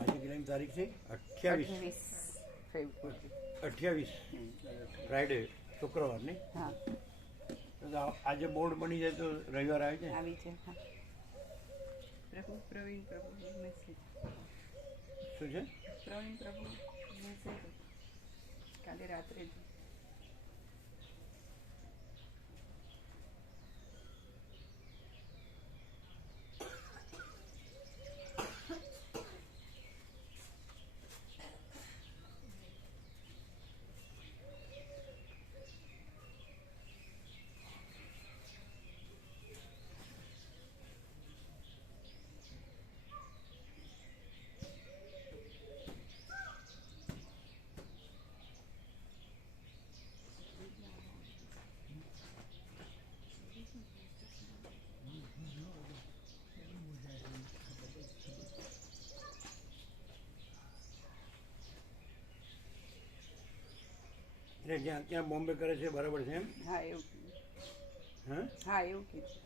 આજે કેટલી તારીખ છે? 28 ફ્રાઈડે, શુક્રવાર ને? હા, આજે બોર્ડ બની જાય તો રવિવાર આવી જાય. આવી છે. હા, પ્રવીણ પ્રભુ મેસેજ. શું છે? પ્રવીણ પ્રભુ મેસેજ કાલે રાત્રે જ. એટલે જ્યાં ત્યાં બોમ્બે કરે છે બરાબર છે એમ? હા, એવું. હા, હા, એવું કીધું.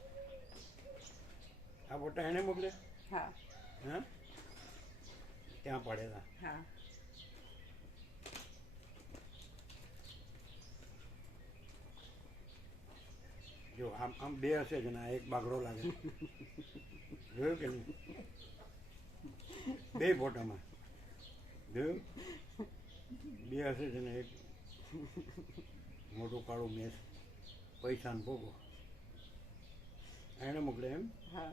આ ફોટા એને મોકલે? હા, હા, ત્યાં પડેલા. હા. જો આમ આમ બે હશે જ ને, આ એક બાગડો લાગે. જોયું કે નહીં? બે ફોટામાં જોયું? બે હશે જ ને, એક મોટું કાળું મેસ, પૈસાનો ભોગો. એને મોકલે એમ? હા.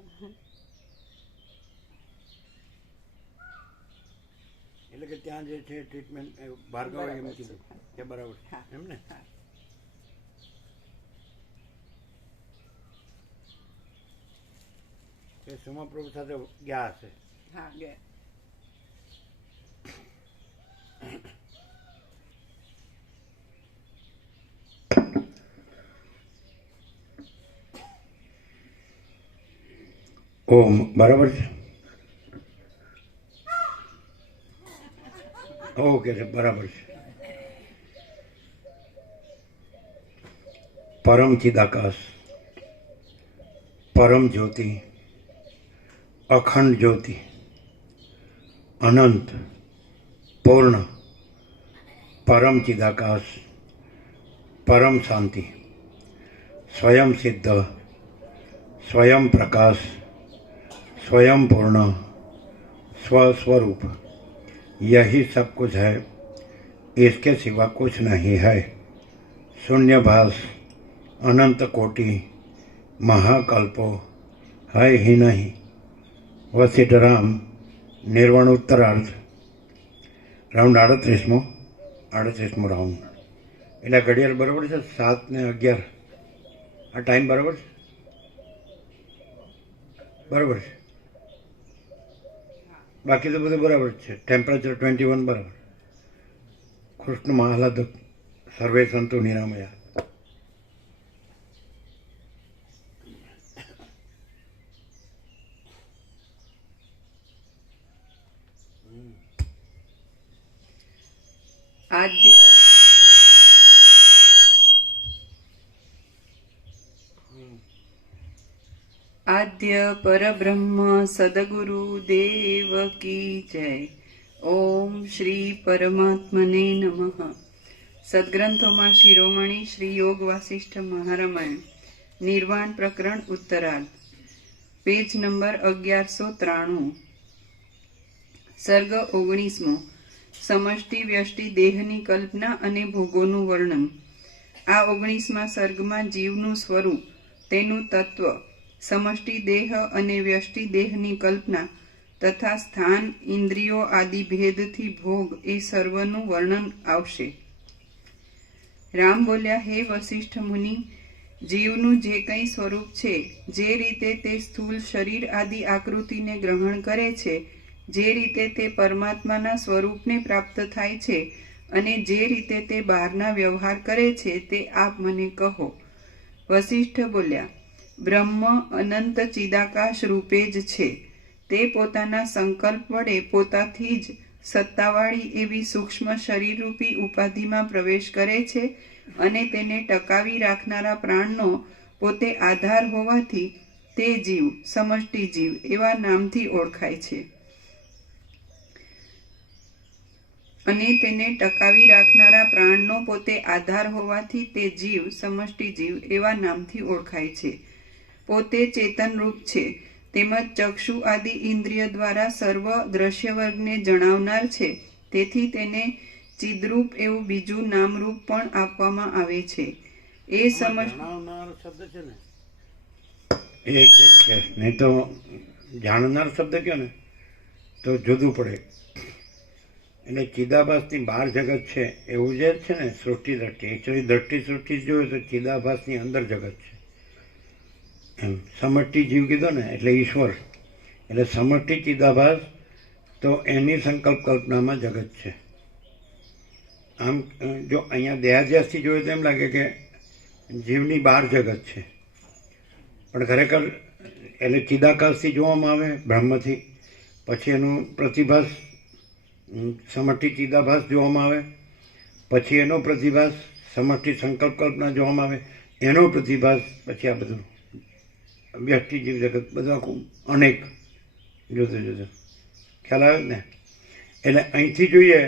એટલે કે ત્યાં જે છે ટ્રીટમેન્ટ ભાર્ગવ એમ કીધું કે બરાબર છે હા. એમ ને? હા. એ સુમાપ્રભુ સાથે ગયા હશે. હા, ગયા. ઓમ બરાબર છે. ઓકે છે, બરાબર છે. પરમ ચિદાકાશ, પરમ જ્યોતિ, અખંડ જ્યોતિ, અનંત, પૂર્ણ, પરમ ચિદાકાશ, પરમ શાંતિ, સ્વયં સિદ્ધ, स्वयं प्रकाश, स्वयं पूर्ण, स्वस्वरूप, यही सब कुछ है, इसके सिवा कुछ नहीं है. शून्यभास, अनंत कोटि, महाकल्पो है ही नहीं. वशिष्ठ राम, निर्वाण उत्तरार्ध, રાઉન્ડ 38મો રાઉન્ડ. એટલે ઘડિયાળ બરાબર છે, 7:11. આ ટાઈમ બરાબર છે? બરાબર છે. બાકી તો બધું બરાબર જ છે. ટેમ્પરેચર 21 બરાબર. કૃષ્ણ મહાલાદક સર્વે સંતો નિરામયા. આદ્ય આદ્ય પરબ્રહ્મ સદગુરુ દેવ કી જય. ઓમ શ્રી પરમાત્મને નમઃ. સદગ્રંથોમાં શિરોમણી શ્રી યોગ વાસિષ્ઠ મહારામાયણ નિર્વાણ પ્રકરણ ઉત્તરાર્ધ, પેજ નંબર 1193. સર્ગ 19મો. સમષ્ટિ વ્યષ્ટિ દેહની કલ્પના અને ભોગોનું વર્ણન. આ 19મા સર્ગમાં જીવનું સ્વરૂપ, તેનું તત્વ, સમષ્ટિ દેહ અને વ્યષ્ટિ દેહની કલ્પના તથા સ્થાન, ઇન્દ્રિયો આદિ ભેદથી ભોગ એ સર્વનું વર્ણન આવશે. રામ બોલ્યા, હે વસિષ્ઠ મુનિ, જીવનું જે કંઈ સ્વરૂપ છે, જે રીતે તે સ્થૂલ શરીર આદિ આકૃતિને ગ્રહણ કરે છે, જે રીતે તે પરમાત્માના સ્વરૂપને પ્રાપ્ત થાય છે અને જે રીતે તે બહારના વ્યવહાર કરે છે, તે આપ મને કહો. વસિષ્ઠ બોલ્યા, બ્રહ્મ અનંત ચિદાકાશ રૂપે જ છે. તે પોતાના સંકલ્પ વડે પોતાથી જ સત્તાવાળી એવી સૂક્ષ્મ શરીરરૂપી ઉપાધિમાં પ્રવેશ કરે છે અને તેને ટકાવી રાખનારા પ્રાણનો પોતે આધાર હોવાથી તે જીવ સમષ્ટિ જીવ એવા નામથી ઓળખાય છે. અને તેને ટકાવી રાખનારા પ્રાણનો પોતે આધાર હોવાથી તે જીવ સમષ્ટિ જીવ એવા નામથી ઓળખાય છે. પોતે ચેતનરૂપ છે તેમજ ચક્ષુ આદિ ઇન્દ્રિય દ્વારા સર્વ દ્રશ્યવર્ગને જણાવનાર છે, તેથી તેને ચિદ્રૂપ એવું બીજું નામરૂપ પણ આપવામાં આવે છે. એ જણાવનાર શબ્દ છે ને એક છે, નહીં તો જાણનાર શબ્દ કહો ને તો જુદું પડે. એટલે ચિદાભાસની બહાર જગત છે એવું જે છે ને સૃષ્ટિ દ્રષ્ટિ, એકચ્યુઅલી દ્રષ્ટિ સૃષ્ટિ જોઈએ તો ચિદાભાસની અંદર જગત છે એમ. સમષ્ટિ જીવ કીધો ને એટલે ઈશ્વર, એટલે સમષ્ટિ ચિદાભાસ તો એની સંકલ્પ કલ્પનામાં જગત છે. આમ જો અહીંયા દેહાધ્યાસથી જોઈએ તો એમ લાગે કે જીવની બહાર જગત છે, પણ ખરેખર એટલે ચિદાકાશથી જોવામાં આવે બ્રહ્મથી, પછી એનું પ્રતિભાસ સમષ્ટિ ચિદાભાસ જોવામાં આવે, પછી એનો પ્રતિભાસ સમષ્ટિ સંકલ્પ કલ્પના જોવામાં આવે, એનો પ્રતિભાસ પછી આ બધું વ્યષ્ટિ જીવ જગત બધું આખું અનેક જુદું જુદું ખ્યાલ આવે ને. એટલે અહીંથી જોઈએ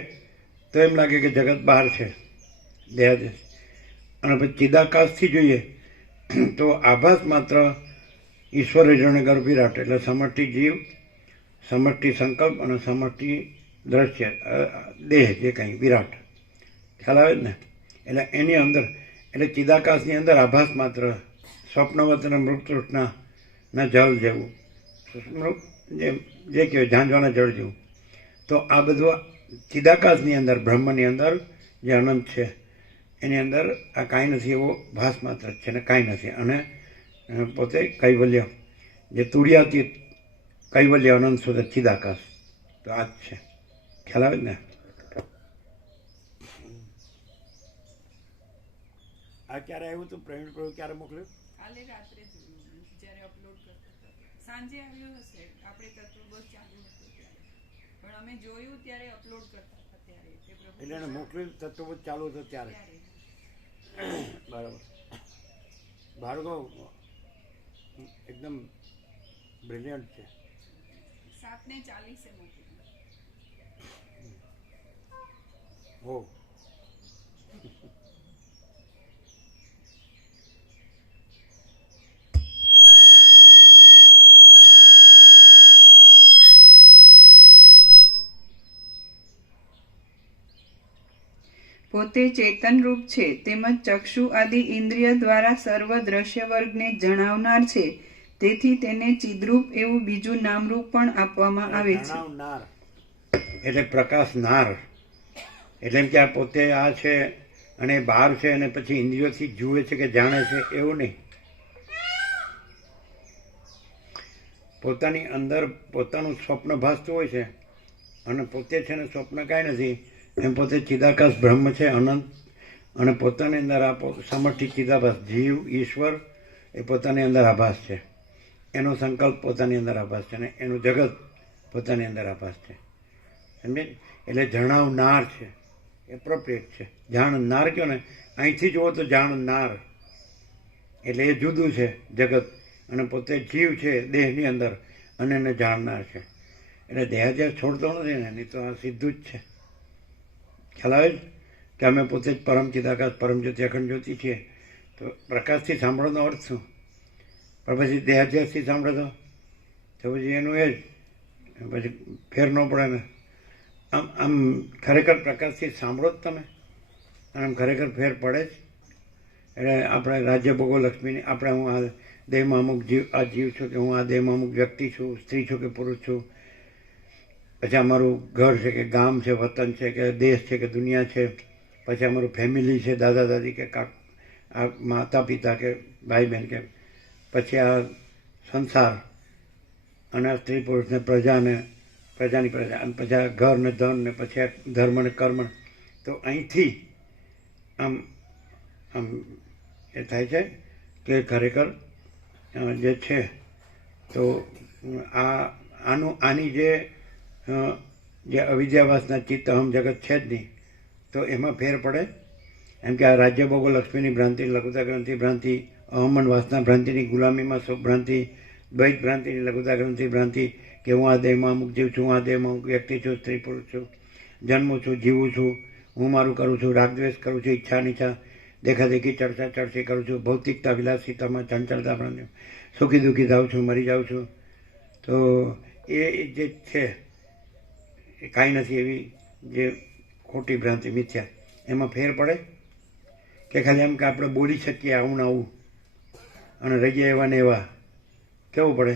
તો એમ લાગે કે જગત બહાર છે દેહાદેશ, અને પછી ચિદાકાશથી જોઈએ તો આભાસ માત્ર ઈશ્વર જણ ગર્ભ વિરાટ, એટલે સમષ્ટિ જીવ, સમષ્ટિ સંકલ્પ અને સમષ્ટિ દ્રશ્ય દેહ જે કંઈ વિરાટ ખ્યાલ આવે ને. એટલે એની અંદર એટલે ચિદાકાશની અંદર આભાસ માત્ર સ્વપ્નવત અને મૃત તૃષ્ણના જળ જેવું, જે કહેવાય ઝાંઝવાના જળ જેવું. તો આ બધું ચિદાકાશની અંદર બ્રહ્મની અંદર જે અનંત છે એની અંદર આ કાંઈ નથી એવો ભાસ માત્ર છે ને કાંઈ નથી. અને પોતે કૈવલ્ય જે તુર્યાતીત કૈવલ્ય અનંત સુધી ચિદાકાશ, તો આ જ છે ખ્યાલ આવે ને. આ ક્યારે આવ્યું હતું પ્રવીણ પ્રભુ ક્યારે મોકલ્યું? કાલે રાત્રે જોયું જ્યારે અપલોડ કરતા હતા. સાંજે આવ્યું હશે, આપણે તત્વબોધ ચાલુ હતું ત્યારે, પણ અમે જોયું ત્યારે અપલોડ કરતા હતા ત્યારે તે પ્રભુ એટલે એને મોકલ્યું તત્વબોધ ચાલુ હતો ત્યારે. બરાબર. ભાર્ગવ એકદમ બ્રિલિયન્ટ છે. 7:40 મોકલ્યું. હો પોતે ચેતનરૂપ છે તેમજ ચક્ષુ આદિ ઇન્દ્રિય દ્વારા સર્વ દ્રશ્ય વર્ગને જણાવનાર છે, તેથી તેને ચિદ્રૂપ એવું બીજું નામરૂપ પણ આપવામાં આવે છે. જણાવનાર એટલે પ્રકાશનાર, એટલે એમ કે આ પોતે આ છે અને બહાર છે અને પછી ઇન્દ્રિયોથી જુએ છે કે જાણે છે એવું નહીં. પોતાની અંદર પોતાનું સ્વપ્ન ભાસતું હોય છે અને પોતે છે ને સ્વપ્ન કાંઈ નથી એમ. પોતે ચિદાકાશ બ્રહ્મ છે અનંત, અને પોતાની અંદર આ સમષ્ટિ ચિદાભાસ જીવ ઈશ્વર એ પોતાની અંદર આભાસ છે, એનો સંકલ્પ પોતાની અંદર આભાસ છે, અને એનું જગત પોતાની અંદર આભાસ છે. સમજે? એટલે જણાવનાર છે, એપ્રોપ્રિએટ છે. જાણનાર કહો ને, અહીંથી જુઓ તો જાણનાર એટલે એ જુદું છે જગત, અને પોતે જીવ છે દેહની અંદર અને એને જાણનાર છે. એટલે દેહાધ્યાસ છોડતો નથી ને, નહીં તો આ સીધું જ છે. ખ્યાલ આવે કે અમે પોતે જ પરમ ચિદાકાશ પરમ જ્યોતિ અખંડ જ્યોતિ છીએ. તો પ્રકાશથી સાંભળવાનો અર્થ શું? પણ પછી દેહાધ્યાસથી સાંભળો તો પછી એનું એ જ પછી ફેર ન પડે ને. આમ ખરેખર પ્રકાશથી સાંભળો જ તમે, અને આમ ખરેખર ફેર પડે જ. એટલે આપણે રાજ્ય ભોગો લક્ષ્મીની આપણે હું આ દેહમાં અમુક જીવ આ જીવ છું, કે હું આ દેહમાં અમુક વ્યક્તિ છું, સ્ત્રી છું કે પુરુષ છું, પછી અમારું ઘર છે કે ગામ છે, વતન છે કે દેશ છે કે દુનિયા છે, પછી અમારું ફેમિલી છે, દાદા દાદી કે આ માતા પિતા કે ભાઈ બહેન, કે પછી આ સંસાર અને આ સ્ત્રી પુરુષને પ્રજાને પ્રજાની પ્રજા, અને પછી આ ઘર ને ધન ને પછી આ ધર્મ ને કર્મ. તો અહીંથી આમ આમ એ થાય છે કે ખરેખર જે છે તો આની જે અવિદ્યાવાસના ચિત્ત અહમ જગત છે જ નહીં, તો એમાં ફેર પડે. એમ કે આ રાજ્ય ભોગો લક્ષ્મીની ભ્રાંતિ, લઘુતા ગ્રંથિ ભ્રાંતિ, અહમન વાસના ભ્રાંતિની ગુલામીમાં સુખ ભ્રાંતિ, દ્વૈત ભ્રાંતિની લઘુતા ગ્રંથિ ભ્રાંતિ, કે હું આ દેહમાં અમુક જીવ છું, હું આ દેહમાં અમુક વ્યક્તિ છું, સ્ત્રી પુરુષ છું, જન્મું છું, જીવું છું, હું મારું કરું છું, રાગદ્વેષ કરું છું, ઈચ્છા નીચા, દેખાદેખી, ચર્ચા ચર્ચી કરું છું, ભૌતિકતા વિલાસિતામાં ચંચળતા પ્રાંત, સુખી દુઃખી થાઉં છું, મરી જાઉં છું. તો એ જે છે એ કાંઈ નથી એવી જે ખોટી ભ્રાંતિ મિથ્યા, એમાં ફેર પડે કે ખાલી એમ કે આપણે બોલી શકીએ આવું ને આવું અને રહીએ એવા ને એવા, કેવું પડે?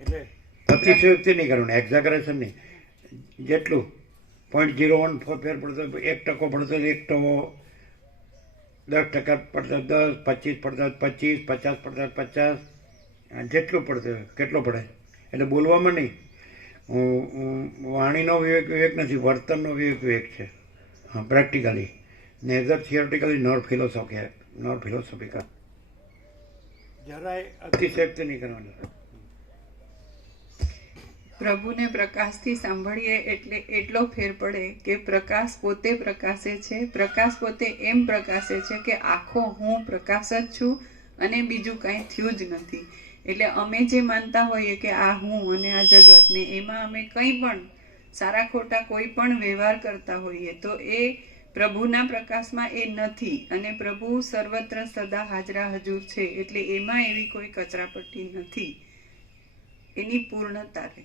એટલે અતિશયોક્તિ નહીં કરવાનું, એક્ઝાગરેશન નહીં. જેટલું 0.01 ફેર પડતો, 1% પડતો 1%, 10% પડતો 10, 25 પડતો 25, 50 પડતો 50, જેટલું પડતું કેટલો પડે. એટલે બોલવામાં નહીં, વાણીનો વિવેક વિવેક નથી, વર્તનનો વિવેક વિવેક છે. હા, પ્રેક્ટિકલી, નેધર થિયોરિટિકલી નોર ફિલોસોફિકલ. જરાય અતિશયોક્તિ નહીં કરવાની. પ્રભુને પ્રકાશથી સાંભળીએ એટલે એટલો ફેર પડે કે પ્રકાશ પોતે પ્રકાશે છે. પ્રકાશ પોતે એમ પ્રકાશે છે કે આખો હું પ્રકાશ જ છું અને બીજું કાંઈ થયું જ નથી. એટલે અમે જે માનતા હોઈએ કે આ હું અને આ જગત ને એમાં અમે કંઈ પણ સારા ખોટા કોઈ પણ વ્યવહાર કરતા હોઈએ તો એ પ્રભુના પ્રકાશમાં એ નથી. અને પ્રભુ સર્વત્ર સદા હાજરા હજુર છે એટલે એમાં એવી કોઈ કચરાપટ્ટી નથી, એની પૂર્ણતા રહે.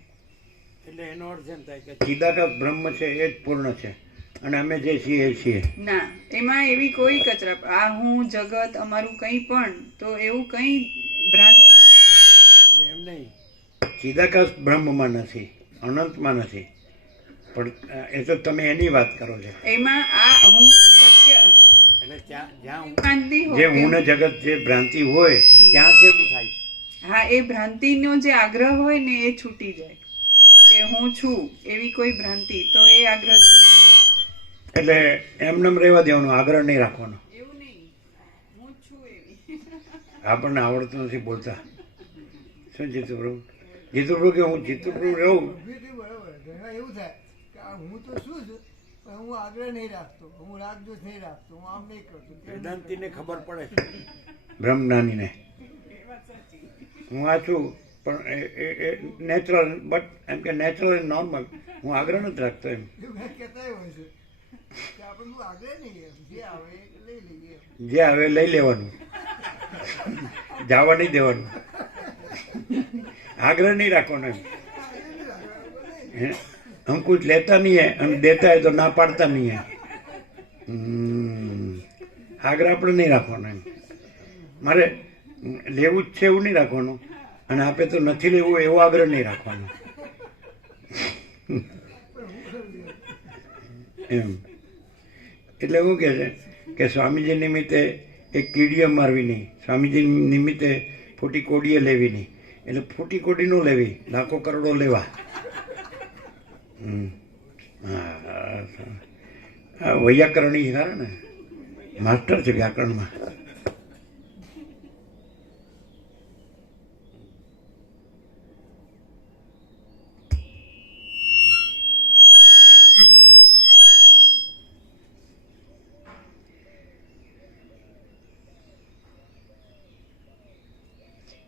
એટલે એનો અર્થ એમ થાય કે ચિદાકાશ બ્રહ્મ છે એ જ પૂર્ણ છે અને અમે જે છીએ એ છીએ. ના, એમાં એવી કોઈ કચરા, આ હું જગત અમારું કંઈ પણ, તો એવું કંઈ ભ્રાંતિ. એટલે એમ નહીં, ચિદાકાશ બ્રહ્મમાં નથી, અનંતમાં નથી, પણ એ તો તમે એની વાત કરો છો. એમાં આ હું સત્ય, એટલે જ્યાં ભ્રાંતિ જે હોય, હું ને જગત જે ભ્રાંતિ હોય ત્યાં કેવું થાય? હા, એ ભ્રાંતિનો જે આગ્રહ હોય ને એ છૂટી જાય કે હું છું એવી કોઈ ભ્રાંતિ, તો એ આગ્રહ છૂટી જાય. એટલે એમનેમ રહેવા દેવાનું, આગ્રહ નહીં રાખવાનો. એવું નહીં, હું છું એવી. આપણને આવડતું નથી બોલતા. શું જીતુપ્રભુ? જીતુપ્રભુ કે હું જીતુપ્રભુ રહું. બરાબર, ઘણા એવું થાય કે આ હું તો શું છું પણ હું આગ્રહ નહીં રાખતો, હું રાગદ્વેષ નહીં રાખતો, હું આમ નહીં કરતો. વેદાંતિને ખબર પડે, બ્રહ્મજ્ઞાનીને, હું આ છું પણ એ નેચરલ, બટ એમ કે નેચરલ એન્ડ નોર્મલ, હું આગ્રહ નથી રાખતો એમ. એવું કંઈક કહેતા હોય છે કે આપણે હું આગ્રહ નહીં, એમ જે આવે એ લઈ લઈએ. જે આવે લઈ લેવાનું, જવા નહીં દેવાનું, આગ્રહ નહીં રાખવાનો એમ. हम कुछ लेता नहीं है અને દેતા है तो ના પાડતા નહીં है. આગ્રહ આપણે નહીં રાખવાનો એમ. મારે લેવું જ છે એવું નહીં રાખવાનું અને આપે તો નથી લેવું એવો આગ્રહ નહીં રાખવાનો એમ. એટલે એવું કહે છે કે સ્વામીજી નિમિત્તે એક કીડીએ મારવી નહીં, સ્વામીજી નિમિત્તે ફૂટી કોડીએ લેવી નહીં. એટલે ફૂટી કોડી ન લેવી, લાખો કરોડો લેવા. વૈયાકરણી ખરા ને, માસ્ટર છે વ્યાકરણમાં.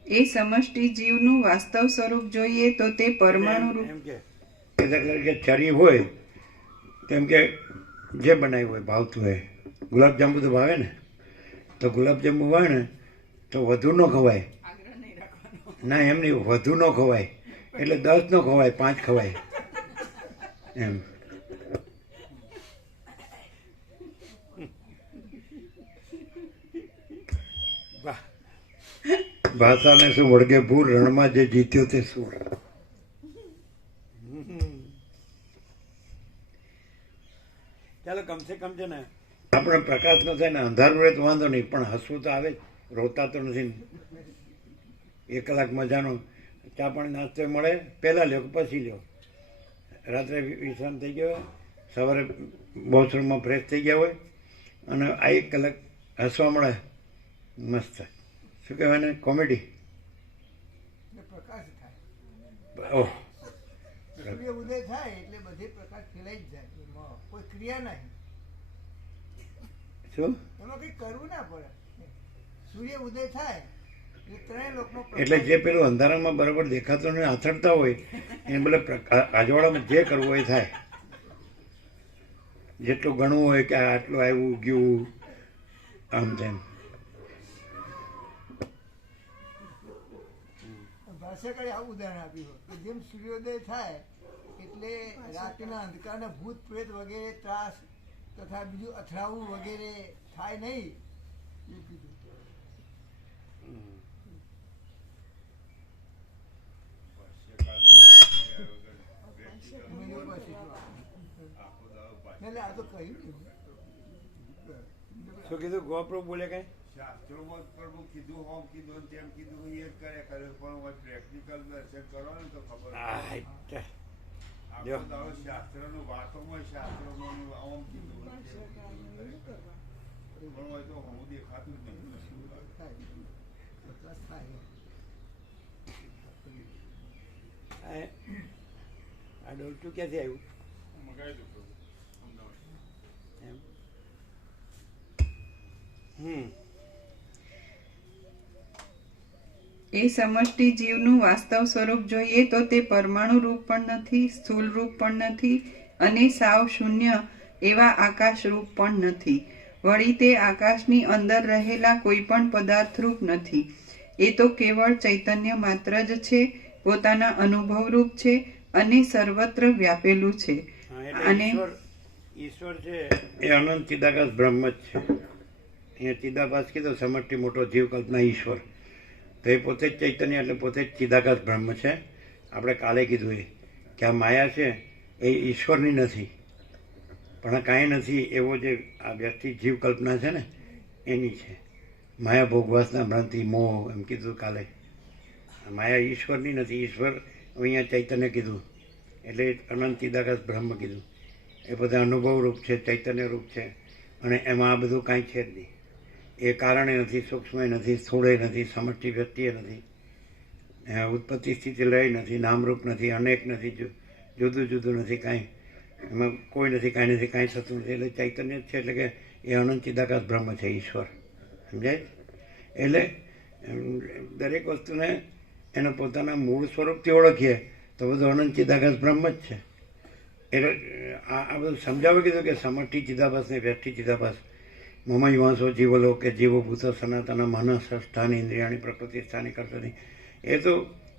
એ સમષ્ટિ જીવનું વાસ્તવ સ્વરૂપ જોઈએ તો તે પરમાણુ રૂપ. એમ કે ચરી હોય તેમ કે જે બનાવ્યું હોય ભાવતું હોય. ગુલાબજાંબુ તો ભાવે ને, તો ગુલાબજાંબુ ભાવે ને તો વધુ ન ખવાય. ના એમ નહીં, વધુ ન ખવાય એટલે 10 ન ખવાય, 5 ખવાય એમ. ભાષાને શું વળગે ભૂર, રણમાં જે જીત્યો તે સુર. ચાલો કમસે કમ છે ને આપણે પ્રકાશ ન થાય ને અંધારું રહે તો વાંધો નહીં, પણ હસવું તો આવે જ, રોતા તો નથી. 1 કલાક મજાનો ચા પાણી નાસ્તો મળે, પહેલાં લ્યો કે પછી લ્યો. રાત્રે વિશ્રામ થઈ ગયો હોય, સવારે વોશરૂમમાં ફ્રેશ થઈ ગયા હોય અને આ 1 કલાક હસવા મળે, મસ્ત. શું કહેવાય ને, કોમેડી. પ્રકાશ થાય, ઓહ, સૂર્ય ઉદય થાય એટલે બધે પ્રકાશ ફેલાઈ જ જાય, એમાં કોઈ ક્રિયા નહીં, શું એમાં કંઈ કરવું ના પડે. સૂર્ય ઉદય થાય એટલે ત્રણેય લોકનો એટલે જે પેલું અંધારામાં બરાબર દેખાતો ને આથડતા હોય એને બદલે આજવાળામાં જે કરવું હોય એ થાય. જેટલું ગણવું હોય કે આટલું આવ્યું ગયું આમ તેમ. ભાષ્યકારે આવું ઉદાહરણ આપ્યું કે જેમ સૂર્યોદય થાય એટલે રાત્રિના અંધકારના ભૂત પ્રેત વગેરે ત્રાસ તથા બીજું અથડાવું વગેરે થાય નહીં એવું કીધું. એટલે આ તો કહ્યું ને. શું કીધું ગોપ્રો બોલે કઈ? શાસ્ત્રોમાં પ્રભુ કીધું હોમ કીધું ને તેમ કીધું એ જ કરે પણ પ્રેક્ટિકલ દર્શન કરો ને તો ખબર પડે. આખો દાડો શાસ્ત્રનું વાતોમાં શાસ્ત્રોમાં ઓમ કીધું ને તેમ કીધું પણ હોય તો હું દેખાતું જ નહીં. આ ડોલચું ક્યાંથી આવ્યું? મગાવી દઉં પ્રભુ અમદાવાદ. એમ એ સમષ્ટિ જીવનું વાસ્તવ સ્વરૂપ જોઈએ તો તે પરમાણુ રૂપ પણ નથી, સ્થૂળ રૂપ પણ નથી અને સાવ શૂન્ય એવા આકાશ રૂપ પણ નથી. વળી તે આકાશની અંદર રહેલા કોઈ પણ પદાર્થ રૂપ નથી. એ તો કેવળ ચૈતન્ય માત્ર જ છે, પોતાના અનુભવ રૂપ છે અને સર્વત્ર વ્યાપેલું છે. અને ઈશ્વર છે એ અનંત ચિદાકાશ બ્રહ્મ જ છે. અહીંયા ચિદાભાસ કીધો સમષ્ટિ મોટો જીવ કલ્પના ઈશ્વર, તો એ પોતે જ ચૈતન્ય એટલે પોતે જ ચિદાકાશ બ્રહ્મ છે. આપણે કાલે કીધું એ કે આ માયા છે એ ઈશ્વરની નથી, પણ આ કાંઈ નથી એવો જે આ વ્યક્તિ જીવ કલ્પના છે ને એની છે. માયા ભોગવાસના ભ્રાંતિ મોહ એમ કીધું કાલે. માયા ઈશ્વરની નથી, ઈશ્વર અહીંયા ચૈતન્ય કીધું એટલે અનંત ચિદાકાશ બ્રહ્મ કીધું. એ બધા અનુભવ રૂપ છે, ચૈતન્ય રૂપ છે અને એમાં આ બધું કાંઈ છે જ નહીં. એ કારણે નથી, સૂક્ષ્મ નથી, સ્થૂળે નથી, સમષ્ટિ વ્યક્તિએ નથી, ઉત્પત્તિ સ્થિતિ લય નથી, નામરૂપ નથી, અનેક નથી, જુદું જુદું નથી, કાંઈ એમાં કોઈ નથી, કાંઈ નથી, કાંઈ થતું નથી. એટલે ચૈતન્ય જ છે એટલે કે એ અનંત ચિદાકાશ બ્રહ્મ છે ઈશ્વર. સમજાય? એટલે દરેક વસ્તુને એના પોતાના મૂળ સ્વરૂપથી ઓળખીએ તો બધું અનંત ચિદાકાશ બ્રહ્મ જ છે. એટલે આ બધું સમજાવવા કીધું કે સમષ્ટિ ચિદાભાસ ને વ્યષ્ટિ ચિદાભાસ મમય વાંસો જીવલો કે જીવભૂત સનાતન માનસ સ્થાની ઇન્દ્રિયાણી પ્રકૃતિ સ્થાની કરતા. એ તો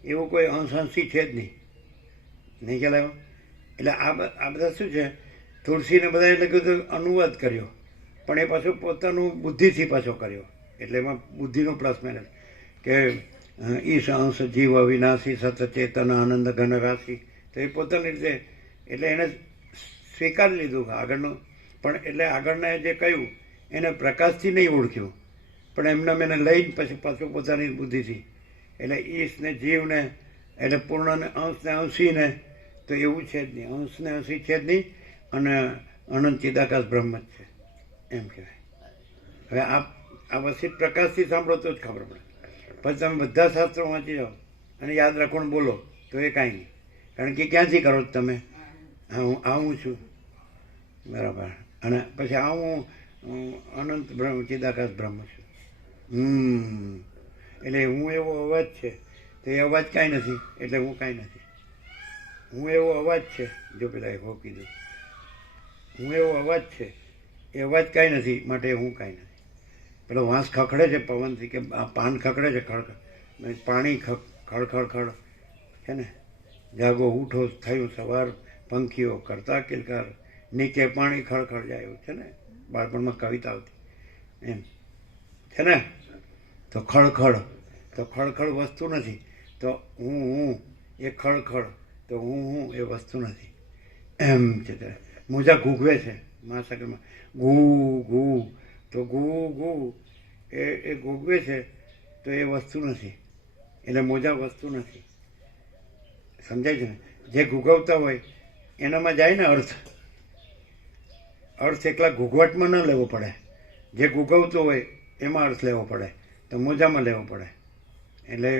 એવું કોઈ અંશી છે જ નહીં. નહીં ખ્યાલ આવ્યો? એટલે આ બધા શું છે, તુલસીને બધા એટલે કીધું અનુવાદ કર્યો, પણ એ પાછું પોતાનું બુદ્ધિથી પાછો કર્યો. એટલે એમાં બુદ્ધિનો પ્લસ માઇનસ કે ઈશ અંશ જીવ અવિનાશી સતચેતન આનંદ ઘન રાશિ, તો એ પોતાની રીતે એટલે એને સ્વીકારી લીધું આગળનું. પણ એટલે આગળના જે કહ્યું એને પ્રકાશથી નહીં ઓળખ્યું, પણ એમને એને લઈને પછી પાછું પોતાની બુદ્ધિથી. એટલે ઈશને જીવને એટલે પૂર્ણને અંશને અંશીને તો એવું છે જ નહીં, અંશને અંશી છે જ નહીં અને અનંત ચિદાકાશ બ્રહ્મ જ છે એમ કહેવાય. હવે આ વસિત પ્રકાશથી સાંભળો તો જ ખબર પડે. પછી તમે બધા શાસ્ત્રો વાંચી જાઓ અને યાદ રાખવાનું બોલો તો એ કાંઈ નહીં, કારણ કે ક્યાંથી કરો છો તમે? હા હું આવું છું બરાબર, અને પછી આવું અનંત બ્રહ્મ ચિદાકાશ બ્રહ્મ છું. એટલે હું એવો અવાજ છે તો એ અવાજ કાંઈ નથી એટલે હું કાંઈ નથી. હું એવો અવાજ છે, જો પેલા હો કીધું હું એવો અવાજ છે એ અવાજ કાંઈ નથી માટે હું કાંઈ નથી. પેલો વાંસ ખખડે છે પવનથી કે પાન ખખડે છે ખડખડ, પાણી ખડખડ છે ને, જાગો ઉઠો થયું સવાર પંખીઓ કરતા કિલકાર, નીચે પાણી ખડખડ જાય એવું છે ને, બાળપણમાં કવિતા આવતી એમ છે ને. તો ખડખડ વસ્તુ નથી, તો હું એ ખડખડ, તો હું એ વસ્તુ નથી એમ છે. મોજા ઘૂઘવે છે મહાસાગરમાં, ઘૂ ઘૂ, તો ઘૂ એ ઘૂઘવે છે તો એ વસ્તુ નથી, એટલે મોજા વસ્તુ નથી. સમજાય છે ને? જે ઘૂઘવતા હોય એનામાં જાય ને અર્થ એકલા ઘૂઘવટમાં ન લેવો પડે. જે ઘૂઘવતો હોય એમાં અર્થ લેવો પડે, તો મોજામાં લેવો પડે. એટલે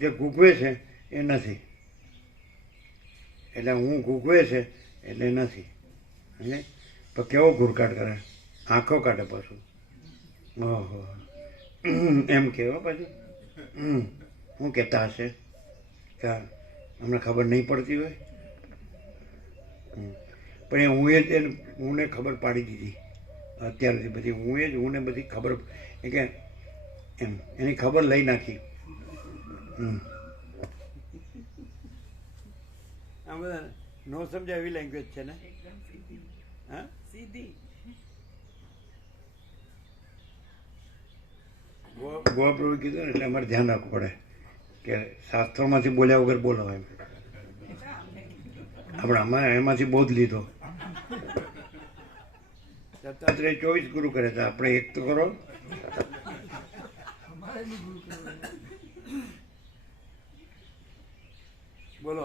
જે ઘૂઘવે છે એ નથી, એટલે હું ઘૂઘવે છે એટલે નથી. સમજે? તો કેવો ઘૂરકાટ કરે, આંખો કાઢે પાછું, ઓહો એમ કહેવા પાછું. શું કહેતા હશે કે અમને ખબર નહીં પડતી હોય. પણ એ હું જ હું ખબર પાડી દીધી અત્યારથી બધી હું બધી ખબર એ કે એમ એની ખબર લઈ નાખી. આ બધા નો સમજાય એવી લેંગ્વેજ છે ને. હા સીધી ગોવાપ્રભુ કીધું ને એટલે અમારે ધ્યાન રાખવું પડે કે શાસ્ત્રોમાંથી બોલ્યા વગર બોલો એમ. આપણે અમારે એમાંથી બોધ લીધો. દત્તાત્રેય 24 ગુરુ કરે છે, આપણે એક તો કરો. અમારે બી ગુરુ કરવાનું. બોલો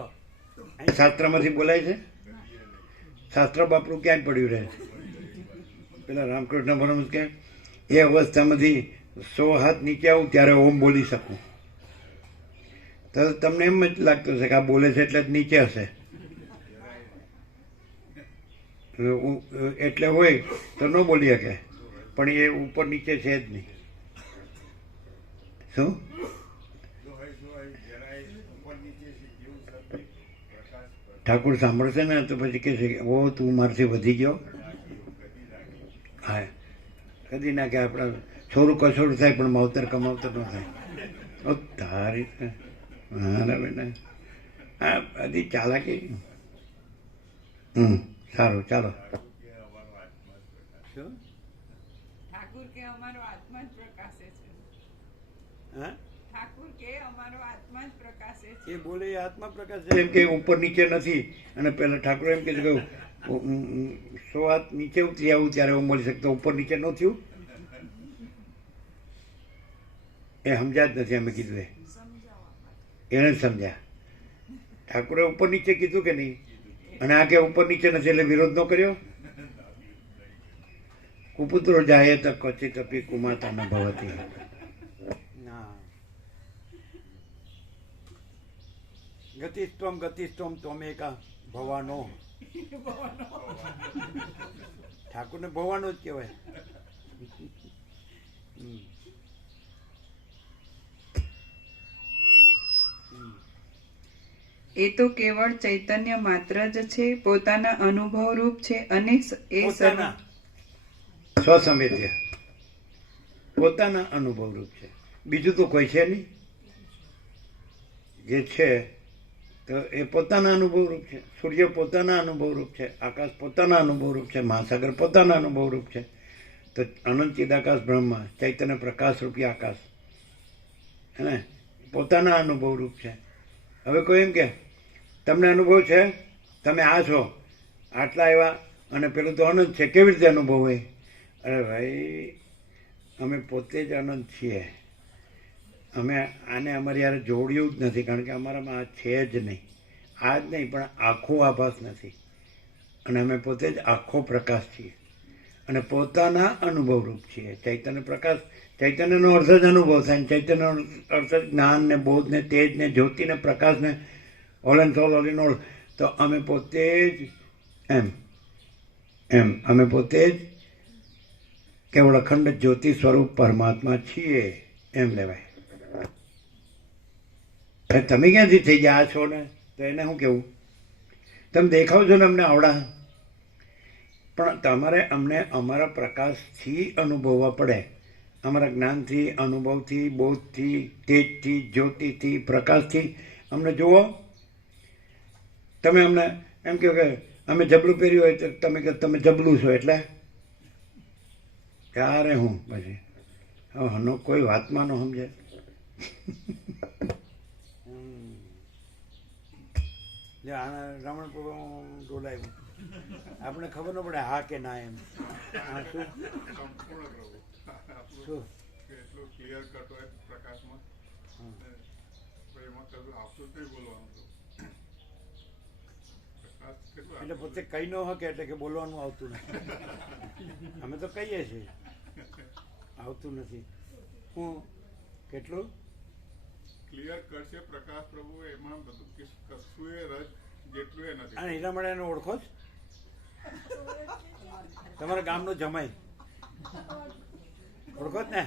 અહીં શાસ્ત્રમાંથી બોલાય છે? શાસ્ત્ર બાપરું ક્યાંય પડ્યું રહે? પેલા રામકૃષ્ણ પરમહંસ કે એ અવસ્થામાંથી 100 હાથ નીચે આવું ત્યારે ઓમ બોલી શકું. તો તમને એમ જ લાગતું હશે કે આ બોલે છે એટલે જ નીચે હશે. એટલે હોય તો ન બોલી શકે, પણ એ ઉપર નીચે છે જ નહીં. શું ઠાકુર સાંભળશે ને તો પછી કહે છે કે ઓ તું મારથી વધી ગયો. હા, કદી ના કે આપણા છોરું કસોરું થાય પણ માવતર કમાવતર ન થાય. ઓ તારી હા બેટા, હા બધી ચાલાકી. સારું ચાલો. શું ઠાકુર કે અમારો આત્મા જ પ્રકાશે છે. હા ઠાકુર કે અમારો આત્મા જ પ્રકાશે છે. એ બોલે એ આત્મા પ્રકાશ છે. એમ કે ઉપર નીચે નથી. અને પેલા ઠાકોર એમ કે છે કે 100 હાથ નીચે ઉતરી આવું ત્યારે હું બોલી શકતો, ઉપર નીચે ન થયું. એ સમજ્યા જ નથી. અમે કીધું એને જ સમજ્યા. ઠાકોરે ઉપર નીચે કીધું કે નહીં, અને આ કે ઉપર નીચે નથી એટલે વિરોધ ન કર્યો. કુપુત્રો જાય તો ક્વચિત અપી કુમાતા ન ભવતી. ગતિસ્ત્વમ ત્વમેકા ભવાનો. ઠાકોરને ભવાનો જ કહેવાય. એ તો કેવળ ચૈતન્ય માત્ર જ છે, પોતાના અનુભવ રૂપ છે અને એ પોતાના સ્વસંવેદ્ય પોતાના અનુભવ રૂપ છે. બીજું તો કોઈ છે નહીં. જે છે તો એ પોતાના અનુભવ રૂપ છે. સૂર્ય પોતાના અનુભવ રૂપ છે, આકાશ પોતાના અનુભવ રૂપ છે, મહાસાગર પોતાના અનુભવ રૂપ છે. તો અનંત ચિદાકાશ બ્રહ્મ ચૈતન્ય પ્રકાશ રૂપી આકાશ હે ને પોતાના અનુભવ રૂપ છે. હવે કોઈ એમ કે તમને અનુભવ છે, તમે આ છો, આટલા એવા, અને પેલું તો અનંત છે, કેવી રીતે અનુભવ હોય? અરે ભાઈ, અમે પોતે જ અનંત છીએ. અમે આને અમારી યારે જોડ્યું જ નથી, કારણ કે અમારામાં આ છે જ નહીં. આ જ નહીં પણ આખો આભાસ નથી. અને અમે પોતે જ આખો પ્રકાશ છીએ અને પોતાના અનુભવ રૂપ છીએ. ચૈતન્ય પ્રકાશ, ચૈતન્યનો અર્થ જ અનુભવ થાય. ચૈતન્યનો અર્થ જ જ્ઞાન ને બોધ ને તેજ ને જ્યોતિ ને પ્રકાશ ને all and soul all in all. તો અમે પોતે જ અમે પોતે જ કેવળ અખંડ જ્યોતિ સ્વરૂપ પરમાત્મા છીએ એમ લેવાય. તમે ક્યાંથી થઈ ગયા છો ને, તો એને શું કેવું? તમે દેખાવ છો ને અમને આવડા, પણ તમારે અમને અમારા પ્રકાશથી અનુભવવા પડે. અમારા જ્ઞાનથી, અનુભવથી, બોધથી, તેજથી, જ્યોતિથી, પ્રકાશથી અમને જુઓ. તમે અમને એમ કહો કે અમે જબલું પહેર્યું હોય તો તમે કહો તમે જબલું છો એટલે ક્યારે હું પછી હનો કોઈ વાતમાં ન સમજે. રમણ ડોલાયું આપણે ખબર ન પડે હા કે ના એમ. શું શું એટલું ક્લિયર કટ હોય પ્રકાશમાં, એમાં કશું આપતું જ નહીં બોલવાનું. એટલે પોતે કઈ ન શકે એટલે કે બોલવાનું આવતું નથી. અમે તો કહીએ છીએ આવતું નથી. હું કેટલું ક્લિયર કરશે પ્રકાશ પ્રભુ, એમાં બધું કશું એ રજ જેટલું એ નથી. અને એના માટે એને ઓળખો જ તમારા ગામનો જમાઈ ઓળખો જ ને?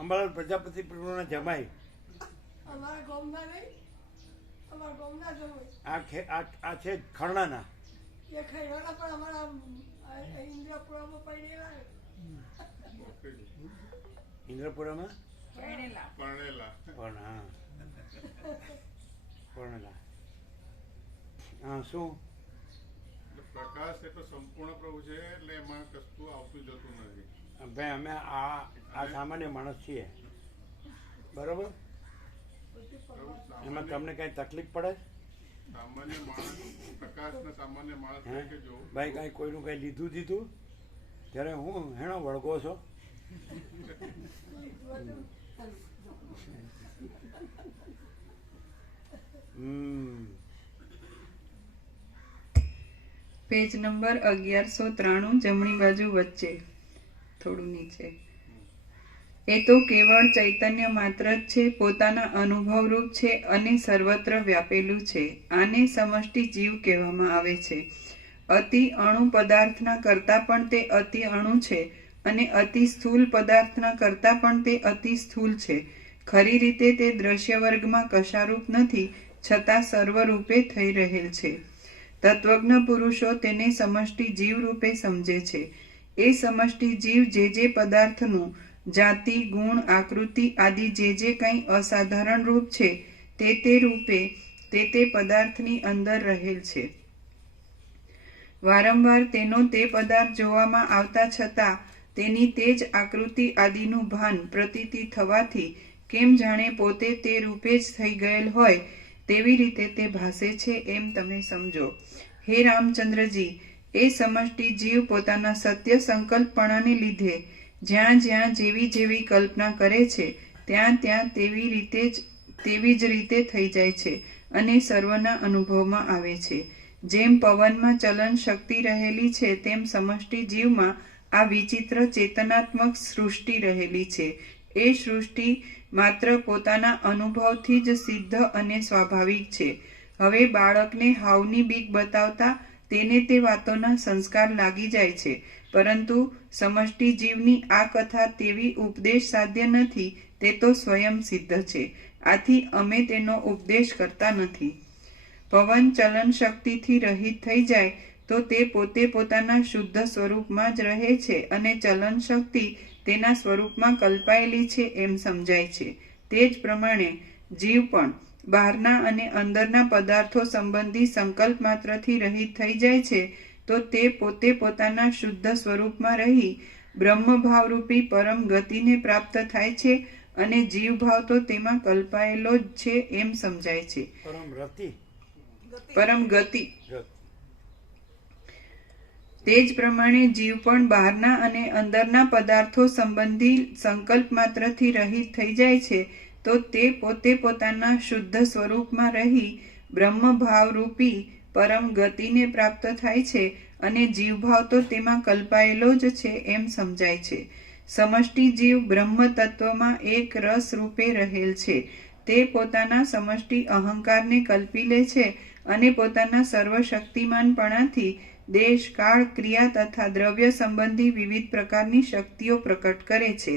અંબાલાલ પ્રજાપતિ જમાઈ અમારા ગામના જ હોય. આ છે ખરણાના. એ ખૈરાના પણ અમારા ઇન્દ્રપુરામાં પડેલા ને. ઇન્દ્રપુરામાં પરણેલા. પણ હા પરણેલા. હા શું પ્રકાશ એ તો સંપૂર્ણ પ્રભુ છે એટલે એમાં કશું આવતું જતું નથી. ભાઈ અમે આ સામાન્ય માણસ છીએ, બરોબર? પ્રભુ એમાં તમને કઈ તકલીફ પડે? સામાન્ય માણસ પ્રકાશને સામાન્ય માણસ હે? તરીકે જોવું. ભાઈ કઈ કોઈનું કઈ લીધું દીધું ત્યારે હું હેણો વળગો છો? પેજ નંબર 1193, જમણી બાજુ વચ્ચે થોડું નીચે. એ તો કેવળ ચૈતન્ય માત્ર જ છે, પોતાના અનુભવરૂપ છે અને સર્વત્ર વ્યાપેલું છે. આને સમષ્ટિ જીવ કહેવામાં આવે છે. અતિ અણુ પદાર્થના કરતાં પણ તે અતિ અણુ છે અને અતિ સ્થૂલ પદાર્થના કરતાં પણ તે અતિ સ્થૂલ છે. ખરી રીતે તે દ્રશ્ય વર્ગમાં કશારૂપ નથી, છતાં સર્વરૂપે થઈ રહેલ છે. તત્વજ્ઞ પુરુષો તેને સમષ્ટિ જીવ રૂપે સમજે છે. એ સમષ્ટિ જીવ જે પદાર્થનું જાતિ, ગુણ, આકૃતિ આદિ જે કંઈ અસાધારણ રૂપ છે તે રૂપે તે પદાર્થની અંદર રહેલ છે. વારંવાર તેનો તે પદાર્થ જોવામાં આવતા છતાં તેની તે જ આકૃતિ આદિનું ભાન પ્રતીતિ થવાથી કેમ જાણે પોતે તે રૂપે જ થઈ ગયેલ હોય તેવી રીતે તે ભાસે છે એમ તમે સમજો. હે રામચંદ્રજી, એ સમષ્ટિ જીવ પોતાના સત્ય સંકલ્પપણાને લીધે જ્યાં જેવી કલ્પના કરે છે ત્યાં તેવી જ રીતે થઈ જાય છે અને સર્વના અનુભવમાં આવે છે. જેમ પવનમાં ચલન શક્તિ રહેલી છે તેમ સમષ્ટિ જીવમાં આ વિચિત્ર ચેતનાત્મક સૃષ્ટિ રહેલી છે. એ સૃષ્ટિ માત્ર પોતાના અનુભવથી જ સિદ્ધ અને સ્વાભાવિક છે. હવે બાળકને હાવની બીક બતાવતા તેને તે વાતોના સંસ્કાર લાગી જાય છે, પરંતુ સમષ્ટિ જીવની આ કથા તેવી ઉપદેશ સાધ્ય નથી, તે તો સ્વયં સિદ્ધ છે. આથી અમે તેનો ઉપદેશ કરતા નથી. પવન ચલન શક્તિથી રહિત થઈ જાય તો તે પોતે પોતાના શુદ્ધ સ્વરૂપમાં જ રહે છે અને ચલન શક્તિ તેના સ્વરૂપમાં કલ્પાયેલી છે એમ સમજાય છે. તે જ પ્રમાણે જીવ પણ બહારના અને અંદરના પદાર્થો સંબંધી સંકલ્પ માત્રથી રહિત થઈ જાય છે તો તે પોતે પોતાના શુદ્ધ સ્વરૂપમાં રહી બ્રહ્મભાવરૂપી પરમ ગતિને પ્રાપ્ત થાય છે અને જીવભાવ તો તેમાં કલ્પાયેલો જ છે એમ સમજાય છે. પરમ ગતિ. તે જ પ્રમાણે જીવ પણ બહારના અને અંદરના પદાર્થો સંબંધી સંકલ્પ માત્રથી રહિત થઈ જાય છે તો તે પોતે પોતાના શુદ્ધ સ્વરૂપમાં રહી બ્રહ્મભાવરૂપી પરમ ગતિને પ્રાપ્ત થાય છે અને જીવભાવ તો તેમાં કલ્પાયેલો જ છે એમ સમજાય છે. સમષ્ટિ જીવ બ્રહ્મ તત્વમાં એક રસ રૂપે રહેલ છે. તે પોતાના સમષ્ટિ અહંકારને કલ્પી લે છે અને પોતાના સર્વશક્તિમાનપણાથી દેશ, કાળ, ક્રિયા તથા દ્રવ્ય સંબંધી વિવિધ પ્રકારની શક્તિઓ પ્રકટ કરે છે.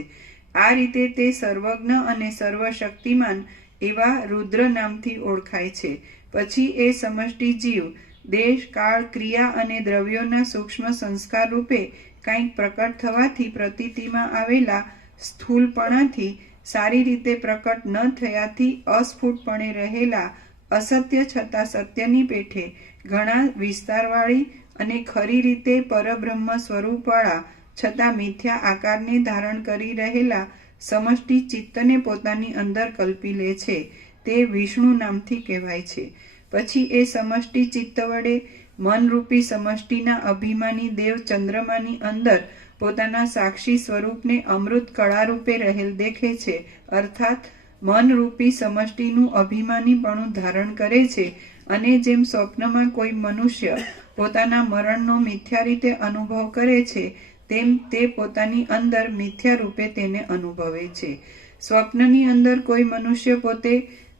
આ રીતે તે સર્વજ્ઞ અને સર્વશક્તિમાન એવા રુદ્ર નામથી ઓળખાય છે. પછી એ સમષ્ટિ જીવ દેશ, કાળ, ક્રિયા અને દ્રવ્યોના સૂક્ષ્મ સંસ્કાર રૂપે કંઈક પ્રકટ થવાથી પ્રતીતિમાં આવેલા સ્થૂલપણાથી સારી રીતે પ્રકટ ન થયાથી અસ્ફુટપણે રહેલા અસત્ય છતાં સત્યની પેઠે ઘણા વિસ્તારવાળી અને ખરી રીતે પરબ્રહ્મ સ્વરૂપવાળા છતાં મિથ્યા આકારને ધારણ કરી રહેલા સમષ્ટિ ચિત્તને પોતાની અંદર કલ્પી લે છે. તે વિષ્ણુ નામથી કહેવાય છે. પછી એ સમષ્ટિ ચિત્ત વડે મનરૂપી સમષ્ટિના અભિમાની દેવ ચંદ્રમાની અંદર પોતાના સાક્ષી સ્વરૂપને અમૃત કળા રૂપે રહેલ દેખે છે. અર્થાત મનરૂપી સમષ્ટિનું અભિમાનીપણું ધારણ કરે છે અને જેમ સ્વપ્નમાં કોઈ મનુષ્ય પોતાના મરણનો મિથ્યા રીતે અનુભવ કરે છે તેમ તે પોતાની અંદર મિથ્યા રૂપે તેને અનુભવે છે. સ્વપ્નની અંદર કોઈ મનુષ્ય પોતે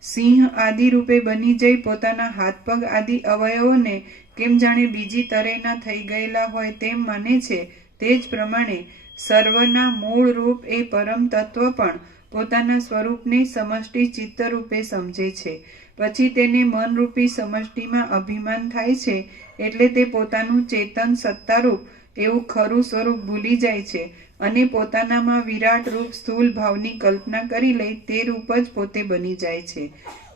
સિંહ આદિ રૂપે બની જઈ પોતાના હાથ પગ આદિ અવયવોને કેમ જાણે બીજી તરેના થઈ ગયેલા હોય તેમ માને છે. તે જ પ્રમાણે સર્વના મૂળ રૂપ એ પરમ તત્વ પણ પોતાના સ્વરૂપને સમષ્ટિ ચિત્ત રૂપે સમજે છે. પછી તેને મનરૂપી સમષ્ટિમાં અભિમાન થાય છે, એટલે તે પોતાનું ચેતન સત્તારૂપ એવું ખરું સ્વરૂપ ભૂલી જાય છે અને પોતાનામાં વિરાટ રૂપ સ્થૂલ ભાવની કલ્પના કરી લઈ તે રૂપ જ પોતે બની જાય છે.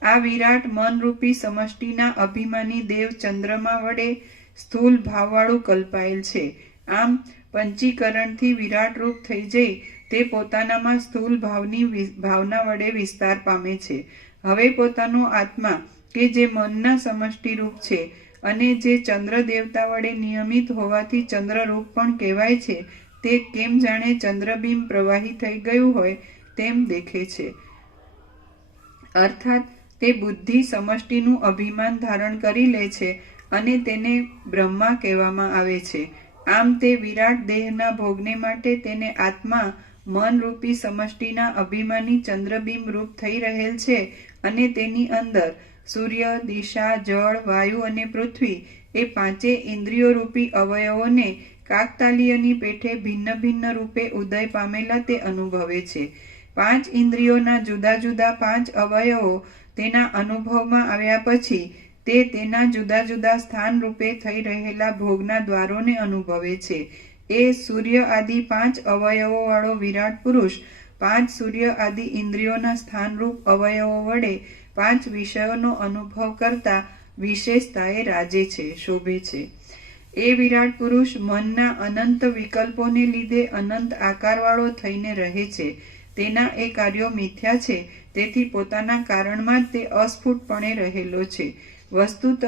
આ વિરાટ મનરૂપી સમષ્ટિના અભિમાની દેવ ચંદ્રમા વડે સ્થૂલ ભાવવાળું કલ્પાયેલ છે. આમ પંચીકરણથી વિરાટ રૂપ થઈ જઈ તે પોતાનામાં સ્થૂલ ભાવની ભાવના વડે વિસ્તાર પામે છે. હવે પોતાનો આત્મા કે જે મનના સમષ્ટિ રૂપ છે અને જે ચંદ્ર દેવતા વડે નિયમિત હોવાથી ચંદ્રરૂપ પણ કહેવાય છે, તે કેમ જાણે ચંદ્રબિંબ પ્રવાહી થઈ ગયું હોય તેમ દેખે છે. અર્થાત તે બુદ્ધિ સમષ્ટિનું અભિમાન ધારણ કરી લે છે અને તેને બ્રહ્મા કહેવામાં આવે છે. આમ તે વિરાટ દેહના ભોગને માટે તેને આત્મા મનરૂપી સમષ્ટિના અભિમાની ચંદ્રબિંબ રૂપ થઈ રહેલ છે અને તેની અંદર સૂર્ય, દિશા, જળ, વાયુ અને પૃથ્વી એ પાંચે ઇન્દ્રિયો રૂપી અવયવોને કાકતાલીયની પેઠે ભિન્ન ભિન્ન રૂપે ઉદય પામેલા તે અનુભવે છે. 5 ઇન્દ્રિયોના જુદા જુદા 5 અવયવો તેના અનુભવમાં આવ્યા પછી તે તેના જુદા જુદા સ્થાન રૂપે થઈ રહેલા ભોગના દ્વારોને અનુભવે છે. એ સૂર્ય આદિ 5 અવયવો વાળો વિરાટ પુરુષ 5 સૂર્ય આદિ ઇન્દ્રિયોના સ્થાનરૂપ અવયવો વડે 5 વિષયોનો અનુભવ કરતા વિશેષતાએ રાજે છે, શોભે છે. એ વિરાટ પુરુષ મનના અનંત વિકલ્પોને લીધે અનંત આકારવાળો થઈને રહે છે. તેના એ કાર્યો મિથ્યા છે, તેથી પોતાના કારણમાં જ તે અસ્ફુટપણે રહેલો છે. વસ્તુતઃ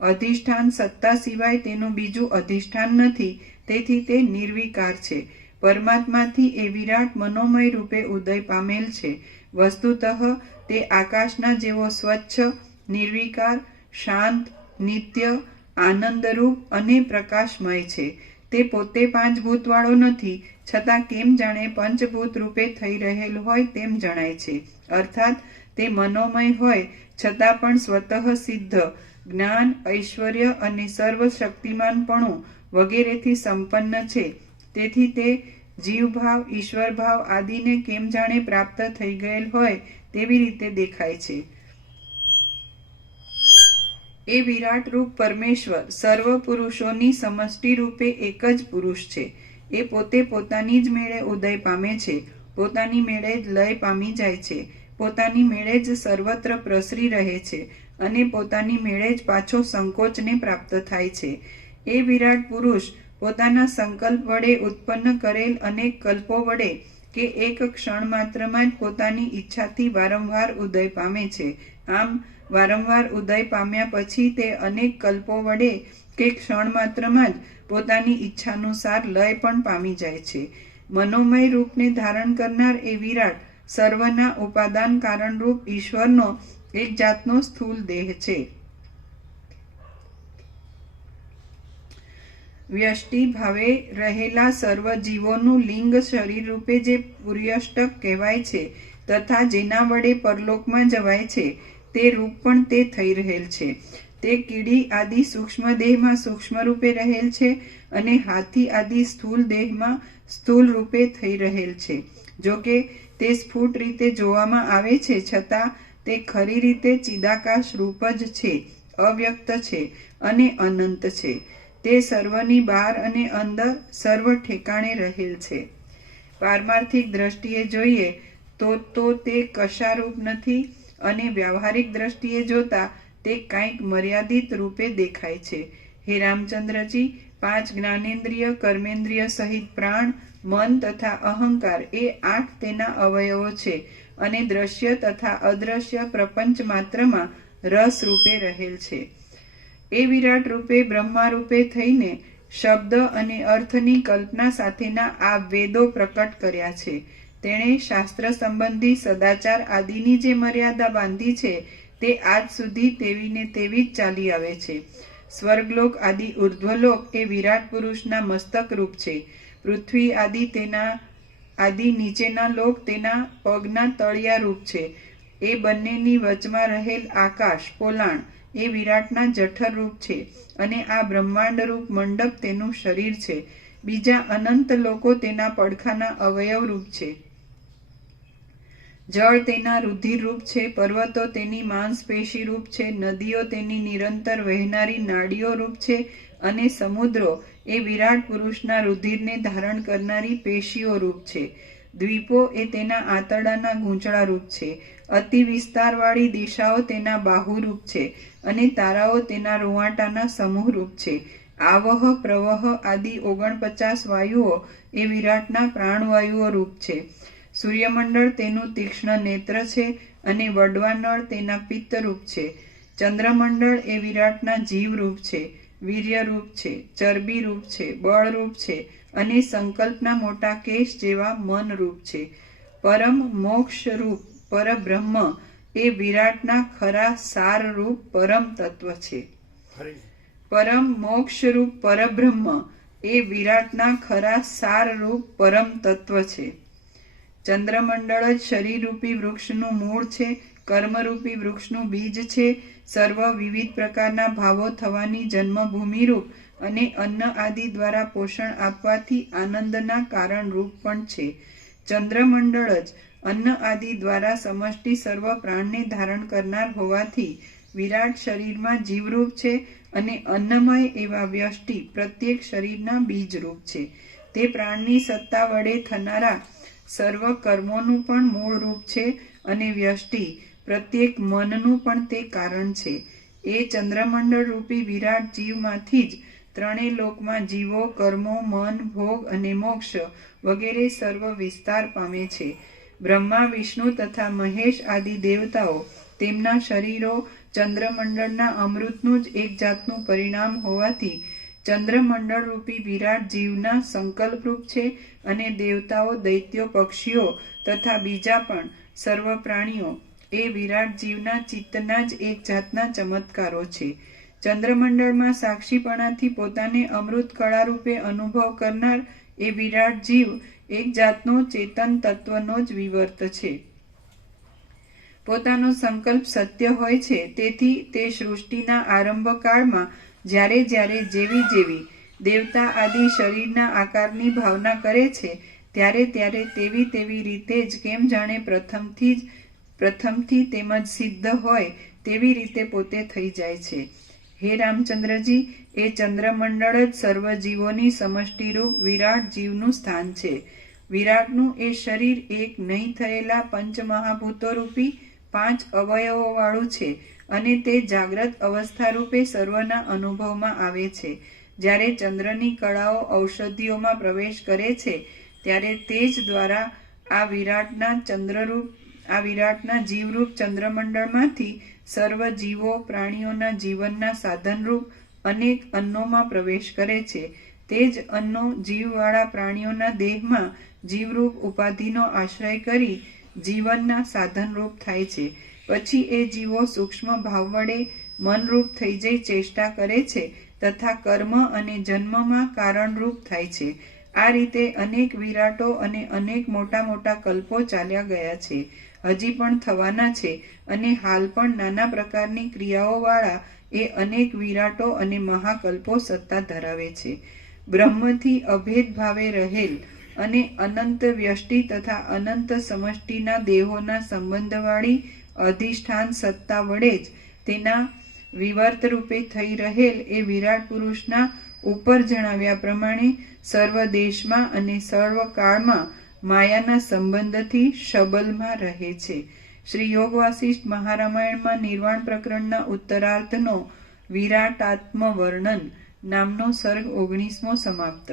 અધિષ્ઠાન સત્તા સિવાય તેનું બીજું અધિષ્ઠાન નથી, તેથી તે નિર્વિકાર છે. પરમાત્માથી એ વિરાટ મનોમય રૂપે ઉદય પામેલ છે. વસ્તુતઃ તે આકાશના જેવો સ્વચ્છ, નિર્વિકાર, શાંત, નિત્ય, આનંદરૂપ અને પ્રકાશમય છે. તે પોતે 5 ભૂતવાળો નથી, છતાં કેમ જાણે પંચભૂત રૂપે થઈ રહેલ હોય તેમ જણાય છે. અર્થાત તે મનોમય હોય છતાં પણ સ્વતઃ સિદ્ધ જ્ઞાન, ઐશ્વર્ય અને સર્વશક્તિમાનપણું વગેરેથી સંપન્ન છે. તેથી તે જીવભાવ, ઈશ્વરભાવ આદિને કેમ જાણે પ્રાપ્ત થઈ ગયેલ હોય તેવી રીતે દેખાય છે. એ વિરાટ રૂપ પરમેશ્વર સર્વ પુરુષોની સમષ્ટિ રૂપે એક જ પુરુષ છે. એ પોતે પોતાની જ મેળે ઉદય પામે છે, પોતાની મેળે જ લય પામી જાય છે, પોતાની મેળે જ સર્વત્ર પ્રસરી રહે છે અને પોતાની મેળે જ પાછો સંકોચને પ્રાપ્ત થાય છે. એ વિરાટ પુરુષ પોતાના સંકલ્પ વડે ઉત્પન્ન કરેલ અનેક કલ્પો વડે કે એક ક્ષણ માત્રમાં જ પોતાની ઈચ્છાથી વારંવાર ઉદય પામે છે. આમ વારંવાર ઉદય પામ્યા પછી તે અનેક કલ્પો વડે કે ક્ષણ માત્રમાં જ પોતાની ઈચ્છાનુસાર લય પણ પામી જાય છે. મનોમય રૂપને ધારણ કરનાર એ વિરાટ સર્વના ઉપાદાન કારણરૂપ ઈશ્વરનો એક જાતનો સ્થૂલ દેહ છે. વ્યષ્ટિ ભાવે રહેલા સર્વ જીવોનું લિંગ શરીર રૂપે જે પુર્યષ્ટક કહેવાય છે તથા જેના વડે પરલોકમાં જવાય છે, તે રૂપ પણ તે થઈ રહેલ છે. તે કીડી આદિ સૂક્ષ્મ દેહમાં સૂક્ષ્મ રૂપે રહેલ છે અને હાથી આદિ સ્થૂલ દેહમાં સ્થૂલ રૂપે થઈ રહેલ છે. જોકે તે સ્ફુટ રીતે જોવામાં આવે છે, છતાં તે ખરી રીતે ચિદાકાશ રૂપ જ છે, અવ્યક્ત છે અને અનંત છે. તે સર્વની બહાર અને અંદર સર્વ ઠેકાણે રહેલ છે. પારમાર્થિક દ્રષ્ટિએ જોઈએ તો તે કશારૂપ નથી અને વ્યવહારિક દ્રષ્ટિએ જોતા તે કંઈક મર્યાદિત રૂપે દેખાય છે. હે રામચંદ્રજી, 5 જ્ઞાનેન્દ્રિય, કર્મેન્દ્રિય સહિત પ્રાણ, મન તથા અહંકાર એ 8 તેના અવયવો છે અને દ્રશ્ય તથા અદ્રશ્ય પ્રપંચ માત્રમાં રસ રૂપે રહેલ છે. એ વિરાટ રૂપે બ્રહ્મા રૂપે થઈને શબ્દ અને અર્થની કલ્પના સાથેના આ વેદો પ્રકટ કર્યા છે. તેણે શાસ્ત્ર સંબંધી સદાચાર આદિની જે મર્યાદા બાંધી છે તે આજ સુધી તેવીને તેવી જ ચાલી આવે છે. સ્વર્ગલોક આદિ ઉર્ધ્વલોક એ વિરાટ પુરુષના મસ્તક રૂપ છે. પૃથ્વી આદિ નીચેના લોક તેના પગના તળિયા રૂપ છે. એ બંનેની વચમાં રહેલ આકાશ પોલાણ એ વિરાટના જઠર રૂપ છે અને આ બ્રહ્માંડ રૂપ મંડપ તેનું શરીર છે. બીજા અનંત લોકો તેના પડખાના અવયવ રૂપ છે. જળ તેના રુધિર રૂપ છે, પર્વતો તેની માંસપેશી રૂપ છે, નદીઓ તેની નિરંતર વહેનારી નાડીઓ રૂપ છે અને સમુદ્રો એ વિરાટ પુરુષના રુધિરને ધારણ કરનારી પેશીઓ રૂપ છે. દ્વીપો એ તેના આંતરડાના ગૂંચળા રૂપ છે. અતિ વિસ્તારવાળી દિશાઓ તેના બાહુરૂપ છે અને તારાઓ તેના રૂંવાટાના સમૂહ રૂપ છે. આવહ પ્રવહ આદિ 49 વાયુઓ એ વિરાટના પ્રાણવાયુઓ રૂપ છે. સૂર્યમંડળ તેનું તીક્ષ્ણ નેત્ર છે અને વડવાનળ તેના પિત્ત રૂપ છે. ચંદ્રમંડળ એ વિરાટના જીવ રૂપ છે, વીર્ય રૂપ છે, ચરબી રૂપ છે, બળ રૂપ છે અને સંકલ્પના મોટા કેશ જેવા મન રૂપ છે. પરમ મોક્ષ રૂપ પરબ્રહ્મ એ વિરાટના ખરા સાર રૂપ પરમ તત્વ છે. પરમ મોક્ષ રૂપ પરબ્રહ્મ એ વિરાટના ખરા સાર રૂપ પરમ તત્વ છે. ચંદ્રમંડળ જ શરીરરૂપી વૃક્ષનું મૂળ છે, કર્મરૂપી વૃક્ષનું બીજ છે, સર્વ વિવિધ પ્રકારના ભાવો થવાની જન્મભૂમિ રૂપ અને અન્ન આદિ દ્વારા પોષણ આપવાથી આનંદના કારણ રૂપ પણ છે. ચંદ્રમંડળ જ અન્ન આદિ દ્વારા સમષ્ટિ સર્વ પ્રાણને ધારણ કરનાર હોવાથી વિરાટ શરીરમાં જીવરૂપ છે અને અન્નમય એવા વ્યષ્ટિ પ્રત્યેક શરીરના બીજરૂપ છે. તે પ્રાણની સત્તા વડે થનારા સર્વ કર્મોનું પણ મૂળ રૂપ છે અને વ્યષ્ટિ પ્રત્યેક મનનું પણ તે કારણ છે. એ ચંદ્રમંડળ રૂપી વિરાટ જીવમાંથી જ ત્રણેય લોકમાં જીવો, કર્મો, મન, ભોગ અને મોક્ષ વગેરે સર્વ વિસ્તાર પામે છે. બ્રહ્મા, વિષ્ણુ તથા મહેશ આદિ દેવતાઓ તેમના શરીરો ચંદ્રમંડળના અમૃતનું જ એક જાતનું પરિણામ હોવાથી ચંદ્રમંડળ રૂપી વિરાટ જીવના સંકલ્પરૂપ છે અને દેવતાઓ, દૈત્યો, પક્ષીઓ તથા બીજા પણ સર્વ પ્રાણીઓ એ વિરાટ જીવના ચિત્તના જ એક જાતના ચમત્કારો છે. ચંદ્રમંડળમાં સાક્ષીપણાથી પોતાને અમૃત કળા રૂપે અનુભવ કરનાર એ વિરાટ જીવ એક જાતનો ચેતન તત્વનો જ વિવર્ત છે. પોતાનો સંકલ્પ સત્ય હોય છે, તેથી તે સૃષ્ટિના આરંભ કાળમાં જ્યારે જ્યારે જેવી જેવી દેવતા આદિ શરીરના આકારની ભાવના કરે છે ત્યારે ત્યારે તેવી તેવી રીતે જ કેમ જાણે પ્રથમથી તેમજ સિદ્ધ હોય તેવી રીતે પોતે થઈ જાય છે. હે રામચંદ્રજી, એ ચંદ્રમંડળ જ સર્વ જીવોની સમષ્ટિરૂપ વિરાટ જીવનું સ્થાન છે. વિરાટનું એ શરીર એક નહીં થયેલા પંચમહાભૂતો રૂપી 5 અવયવોવાળું છે અને તે જાગ્રત અવસ્થા રૂપે સર્વના અનુભવમાં આવે છે. જ્યારે ચંદ્રની કળાઓ ઔષધિઓમાં પ્રવેશ કરે છે ત્યારે તે જ દ્વારા આ વિરાટના જીવરૂપ ચંદ્રમંડળમાંથી સર્વ જીવો પ્રાણીઓના જીવનના સાધનરૂપ અનેક અન્નોમાં પ્રવેશ કરે છે. તે જ અન્નો જીવવાળા પ્રાણીઓના દેહમાં જીવરૂપ ઉપાધિનો આશ્રય કરી જીવનના સાધનરૂપ થાય છે. પછી એ જીવો સૂક્ષ્મ ભાવ વડે મનરૂપ થઈ જઈ ચેષ્ટા કરે છે તથા કર્મ અને જન્મમાં કારણરૂપ થાય છે. આ રીતે અનેક વિરાટો અને અનેક મોટા મોટા કલ્પો ચાલ્યા ગયા છે, હજી પણ થવાના છે અને હાલ પણ નાના પ્રકારની ક્રિયાઓવાળા એ અનેક વિરાટો અને મહાકલ્પો સત્તા ધરાવે છે. બ્રહ્મથી અભેદ ભાવે રહેલ અને અનંત વ્યષ્ટિ તથા અનંત સમષ્ટિના દેહોના સંબંધવાળી અધિષ્ઠાન સત્તા વડે જ તેના વિવર્ત રૂપે થઈ રહેલ એ વિરાટ પુરુષના ઉપર જણાવ્યા પ્રમાણે સર્વ દેશમાં અને સર્વ કાળમાં માયાના સંબંધથી શબલમાં રહે છે. શ્રી યોગ વાસિષ્ઠ મહારામાયણમાં નિર્વાણ પ્રકરણના ઉત્તરાર્ધનો વિરાટાત્મ વર્ણન નામનો સર્ગ 19મો સમાપ્ત.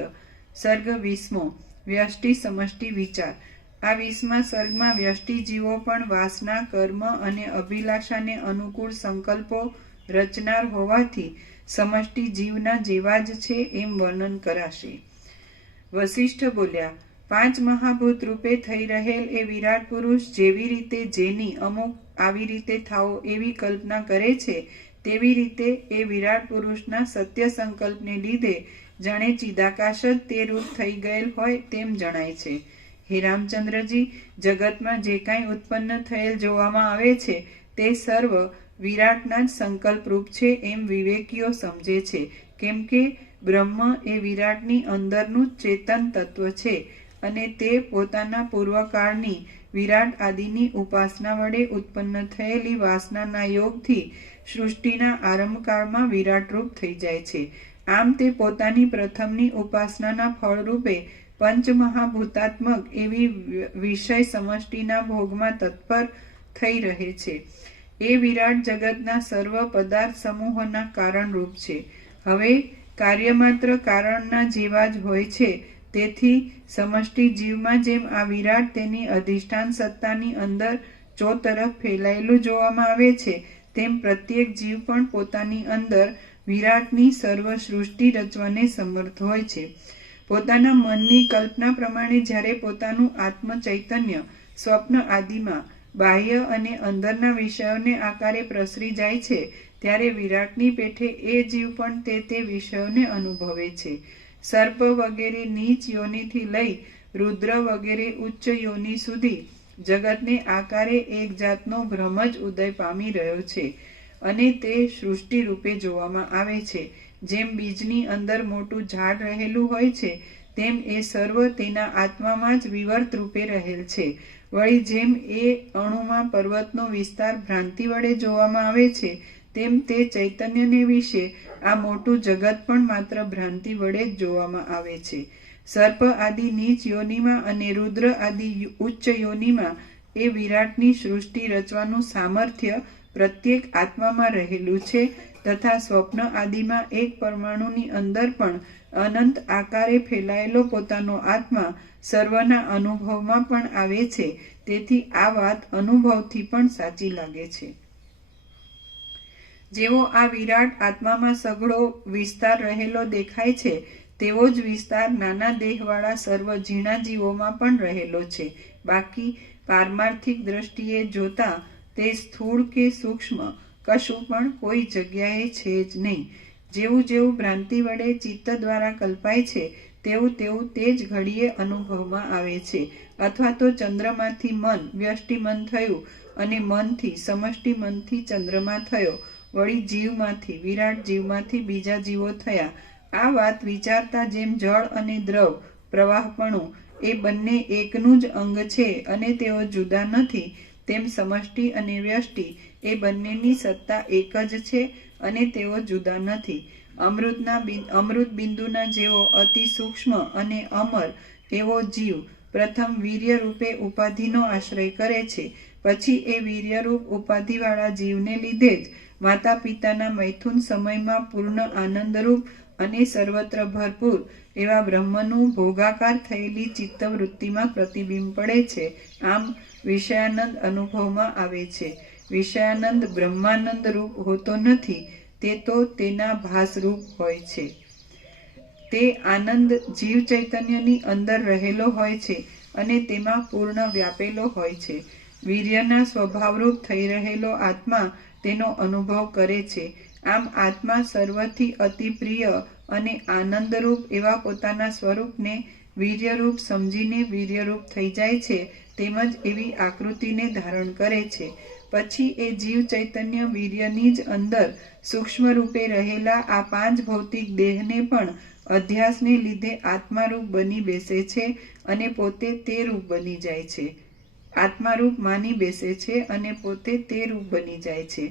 સર્ગ 20મો વ્યષ્ટિ સમષ્ટિ વિચાર. આ 20મા સર્ગમાં વ્યષ્ટિ જીવો પણ વાસના, કર્મ અને અભિલાષાને અનુકૂળ સંકલ્પો રચનાર હોવાથી સમષ્ટિ જીવના જેવા જ છે એમ વર્ણન કરાશે. વસિષ્ઠ બોલ્યા, 5 મહાભૂત રૂપે થઈ રહેલ એ વિરાટ પુરુષ જેવી રીતે જેની અમુક આવી રીતે થાઓ એવી કલ્પના કરે છે તેવી રીતે એ વિરાટ પુરુષના સત્ય સંકલ્પને લીધે જાણે ચિદાકાશ જ તે રૂપ થઈ ગયેલ હોય તેમ જણાય છે. હે રામચંદ્રજી, જગતમાં જે કાંઈ ઉત્પન્ન થયેલ જોવામાં આવે છે તે સર્વ વિરાટના જ સંકલ્પ રૂપ છે એમ વિવેકીઓ સમજે છે. કેમ કે બ્રહ્મ એ વિરાટની અંદરનું ચેતન તત્વ છે અને તે પોતાના પૂર્વકાળની વિરાટ આદિની ઉપાસના વડે ઉત્પન્ન થયેલી વાસનાના યોગથી સૃષ્ટિના આરંભકાળમાં વિરાટ રૂપ થઈ જાય છે. આમ તે પોતાની પ્રથમની ઉપાસનાના ફળરૂપે પંચમહાભૂતાત્મક એવી વિષય સમષ્ટિના ભોગમાં તત્પર થઈ રહે છે. એ વિરાટ જગતના સર્વ પદાર્થ સમૂહોના કારણરૂપ છે. હવે કાર્યમાત્ર કારણના જેવા જ હોય છે. તેથી સમષ્ટિ જીવમાં જેમ આ વિરાટ તેની અધિષ્ઠાન સત્તાની અંદર ચોતરફ ફેલાયેલું જોવામાં આવે છે, તેમ પ્રત્યેક જીવ પણ પોતાની અંદર વિરાટની સર્વ સૃષ્ટિ રચવાને સમર્થ હોય છે. પોતાના મનની કલ્પના પ્રમાણે જ્યારે પોતાનું આત્મ ચૈતન્ય સ્વપ્ન આદિમાં બાહ્ય અને અંદરના વિષયોને આકારે પ્રસરી જાય છે, ત્યારે વિરાટની પેઠે એ જીવ પણ તે વિષયોને અનુભવે છે. સર્પ વગેરે નીચ યોનિથી લઈ રુદ્ર વગેરે ઉચ્ચ યોનિ સુધી જગતને આકારે એક જાતનો ભ્રમ જ ઉદય પામી રહ્યો છે અને તે સૃષ્ટિ રૂપે જોવામાં આવે છે. જેમ બીજની અંદર મોટું ઝાડ રહેલું હોય છે, તેમ એ સર્વ તેના આત્મામાં જ વિવર્ત રૂપે રહેલ છે. વળી જેમ એ અણુમાં પર્વતનો વિસ્તાર ભ્રાંતિ વડે જોવામાં આવે છે, તેમ તે ચૈતન્યને વિશે આ મોટું જગત પણ માત્ર ભ્રાંતિ વડે જ જોવામાં આવે છે. સર્પ આદિ નીચ યોનિમાં અને રુદ્ર આદિ ઉચ્ચ યોનિમાં એ વિરાટની સૃષ્ટિ રચવાનું સામર્થ્ય પ્રત્યેક આત્મામાં રહેલું છે તથા સ્વપ્ન આદિમાં એક પરમાણુની અંદર પણ અનંત આકારે ફેલાયેલો પોતાનો આત્મા સર્વના અનુભવમાં પણ આવે છે. તેથી આ વાત અનુભવથી પણ સાચી લાગે છે. જેવો આ વિરાટ આત્મામાં સઘળો વિસ્તાર રહેલો દેખાય છે, તેવો જ વિસ્તાર નાના દેહવાળા સર્વ ઝીણા જીવોમાં પણ રહેલો છે. બાકી પારમાર્થિક દ્રષ્ટિએ જોતા તે સ્થૂળ કે સૂક્ષ્મ કશું પણ કોઈ જગ્યાએ છે જ નહીં. જેવું જેવું ભ્રાંતિ વડે ચિત્ત દ્વારા કલ્પાય છે, તેવું તેવું તે જ ઘડીએ અનુભવમાં આવે છે. અથવા તો ચંદ્રમાંથી મન વ્યષ્ટિ મન થયું અને મનથી સમષ્ટિ મનથી ચંદ્રમા થયો, વળી જીવમાંથી વિરાટ જીવમાંથી બીજા જીવો થયા. આ વાત વિચારતા જેમ જળ અને દ્રવ પ્રવાહપણું એ બંને એકનું જ અંગ છે અને તેઓ જુદા નથી, તેમ સમષ્ટિ અને વ્યષ્ટિ એ બંનેની સત્તા એક જ છે અને તેઓ જુદા નથી. અમૃત બિંદુના જેવો અતિ સૂક્ષ્મ અને અમર એવો જીવ પ્રથમ વીર્ય રૂપે ઉપાધિનો આશ્રય કરે છે. પછી એ વીર્યરૂપ ઉપાધિવાળા જીવને લીધે જ માતા પિતાના મૈથુન સમયમાં પૂર્ણ આનંદરૂપ અને સર્વત્ર ભરપૂર એવા બ્રહ્મનું ભોગાકાર થયેલી ચિત્તવૃત્તિમાં પ્રતિબિંબ પડે છે. આમ વિષયાનંદ અનુભવમાં આવે છે. વિષયાનંદ બ્રહ્માનંદ રૂપ હોતો નથી, તે તો તેના ભાસરૂપ હોય છે. તે આનંદ જીવ ચૈતન્યની અંદર રહેલો હોય છે અને તેમાં પૂર્ણ વ્યાપેલો હોય છે. વીર્યના સ્વભાવરૂપ થઈ રહેલો આત્મા તેનો અનુભવ કરે છે. આમ આત્મા સર્વથી અતિ પ્રિય અને આનંદરૂપ એવા પોતાના સ્વરૂપને વીર્યરૂપ સમજીને વીર્યરૂપ થઈ જાય છે. તેમજ એવી આકૃતિને ધારણ કરે છે. પછી એ જીવ ચૈતન્ય વીર્યની જ અંદર સૂક્ષ્મ રૂપે રહેલા આ 5 ભૌતિક દેહને પણ અધ્યાસને લીધે આત્મારૂપ બની બેસે છે અને પોતે તે રૂપ બની જાય છે. આત્મારૂપ માની બેસે છે અને પોતે તે રૂપ બની જાય છે.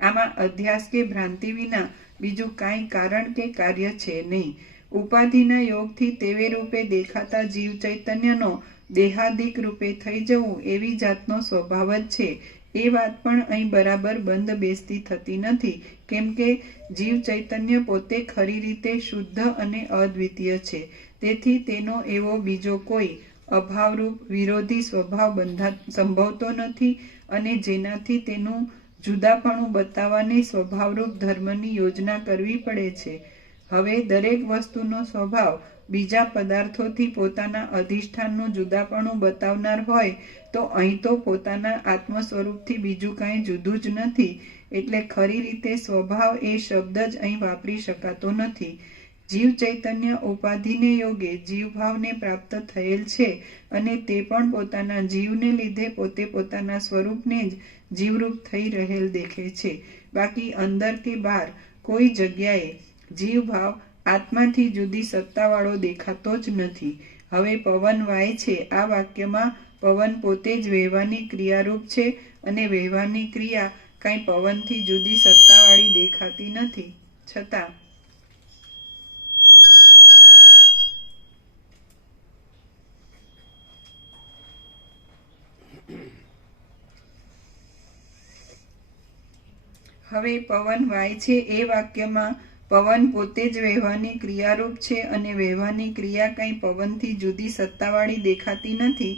આમાં અધ્યાસ કે ભ્રાંતિ વિના બીજું કાંઈ કારણ કે કાર્ય છે નહીં. ઉપાધિના યોગથી તેવે રૂપે દેખાતા જીવ ચૈતન્યનો દેહાદિક રૂપે થઈ જવું એવી જાતનો સ્વભાવ જ છે. એ વાત પણ અહીં બરાબર બંધ બેસતી થતી નથી, કેમ કે જીવ ચૈતન્ય પોતે ખરી રીતે શુદ્ધ અને અદ્વિતીય છે. તેથી તેનો એવો બીજો કોઈ અભાવરૂપ વિરોધી સ્વભાવ સંભવતો નથી અને જેનાથી તેનું જુદાપણું બતાવવાને સ્વભાવરૂપ ધર્મની યોજના કરવી પડે છે. હવે દરેક વસ્તુનો સ્વભાવ બીજા પદાર્થોથી પોતાના અધિષ્ઠાનનું જુદાપણું બતાવનાર હોય તો અહીં તો પોતાના આત્મ સ્વરૂપથી બીજું કાંઈ જુદું જ નથી. એટલે ખરી રીતે સ્વભાવ એ શબ્દ જ અહીં વાપરી શકાતો નથી. જીવ ચૈતન્ય ઉપાધિને યોગે જીવભાવને પ્રાપ્ત થયેલ છે અને તે પણ પોતાના જીવને લીધે પોતે પોતાના સ્વરૂપને જ જીવરૂપ થઈ રહેલ દેખે છે. બાકી અંદર કે બહાર કોઈ જગ્યાએ જીવભાવ આત્માથી જુદી સત્તાવાળો દેખાતો જ નથી. હવે પવન વાય છે આ વાક્યમાં પવન પોતે જ વહેવાની ક્રિયારૂપ છે અને વહેવાની ક્રિયા કાંઈ પવનથી જુદી સત્તાવાળી દેખાતી નથી. છતાં હવે પવન વાય છે એ વાક્યમાં પવન પોતે જ વહેવાની ક્રિયારૂપ છે અને વહેવાની ક્રિયા કંઈ પવનથી જુદી સત્તાવાળી દેખાતી નથી.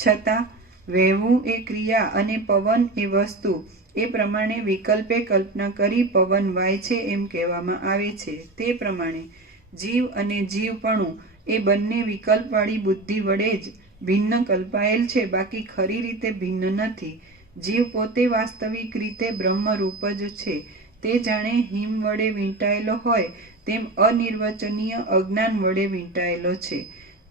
છતાં વહેવું એ ક્રિયા અને પવન એ વસ્તુ એ પ્રમાણે વિકલ્પે કલ્પના કરી પવન વાય છે એમ કહેવામાં આવે છે. તે પ્રમાણે જીવ અને જીવપણું એ બંને વિકલ્પવાળી બુદ્ધિ વડે જ ભિન્ન કલ્પાયેલ છે, બાકી ખરી રીતે ભિન્ન નથી. જીવ પોતે વાસ્તવિક રીતે બ્રહ્મરૂપ જ છે. તે જાણે હિમ વડે વીંટાયેલો હોય તેમ અનિર્વચનીય અજ્ઞાન વડે વીંટાયેલો છે.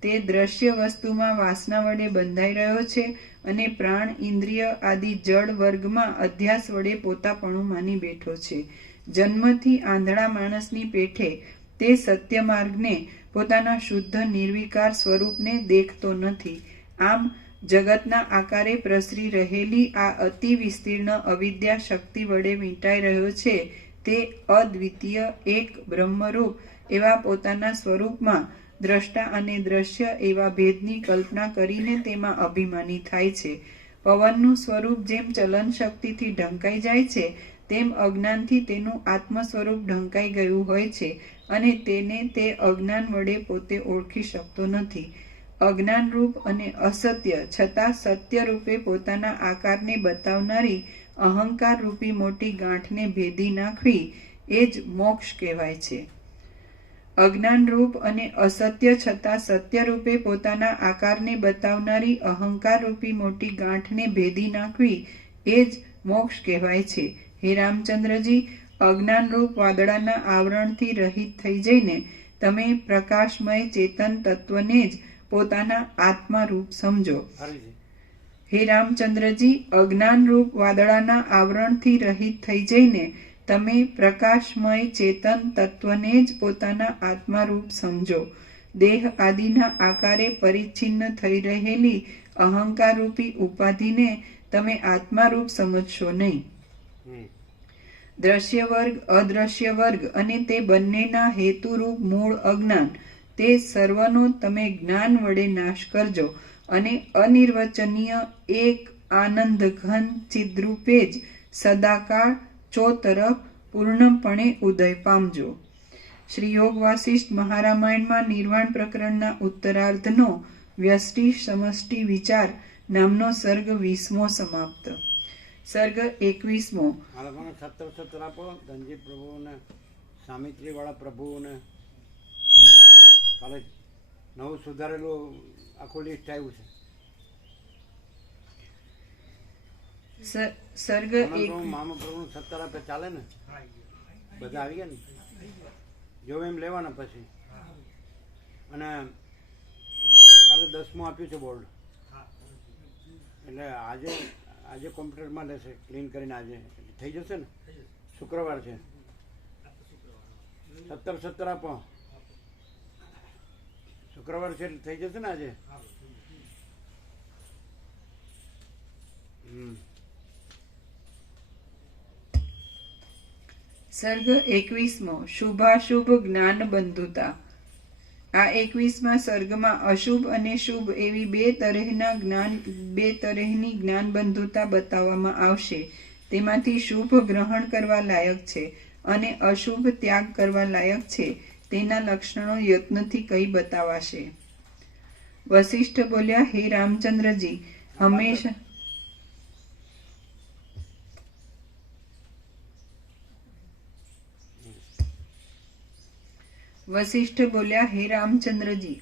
તે દ્રશ્ય વસ્તુમાં વાસના વડે બંધાઈ રહ્યો છે અને પ્રાણ ઇન્દ્રિય આદિ જળ વર્ગમાં અધ્યાસ વડે પોતાપણું માની બેઠો છે. જન્મથી આંધળા માણસની પેઠે તે સત્ય માર્ગને, પોતાના શુદ્ધ નિર્વિકાર સ્વરૂપને દેખતો નથી. આમ જગતના આકારે પ્રસરી રહેલી આ અતિ વિસ્તીર્ણ અવિદ્યા શક્તિ વડે વીંટાઈ રહ્યો છે. તે અદ્વિતીય એક બ્રહ્મરૂપ એવા પોતાના સ્વરૂપમાં દ્રષ્ટા અને દ્રશ્ય એવા ભેદની કલ્પના કરીને તેમાં અભિમાની થાય છે. પવનનું સ્વરૂપ જેમ ચલન શક્તિથી ઢંકાઈ જાય છે તેમ અજ્ઞાનથી તેનું આત્મ સ્વરૂપ ઢંકાઈ ગયું હોય છે અને તેને તે અજ્ઞાન વડે પોતે ઓળખી શકતો નથી. અજ્ઞાન રૂપ અને અસત્ય છતાં સત્ય રૂપે પોતાના આકારને બતાવનારી અહંકાર રૂપી મોટી ગાંઠને ભેદી નાખવી એ જ મોક્ષ કહેવાય છે. અજ્ઞાન રૂપ અને અસત્ય છતાં સત્ય રૂપે પોતાના આકારને બતાવનારી અહંકાર રૂપી મોટી ગાંઠને ભેદી નાખવી એ જ મોક્ષ કહેવાય છે. હે રામચંદ્રજી, અજ્ઞાન રૂપ વાદળાના આવરણથી રહિત થઈ જઈને તમે પ્રકાશમય ચેતન તત્વને જ પોતાના આત્મા રૂપ સમજો. હે રામચંદ્રજી, અજ્ઞાન રૂપ વાદળાના આવરણથી રહિત થઈ જઈને તમે પ્રકાશમય ચેતન તત્વને જ પોતાના આત્મા રૂપ સમજો. દેહ આદિના આકારે પરિચ્છિન્ન થઈ રહેલી અહંકાર રૂપી ઉપાધિને તમે આત્મા રૂપ સમજશો નહીં. દ્રશ્ય વર્ગ, અદ્રશ્ય વર્ગ અને તે બંનેના હેતુરૂપ મૂળ અજ્ઞાન તે સર્વનો તમે જ્ઞાન વડે નાશ કરજો અને અનિર્વચનીય એક આનંદ ઘન ચિદ્રૂપે જ સદાકાળ ચોતરફ પૂર્ણપણે ઉદય પામજો. શ્રી યોગ વાસિષ્ઠ મહારામાયણમાં નિર્વાણ પ્રકરણના ઉત્તરાર્ધનો વ્યષ્ટિ સમષ્ટિ વિચાર નામનો સર્ગ 20મો સમાપ્ત. સર્ગ 21મો. આ લોકોને 17 આપો. ધનજી પ્રભુને, સામિત્રી વાળા પ્રભુને કાલે નવું સુધારેલું આખું લિસ્ટ આવ્યું છે. સર્ગ મામા પ્રભુનું 17 આપે ચાલે ને? બધા આવી ગયા ને? જો એમ લેવાના પછી. અને કાલે 10મું આપ્યું છે બોર્ડ, એટલે આજે કોમ્પ્યુટરમાં લેશે ક્લીન કરીને. આજે થઈ જશે ને? શુક્રવાર છે. 17 આપો. શુક્રવાર છે એટલે થઈ જશે ને આજે? સર્ગ 21મો. શુભાશુભ જ્ઞાન બંધુતા. આ 21મા સર્ગમાં અશુભ અને શુભ એવી બે તરહની જ્ઞાન બંધુતા બતાવવામાં આવશે. તેમાંથી શુભ ગ્રહણ કરવા લાયક છે અને અશુભ ત્યાગ કરવા લાયક છે. તેના લક્ષણો યત્નથી કઈ બતાવાશે. વશિષ્ઠ બોલ્યા, હે રામચંદ્રજી, હંમેશા વશિષ્ઠ બોલ્યા, હે રામચંદ્રજી,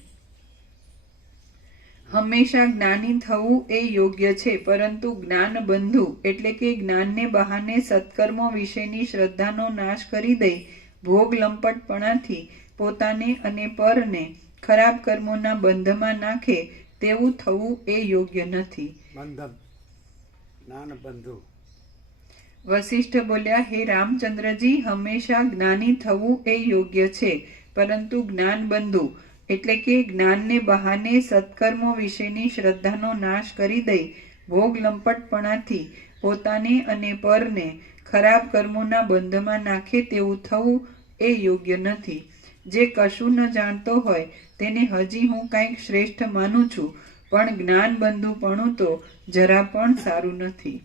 હંમેશા જ્ઞાની થવું એ યોગ્ય છે, પરંતુ જ્ઞાન બંધુ એટલે કે જ્ઞાનને બહાને સત્કર્મો વિશેની શ્રદ્ધાનો નાશ કરી દઈ ભોગ લંપટપણાથી પોતાને અને પરને ખરાબ કર્મોના બંધમાં નાખે તેવું થવું એ યોગ્ય નથી. બંધન જ્ઞાન બંધુ. વશિષ્ઠ બોલ્યા, હે રામચંદ્રજી, હંમેશા જ્ઞાની થવું એ યોગ્ય છે, પરંતુ જ્ઞાન બંધુ એટલે કે જ્ઞાનને બહાને સત્કર્મો વિશેની શ્રદ્ધાનો નાશ કરી દઈ ભોગ લંપટપણાથી પોતાને અને પરને ખરાબ કર્મોના બંધમાં નાખે તેવું થવું એ યોગ્ય નથી. જે કશું ન જાણતો હોય તેને હજી હું કંઈક શ્રેષ્ઠ માનું છું, પણ જ્ઞાન બંધુપણું તો જરા પણ સારું નથી.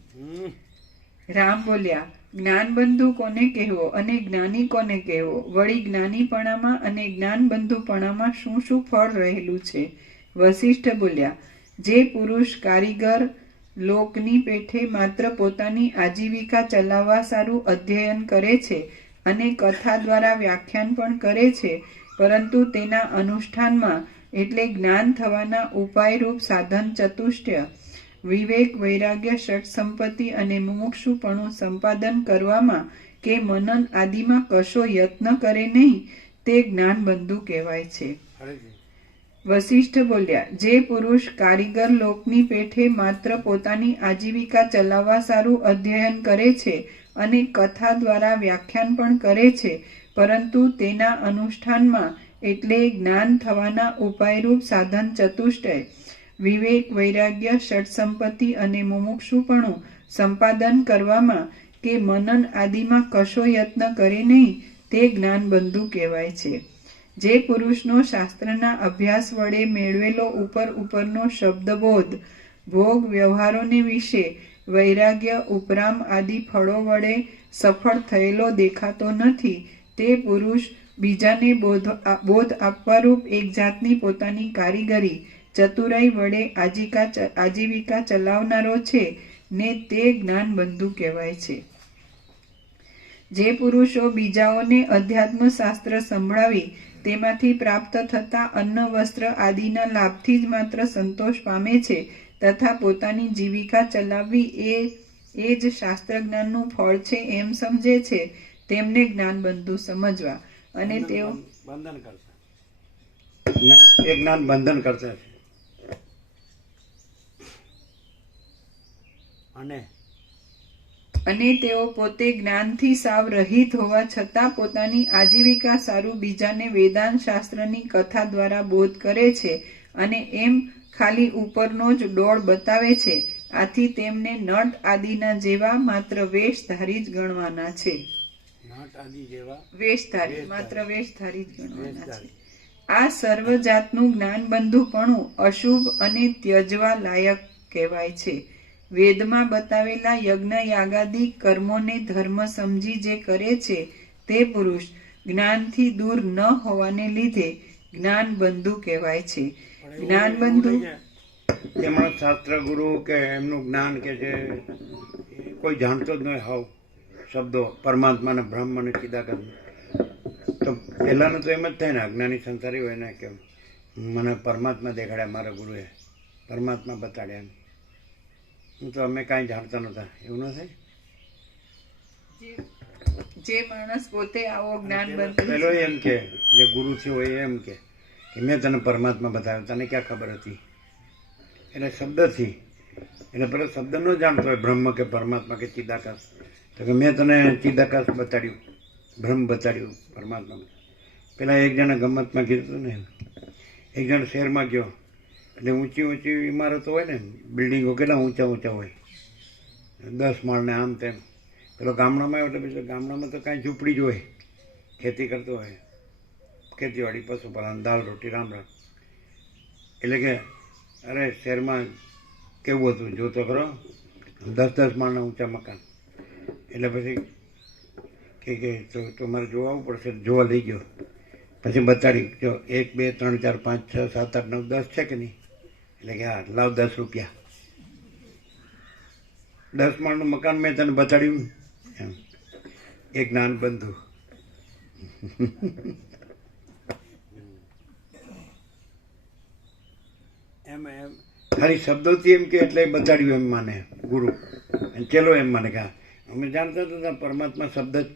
રામ બોલ્યા, જ્ઞાનબંધુ કોને કહેવો અને જ્ઞાની કોને કહેવો? વળી જ્ઞાનીપણામાં અને જ્ઞાનબંધુપણામાં શું શું ફળ રહેલું છે? વશિષ્ઠ બોલ્યા, જે પુરુષ કારીગર લોકની પેઠે માત્ર પોતાની આજીવિકા ચલાવવા સારું અધ્યયન કરે છે અને કથા દ્વારા વ્યાખ્યાન પણ કરે છે, પરંતુ તેના અનુષ્ઠાનમાં એટલે જ્ઞાન થવાના ઉપાયરૂપ સાધન ચતુષ્ટય, વિવેક, વૈરાગ્ય, ષટ સંપત્તિ અને મુમુક્ષુપણું સંપાદન કરવામાં કે મનન આદિમાં કશો યત્ન કરે નહીં, તે જ્ઞાનબંધુ કહેવાય છે. વશિષ્ઠ બોલ્યા, જે પુરુષ કારીગર લોકની પેઠે માત્ર પોતાની આજીવિકા ચલાવવા સારું અધ્યયન કરે છે અને કથા દ્વારા વ્યાખ્યાન પણ કરે છે, પરંતુ તેના અનુષ્ઠાનમાં એટલે જ્ઞાન થવાના ઉપાયરૂપ સાધન ચતુષ્ટય, વિવેક, વૈરાગ્ય, ષટ સંપત્તિ અને મુમુક્ષુપણું સંપાદન કરવામાં કે મનન આદિમાં કશો યત્ન કરે નહીં, તે જ્ઞાનબંધુ કહેવાય છે. જે પુરુષનો શાસ્ત્રના અભ્યાસ વડે મેળવેલો ઉપરનો શબ્દબોધ ભોગ વ્યવહારોને વિશે વૈરાગ્ય, ઉપરામ આદિ ફળો વડે સફળ થયેલો દેખાતો નથી, તે પુરુષ બીજાને બોધ આપવારૂપ એક જાતની પોતાની કારીગરી, ચતુરાઈ વડે આજીવિકા ચલાવનારો છે ને તે જ્ઞાનબંધુ કહેવાય છે. જે પુરુષો બીજાઓને અધ્યાત્મ શાસ્ત્ર સંભળાવી તેમાંથી પ્રાપ્ત થતા અન્ન, વસ્ત્ર આદિના લાભથી જ માત્ર સંતોષ પામે છે તથા પોતાની જીવિકા ચલાવવી એ જ શાસ્ત્ર જ્ઞાનનું ફળ છે એમ સમજે છે, તેમને જ્ઞાનબંધુ સમજવા. અને તેઓ બંધન કરતા એ જ્ઞાન બંધન કરતા છે. અને તેઓ પોતે જ્ઞાનથી સાવ રહિત હોવા છતાં પોતાની આજીવિકા સારું બીજાને વેદાંત શાસ્ત્રની કથા દ્વારા બોધ કરે છે અને એમ ખાલી ઉપરનો જ ડોળ બતાવે છે. આથી તેમને નટ આદિના જેવા માત્ર વેશધારી જ ગણવાના છે. વેશધારી જ ગણવાના છે. આ સર્વ જાતનું જ્ઞાનબંધુપણું અશુભ અને ત્યજવા લાયક કહેવાય છે. વેદમાં બતાવેલા યજ્ઞ યાગાદિ કર્મોને ધર્મ સમજી જે કરે છે તે પુરુષ જ્ઞાનથી દૂર ન હોવાને લીધે જ્ઞાનબંધુ કહેવાય છે. જ્ઞાનબંધુ એમનો શાસ્ત્ર ગુરુ કે એમનું જ્ઞાન કે છે કોઈ જાણતો જ નહીં હાવ શબ્દો પરમાત્માને બ્રહ્મ અને ચિદાકાશ. તો પહેલાંનું તો એમ જ થાય ને, અજ્ઞાની સંસારી હોય ને કે મને પરમાત્મા દેખાડ્યા, મારા ગુરુએ પરમાત્મા બતાડ્યા, એમ તો અમે કાંઈ જાણતા નહોતા, એવું ન થાય. જે માણસ પોતે આવો જ્ઞાનબંધુ પેલો એમ કે જે ગુરુ થયો હોય એમ કે મેં તને પરમાત્મા બતાવ્યો, તને ક્યાં ખબર હતી? એટલે શબ્દથી, એટલે પેલો શબ્દ ન જાણતો હોય બ્રહ્મ કે પરમાત્મા કે ચિદાકાશ, તો કે મેં તને ચિદાકાશ બતાડ્યું, બ્રહ્મ બતાડ્યું, પરમાત્મા. પેલા એક જણા ગમતમાં કીધું ને, એક જણ શહેરમાં ગયો એટલે ઊંચી ઊંચી ઇમારતો હોય ને, બિલ્ડિંગો કેટલા ઊંચા ઊંચા હોય, 10 માળને આમ તેમ. પેલો ગામડામાં આવ્યો એટલે પછી ગામડામાં તો કાંઈ ઝૂંપડી જ હોય, ખેતી કરતો હોય, ખેતીવાડી, પશુપાલન, દાળ રોટી, રામ રામ. એટલે કે અરે શહેરમાં કેવું હતું જોતો ખરો, 10 માળના ઊંચા મકાન. એટલે પછી કે તો મારે જોવા આવવું પડશે, જોવા લઈ ગયો. પછી બતાડી, જો 1 2 3 4 5 6 7 8 9 10 છે કે નહીં? એટલે કે હા, લાવ 10 રૂપિયા. 10 માળનું મકાન મેં તને બતાડ્યું એમ. એક જ્ઞાન બંધુ. એમ ખાલી શબ્દોથી એમ કે એટલે બતાડ્યું એમ માને ગુરુ, અને ચેલો એમ માને કે હા અમે જાણતા હતા પરમાત્મા શબ્દ જ,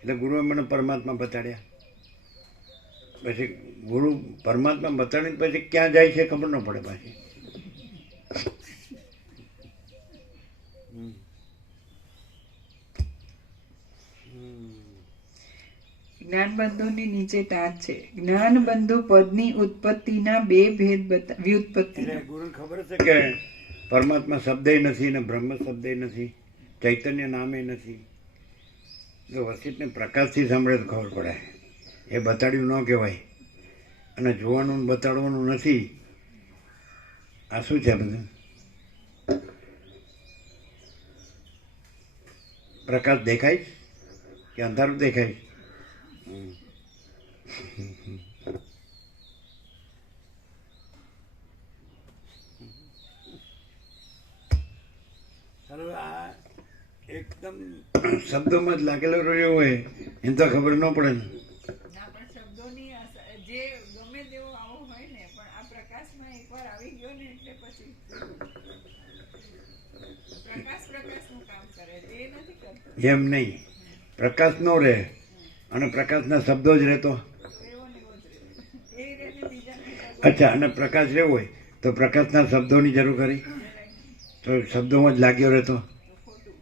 એટલે ગુરુએ મને પરમાત્મા બતાડ્યા. પછી ગુરુ પરમાત્મા બતાડીને પછી ક્યાં જાય છે ખબર ન પડે પાછી. જ્ઞાનબંધુની નીચે ટાંચ છે. જ્ઞાનબંધુ પદની ઉત્પત્તિના બે ભેદ વ્યુત્પત્તિ. એટલે ગુરુને ખબર છે કે પરમાત્મા શબ્દય નથી ને બ્રહ્મ શબ્દય નથી, ચૈતન્ય નામે નથી. જો વસિષ્ઠને પ્રકાશથી સાંભળે તો ખબર પડે. એ બતાડ્યું ન કહેવાય. અને જોવાનું ને બતાડવાનું નથી. આ શું છે બધું? પ્રકાશ દેખાય કે અંધારું દેખાય? આ એકદમ શબ્દોમાં જ લાગેલો રહ્યો હોય એને તો ખબર ન પડે ને. ના, પણ શબ્દોની જે ગમે તેવો આવો હોય ને, પણ આ પ્રકાશમાં એકવાર આવી ગયો ને એટલે પછી પ્રકાશનું કામ કરે છે, એ નથી કરતો. એમ નહીં, પ્રકાશ નો રહે અને પ્રકાશના શબ્દો જ રહેતો. એવો ને એવો જ રહે. એ રહે ને બીજાને અચ્છા, અને પ્રકાશ રહેવો હોય તો પ્રકાશના શબ્દોની જરૂર કરી? તો શબ્દોમાં જ લાગ્યો રહેતો. ખોટું.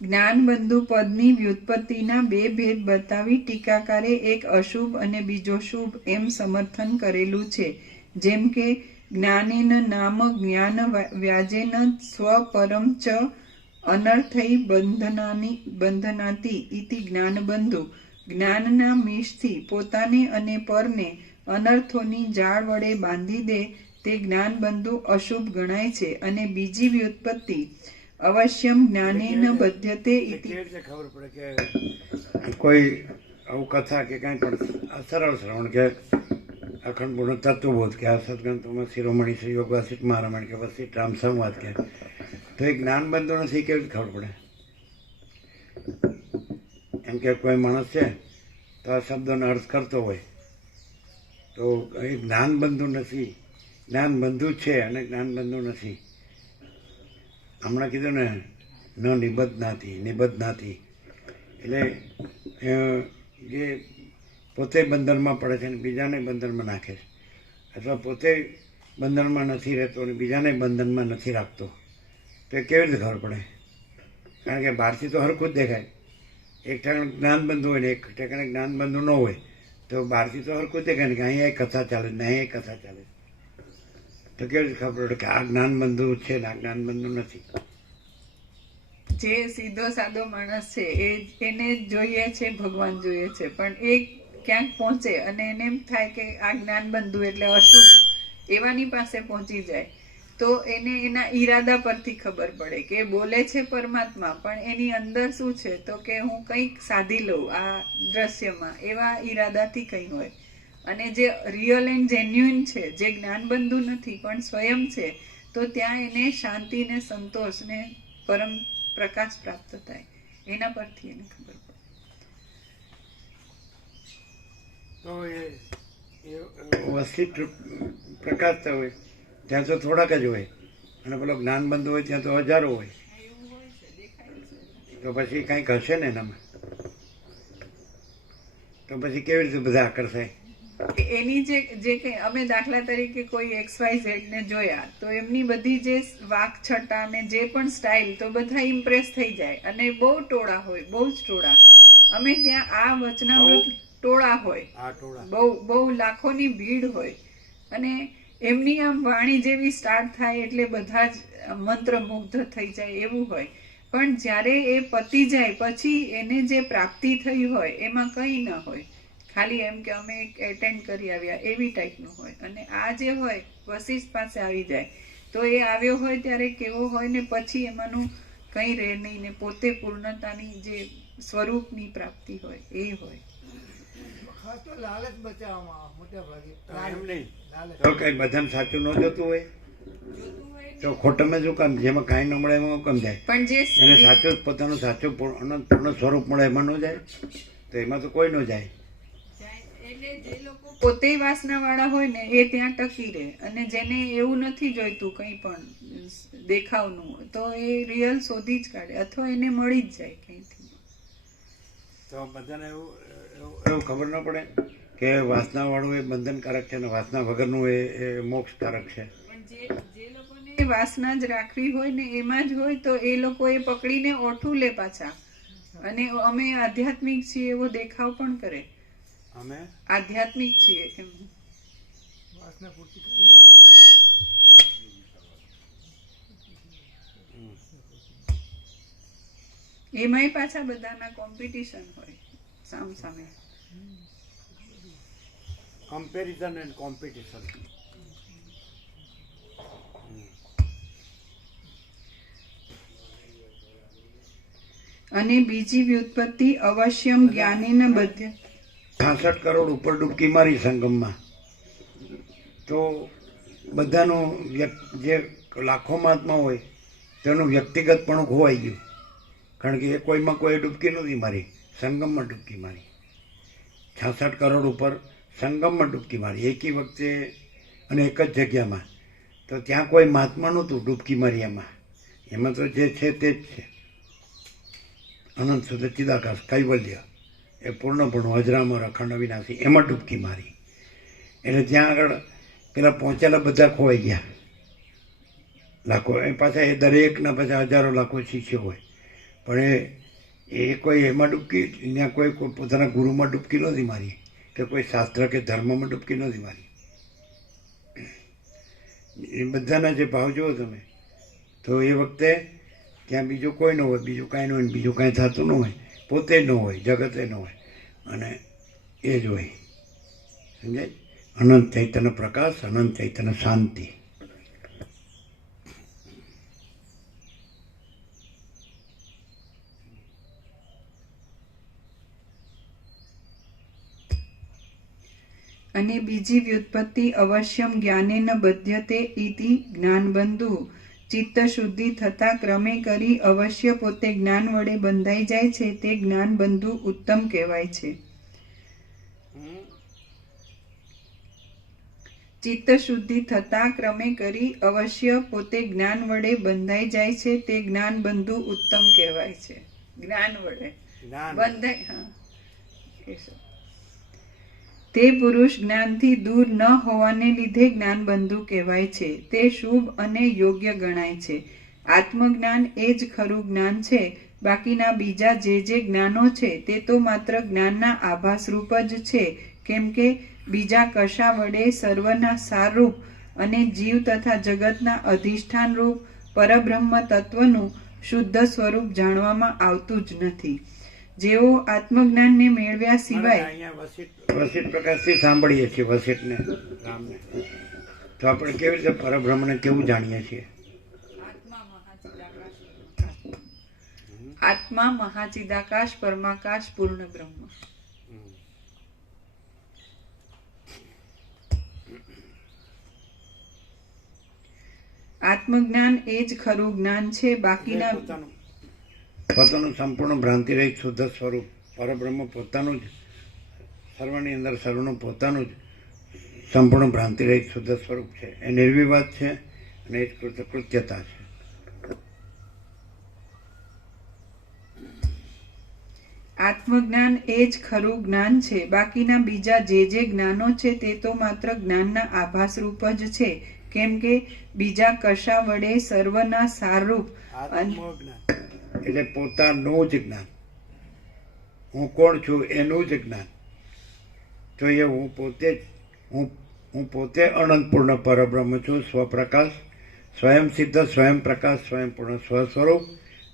જ્ઞાનબંધુ પદની વ્યુત્પત્તિના બે ભેદ બતાવી ટીકાકારે એક અશુભ અને બીજો શુભ એમ સમર્થન કરેલું છે. જેમ કે જ્ઞાનેન નામ જ્ઞાન વ્યાજેન સ્વપરમ ચ અનર્થૈ બંધનાતી ઇતિ જ્ઞાનબંધુ. જ્ઞાનના મીશથી પોતાને અને પરને અનર્થોની જાળ વડે બાંધી દે તે જ્ઞાનબંધુ અશુભ ગણાય છે. અને બીજી વ્યુત્પત્તિ અવશ્યમ જ્ઞાનેન બધ્યતે ઇતિ. કેવી રીતે ખબર પડે કે કોઈ આવું કથા કે કાંઈ પણ આ સરળ શ્રવણ કે અખંડ પૂર્ણ તત્વબોધ કે આ સદગ્રંથોમાં શિરોમણી શ્રી યોગ વસિષ્ઠ મહારામાયણ કે વસિષ્ઠ રામ સંવાદ કે તો એ જ્ઞાન બંધુ નથી, કેવી રીતે ખબર પડે? એમ કે કોઈ માણસ છે તો આ શબ્દોનો અર્થ કરતો હોય તો એ જ્ઞાન બંધુ નથી. જ્ઞાન બંધુ છે અને જ્ઞાન બંધુ નથી. હમણાં કીધું ને ન નિબદ્ધનાથી એટલે જે પોતે બંધનમાં પડે છે અને બીજાને બંધનમાં નાખે છે, અથવા પોતે બંધનમાં નથી રહેતો અને બીજાને બંધનમાં નથી રાખતો, તો એ કેવી રીતે ખબર પડે? કારણ કે બહારથી તો હરખું જ દેખાય. એક ઠેકાણે જ્ઞાનબંધુ હોય ને એક ઠેકાણે જ્ઞાનબંધુ ન હોય તો બહારથી તો હરખું જ દેખાય ને કે અહીંયા એક કથા ચાલે ને અહીંયા એક કથા ચાલે. તો કેવી રીતે ખબર પડે કે આ જ્ઞાનબંધુ છે ને આ જ્ઞાનબંધુ નથી? જે સીધો સાદો માણસ છે એને જોઈએ છે ભગવાન જોઈએ છે, પણ એ ક્યાંક પહોંચે અને એને એમ થાય કે આ જ્ઞાનબંધુ એટલે અશુભ, એવાની પાસે પહોંચી જાય તો એને એના ઈરાદા પરથી ખબર પડે કે બોલે છે પરમાત્મા પણ એની અંદર શું છે, તો કે હું કંઈક સાધી લઉં આ દ્રશ્યમાં, એવા ઈરાદાથી કંઈ હોય. અને જે રિયલ એન્ડ જેન્યુઇન છે, જે જ્ઞાનબંધુ નથી પણ સ્વયં છે, તો ત્યાં એને શાંતિ ને સંતોષ ને પરમ પ્રકાશ પ્રાપ્ત થાય. એના પરથી એને ખબર પડે. તો એ વસિષ્ઠ પ્રકાશતા હોય ત્યાં તો થોડાક જ હોય અને પેલો જ્ઞાનબંધુ હોય ત્યાં તો હજારો હોય. એવું હોય છે, દેખાય છે. તો પછી કંઈક હશે ને એનામાં? તો પછી કેવી રીતે બધા આકર્ષાય? એની જે કંઈ અમે દાખલા તરીકે કોઈ XYZ ને જોયા તો એમની બધી જે વાક છટા ને જે પણ સ્ટાઇલ, તો બધા ઇમ્પ્રેસ થઈ જાય. અને બહુ ટોળા હોય, બહુ જ ટોળા. અમે ત્યાં આ વચનામૃત ટોળા હોય, બહુ લાખોની ભીડ હોય અને એમની આમ વાણી જેવી સ્ટાર્ટ થાય એટલે બધા જ મંત્રમુગ્ધ થઈ જાય એવું હોય. પણ જ્યારે એ પતી જાય પછી એને જે પ્રાપ્તિ થઈ હોય એમાં કંઈ ન હોય, ખાલી એમ કે અમે એટેન્ડ કરી આવ્યા એવી ટાઈપનું હોય. અને આ જે હોય વશિષ્ઠ પાસે આવી જાય તો એ આવ્યો હોય ત્યારે કેવો હોય ને પછી એમાંનું કંઈ રહે નહીં ને પોતે પૂર્ણતાની જે સ્વરૂપની પ્રાપ્તિ હોય એ હોય. ખાસ તો લાલચ બચાવવામાં આવે મોટા ભાગે. એમ નહીં લાલચ. તો કઈ બધાને સાચું ન જોતું હોય તો ખોટામાં શું કામ? જેમાં કાંઈ ન મળે એમાં કેમ જાય? પણ જે એને સાચું પોતાનું સાચું પૂર્ણ સ્વરૂપ મળે એમાં ન જાય તો એમાં તો કોઈ ન જાય. એટલે જે લોકો પોતે વાસના વાળા હોય ને એ ત્યાં ટકી રહે, અને જેને એવું નથી જોઈતું કંઈ પણ દેખાવનું તો એ રિયલ શોધી જ કાઢે અથવા એને મળી જ જાય કંઈથી. તો બધાને એવું ખબર ન પડે કે વાસનાવાળું એ બંધનકારક છે અને વાસના વગરનું એ મોક્ષકારક છે. પણ જે લોકોને વાસના જ રાખવી હોય ને એમાં જ હોય તો એ લોકો એ પકડીને ઓઠું લે પાછા, અને અમે આધ્યાત્મિક છીએ એવો દેખાવ પણ કરે. અમે આધ્યાત્મિક છીએ એમ. વાસના પૂર્તિ કરવી હોય. એમાંય પાછા બધાના કોમ્પિટિશન હોય સામ સામે. Comparison and competition. અને બીજી વ્યુત્પત્તિ અવશ્યમ જ્ઞાનેન બધ્ય. 66 કરોડ ઉપર ડૂબકી મારી સંગમમાં, તો બધાનું જે લાખોમાં આત્મા હોય તેનું વ્યક્તિગત પણ ખોવાઈ ગયું, કારણ કે એ કોઈમાં કોઈ ડૂબકી નહોતી મારી, સંગમમાં ડૂબકી મારી. 66 કરોડ ઉપર સંગમમાં ડૂબકી મારી એકી વખતે અને એક જ જગ્યામાં. તો ત્યાં કોઈ મહાત્મા નહોતું ડૂબકી મારી એમાં તો જે છે તે જ છે. અનંત શુદ્ધ ચિદાકાશ કૈવલ્ય એ પૂર્ણપણું અજરામર અખંડ અવિનાશી એમાં ડૂબકી મારી. એટલે ત્યાં આગળ પેલા પહોંચેલા બધા ખોવાઈ ગયા લાખો. એ પાછા એ દરેકના પાછા હજારો લાખો શિષ્યો હોય, પણ એ કોઈ એમાં ડૂબકી, ત્યાં કોઈ પોતાના ગુરુમાં ડૂબકી નહોતી મારી, કે કોઈ શાસ્ત્ર કે ધર્મમાં ડૂબકી નહોતી મારી. એ બધાના જે ભાવ જુઓ તમે, તો એ વખતે ત્યાં બીજું કોઈ ન હોય, બીજું કાંઈ ન હોય, બીજું કાંઈ થતું ન હોય, પોતે ન હોય, જગતે ન હોય, અને એ જ હોય. સમજાય? અનંત ચૈતન્ય પ્રકાશ, અનંત ચૈતન્ય શાંતિ. અને બીજી વ્યુત્પત્તિ અવશ્યમ જ્ઞાનેન બધ્યતે ઇતિ જ્ઞાનબંધુ. ચિત્ત શુદ્ધિ થતા ક્રમે કરી અવશ્ય પોતે જ્ઞાન વડે બંધાઈ જાય છે તે જ્ઞાનબંધુ ઉત્તમ કહેવાય છે. ચિત્ત શુદ્ધિ થતા ક્રમે કરી અવશ્ય પોતે જ્ઞાન વડે બંધાઈ જાય છે તે જ્ઞાનબંધુ ઉત્તમ કહેવાય છે. જ્ઞાન વડે બંધાય, હા એ શું. તે પુરુષ જ્ઞાનથી દૂર ન હોવાને લીધે જ્ઞાનબંધુ કહેવાય છે. તે શુભ અને યોગ્ય ગણાય છે. આત્મજ્ઞાન એ જ ખરું જ્ઞાન છે. બાકીના બીજા જે જ્ઞાનો છે તે તો માત્ર જ્ઞાનના આભાસ રૂપ જ છે, કેમ કે બીજા કશા વડે સર્વના સારરૂપ અને જીવ તથા જગતના અધિષ્ઠાન રૂપ પરબ્રહ્મ તત્વનું શુદ્ધ સ્વરૂપ જાણવામાં આવતું જ નથી. જેઓ આત્મજ્ઞાનને મેળવ્યા સિવાય વસિત પ્રકાશથી સાંભળીએ છીએ વસિતને, રામને, તો આપણે કેવી રીતે પરબ્રહ્મને કેવું જાણીએ છીએ? આત્મા મહાચિદાકાશ પરમાકાશ પૂર્ણ બ્રહ્મ. આત્મજ્ઞાન એ જ ખરું જ્ઞાન છે. બાકીના પોતાનું સંપૂર્ણ ભ્રાંતિ રહિત શુદ્ધ સ્વરૂપ પરબ્રહ્મ પોતાનું જ, સર્વની અંદર સર્વનું પોતાનું જ સંપૂર્ણ ભ્રાંતિ રહિત શુદ્ધ સ્વરૂપ છે. એ નિર્વિવાદ છે અને એ જ કૃત્યતા છે. આત્મજ્ઞાન એ જ ખરું જ્ઞાન છે. બાકીના બીજા જે જ્ઞાનો છે તે તો માત્ર જ્ઞાનના આભાસ રૂપ જ છે, કેમ કે બીજા કશા વડે સર્વના સારરૂપ આત્મજ્ઞાન એટલે પોતાનું જ જ્ઞાન, હું કોણ છું એનું જ જ્ઞાન. તો એ હું પોતે અનંત પૂર્ણ પરબ્રહ્મ છું, સ્વપ્રકાશ, સ્વયં સિદ્ધ, સ્વયં પ્રકાશ, સ્વયં પૂર્ણ સ્વસ્વરૂપ,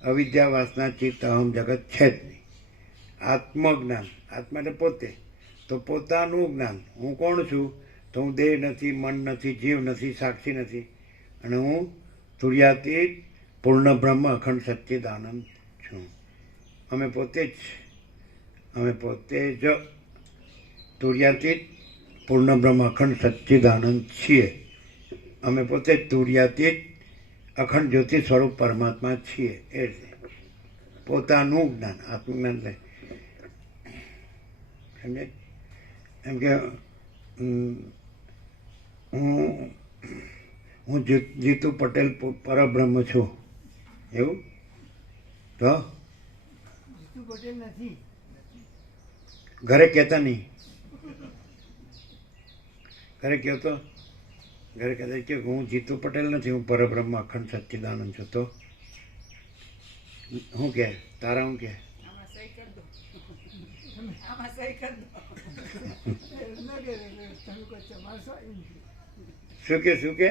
અવિદ્યા વાસના ચિત્ત અહમ જગત છે જ નહીં. આત્મજ્ઞાન, આત્મા એટલે પોતે, તો પોતાનું જ્ઞાન. હું કોણ છું? તો હું દેહ નથી, મન નથી, જીવ નથી, સાક્ષી નથી, અને હું તુર્યાતીત પૂર્ણ બ્રહ્મ અખંડ સચ્ચિદાનંદ છું. અમે પોતે જ તુર્યાતીત પૂર્ણ બ્રહ્મ અખંડ સચ્ચિદાનંદ છીએ. અમે પોતે જ તુર્યાતીત અખંડ જ્યોતિ સ્વરૂપ પરમાત્મા છીએ. એ રીતે પોતાનું જ્ઞાન, આત્મજ્ઞાન લે. સમજે? એમ કે હું જીતુ પટેલ પરબ્રહ્મ છું, એવું તો જીતુ પટેલ નથી. ઘરે કહેતા નહીં, ઘરે કહો તો ઘરે કદાચ કે હું જીતુ પટેલ નથી, હું પરબ્રહ્મ અખંડ સચ્ચિદાનંદ છું. તો શું કે તારા શું કે ના કે તમે કોઈ ચમાડશો એમ કે. શું કે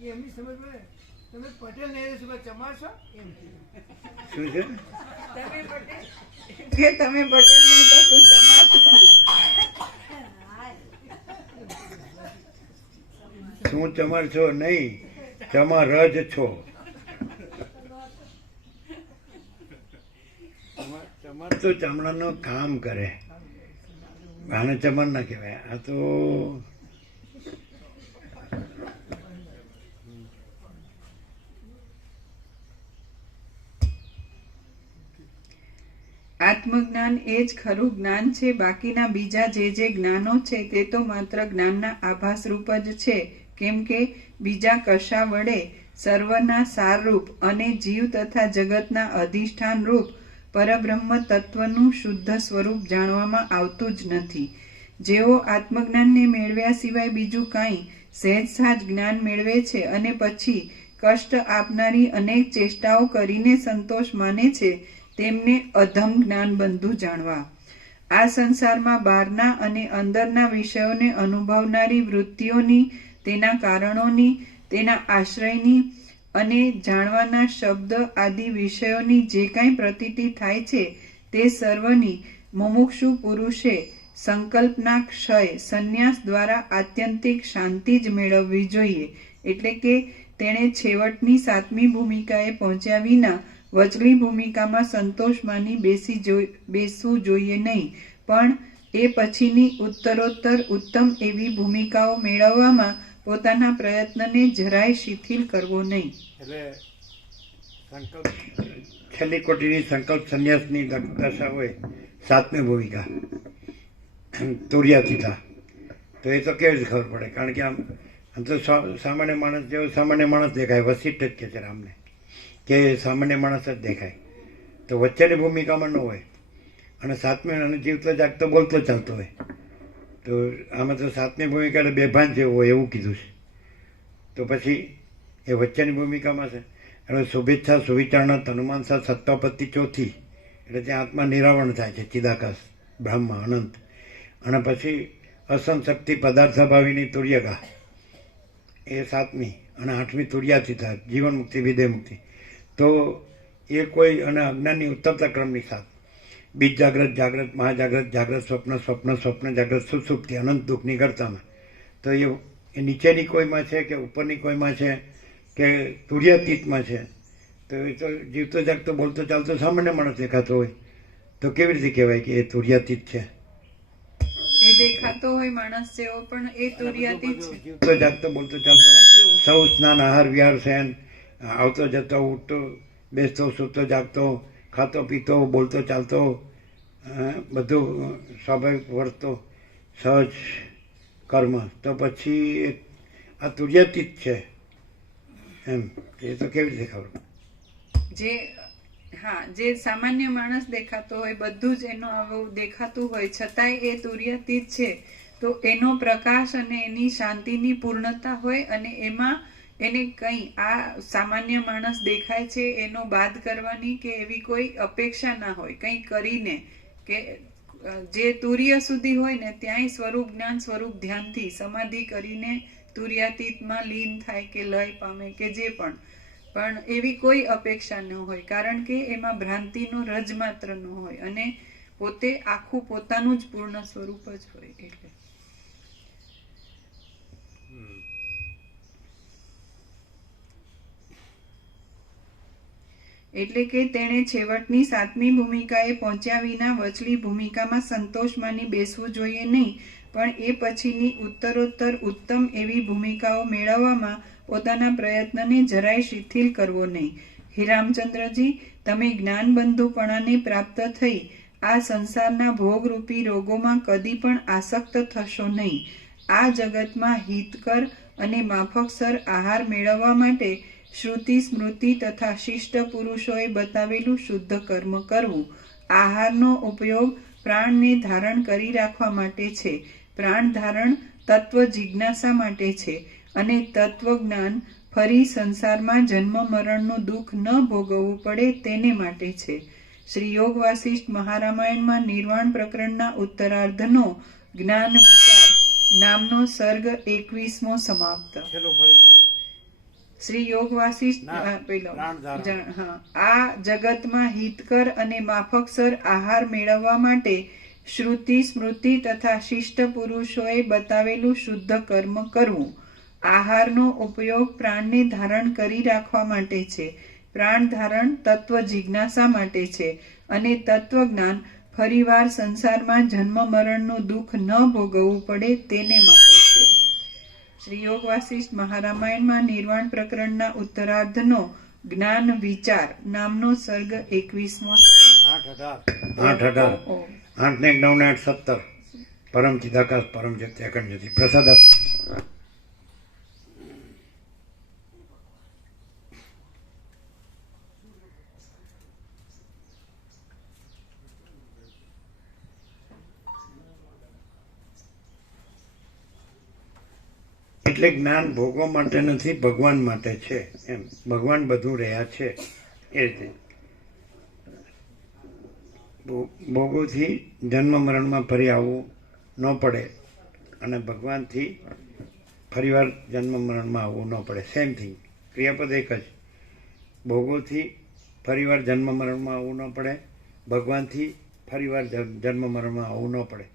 એ એમની સમજ પડે તમે પટેલ નહીં રહેશો પણ ચમાડશો એમ કે. શું છે? કે તમે પટેલ નહીં તો શું ચમાડશો? શું ચમાર છો? નહીં, ચમાર જ છો. ચમાર તો ચામડાનું કામ કરે, આને ચમર ના કહેવાય. આ તો આત્મજ્ઞાન એ જ ખરું જ્ઞાન છે. બાકીના બીજા જે જ્ઞાનો છે તે તો માત્ર જ્ઞાનના આભાસ રૂપ જ છે. કેમ કે બીજા કશા વડે સર્વના સારરૂપ અને જીવ તથા જગતના અધિષ્ઠાન રૂપ પરબ્રહ્મ તત્વનું શુદ્ધ સ્વરૂપ જાણવામાં આવતું જ નથી. જેઓ આત્મજ્ઞાનને મેળવ્યા સિવાય બીજું કાંઈ સહેજ જ્ઞાન મેળવે છે અને પછી કષ્ટ આપનારી અનેક ચેષ્ટાઓ કરીને સંતોષ માને છે, તેમને અધમ જ્ઞાન બંધુ જાણવા. આ સંસારમાં બહારના અને અંદરના વિષયોને અનુભવનારી વૃત્તિઓની, તેના કારણોની, તેના આશ્રયની અને જાણવાના શબ્દ આદિ વિષયોની જે કાંઈ પ્રતીતિ થાય છે તે સર્વની મુમુક્ષુ પુરુષે સંકલ્પના ક્ષય સંન્યાસ દ્વારા આત્યંતિક શાંતિ જ મેળવવી જોઈએ. એટલે કે તેણે છેવટની 7મી ભૂમિકાએ પહોંચ્યા વિના વચલી ભૂમિકામાં સંતોષ માની બેસવું જોઈએ નહીં, પણ એ પછીની ઉત્તરોત્તર ઉત્તમ એવી ભૂમિકાઓ મેળવવામાં પોતાના પ્રયત્નને જરાય શિથિલ કરવો નહીં. એટલે સંકલ્પ છેલ્લી કોટીની સંકલ્પ સંન્યાસની દશા હોય, 7મી ભૂમિકા તુર્યાતીતા, તો એ તો કેવી રીતે ખબર પડે? કારણ કે આમ તો સામાન્ય માણસ જેવો સામાન્ય માણસ દેખાય. વસિષ્ઠ જ કે છે રામને કે સામાન્ય માણસ જ દેખાય, તો વચ્ચેની ભૂમિકામાં ન હોય. અને 7મી અને જીવતો જાગતો બોલતો ચાલતો હોય. તો આમાં તો 7મી ભૂમિકા એટલે બેભાન જેવું હોય એવું કીધું છે. તો પછી એ વચ્ચેની ભૂમિકામાં છે. એટલે શુભેચ્છા સુવિચારણા તનુમાનસા સત્તાપત્તિ ચોથી, એટલે ત્યાં આત્મા નિરાવરણ થાય છે, ચિદાકાશ બ્રહ્મ અનંત. અને પછી અસંશક્તિ પદાર્થભાવીની તુર્યગા એ 7મી, અને 8મી તુર્યાતીતા જીવન મુક્તિ વિદેહ મુક્તિ. તો એ કોઈ અને અજ્ઞાનની ઉત્તરતા ક્રમની 7. બીજ જાગ્રત, જાગ્રત, મહાજાગ્રત, જાગ્રત, સ્વપ્ન, સ્વપ્ન, સ્વપ્ન, જાગ્રત, સુસુપ્તિ, અનંત દુઃખની કરતામાં. તો એ નીચેની કોઈમાં છે કે ઉપરની કોઈમાં છે કે તુર્યાતીતમાં છે? તો એ તો જીવતો જાગતો બોલતો ચાલતો સામાન્ય માણસ દેખાતો હોય, તો કેવી રીતે કહેવાય કે એ તુર્યાતીત છે? એ દેખાતો હોય માણસ જેવો, પણ એ તુર્યાતીત છે. જીવતો જાગતો બોલતો ચાલતો સૌ સ્નાન આહાર વિહાર શયન, આવતો જતો ઉઠતો બેસતો સૂતો જાગતો ખાતો પીતો બોલતો ચાલતો બધું સ્વાભાવિક વર્તતો સહજ કર્મ, તો પછી આ તુર્યાતીત છે એમ? એ તો કેવી રીતે ખબર? જે સામાન્ય માણસ દેખાતો હોય બધું જ એનો આવું દેખાતું હોય, છતાંય એ તુર્યાતીત છે. તો એનો પ્રકાશ અને એની શાંતિની પૂર્ણતા હોય, અને એમાં એને કંઈ આ સામાન્ય માણસ દેખાય છે એનો બાદ કરવાની કે એવી કોઈ અપેક્ષા ના હોય. કંઈ કરીને કે જે તુર્ય સુધી હોય ને ત્યાંય સ્વરૂપ જ્ઞાન સ્વરૂપ ધ્યાનથી સમાધિ કરીને તુર્યાતીતમાં લીન થાય કે લય પામે કે જે પણ એવી કોઈ અપેક્ષા ન હોય, કારણ કે એમાં ભ્રાંતિનો રજ માત્ર ન હોય અને પોતે આખું પોતાનું જ પૂર્ણ સ્વરૂપ જ હોય. એટલે કે તેણે છેવટની 7મી ભૂમિકાએ પહોંચ્યા વિના વચલી ભૂમિકામાં સંતોષ માની બેસવું જોઈએ નહીં, પણ એ પછીની ઉત્તરોત્તર ઉત્તમ એવી ભૂમિકાઓ મેળવવામાં પોતાના પ્રયત્નને જરાય શિથિલ કરવો નહીં. હે રામચંદ્રજી, તમે જ્ઞાનબંધુપણાને પ્રાપ્ત થઈ આ સંસારના ભોગરૂપી રોગોમાં કદી પણ આસક્ત થશો નહીં. આ જગતમાં હિતકર અને માફકસર આહાર મેળવવા માટે શ્રુતિ સ્મૃતિ તથા શિષ્ટ પુરુષોએ બતાવેલું શુદ્ધ કર્મ કરવું. આહારનો ઉપયોગ પ્રાણને ધારણ કરી રાખવા માટે છે. પ્રાણ ધારણ તત્વ જિજ્ઞાસા માટે છે અને તત્વજ્ઞાન ફરી સંસારમાં જન્મ મરણનું દુઃખ ન ભોગવવું પડે તેને માટે છે. શ્રી યોગ વાસિષ્ઠ મહારામાયણમાં નિર્વાણ પ્રકરણના ઉત્તરાર્ધનો જ્ઞાન વિચાર નામનો સર્ગ 21મો સમાપ્ત. છેલ્લો ફરીથી શ્રી યોગ વાસિષ્ઠ ના, પેલો પ્રાણધારણ. આ જગતમાં હિતકર અને માફકસર આહાર મેળવવા માટે શ્રુતિ સ્મૃતિ તથા શિષ્ટ પુરુષોએ બતાવેલું શુદ્ધ કર્મ કરવું. આહારનો ઉપયોગ પ્રાણને ધારણ કરી રાખવા માટે છે. પ્રાણ ધારણ તત્વ જિજ્ઞાસા માટે છે અને તત્વજ્ઞાન ફરીવાર સંસારમાં જન્મ મરણનું દુઃખ ન ભોગવવું પડે તેને માટે છે. શ્રી યોગ વાસિષ્ઠ મહારામાયણમાં નિર્વાણ પ્રકરણના ઉત્તરાર્ધનો જ્ઞાન વિચાર નામનો સર્ગ 21મો સમાપ્ત. 8 ને 9 ને 8 17 પરમ ચિદાકાશ પરમ જ્યોતિ અખંડ જ્યોતિ પ્રસાદ આપ. એટલે જ્ઞાન ભોગવા માટે નથી, ભગવાન માટે છે. એમ ભગવાન બધું રહ્યા છે એ રીતે ભોગોથી જન્મ મરણમાં ફરી આવવું ન પડે અને ભગવાનથી ફરીવાર જન્મ મરણમાં આવવું ન પડે. સેમ થિંગ, ક્રિયાપદ એક જ. ભોગોથી ફરીવાર જન્મ મરણમાં આવવું ન પડે, ભગવાનથી ફરીવાર જન્મ મરણમાં આવવું ન પડે.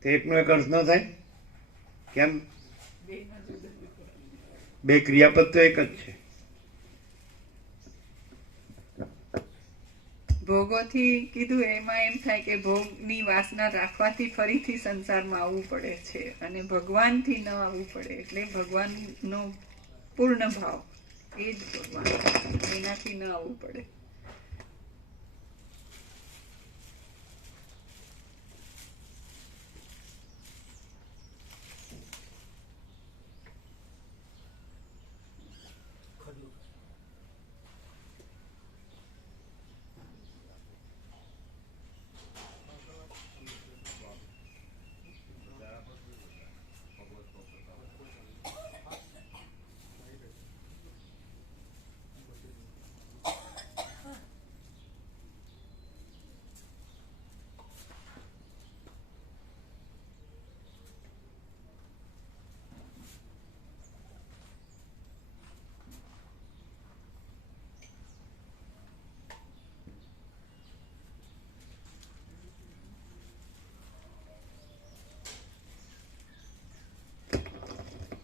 તો એકનો એક અર્થ ન થાય કેમ? બે ક્રિયાપદ તો એક જ છે. ભોગોથી કીધું એમાં એમ થાય કે ભોગની વાસના રાખવાથી ફરીથી સંસારમાં આવવું પડે છે અને ભગવાનથી ન આવવું પડે. એટલે ભગવાનનો પૂર્ણ ભાવ એ જ ભગવાન, એનાથી ન આવવું પડે.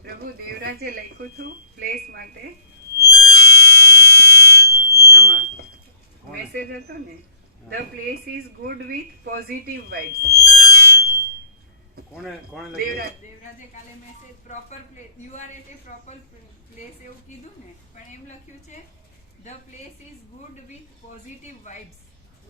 પ્રભુ દેવરાજે લખ્યું હતું પ્લેસ માટે, આમાં મેસેજ હતો ને, the place is good with positive vibes. કોણે દેવરાજે કાલે message proper place, you are at a proper place એવું કીધું ને, પણ એમ લખ્યું છે the place is good with positive vibes,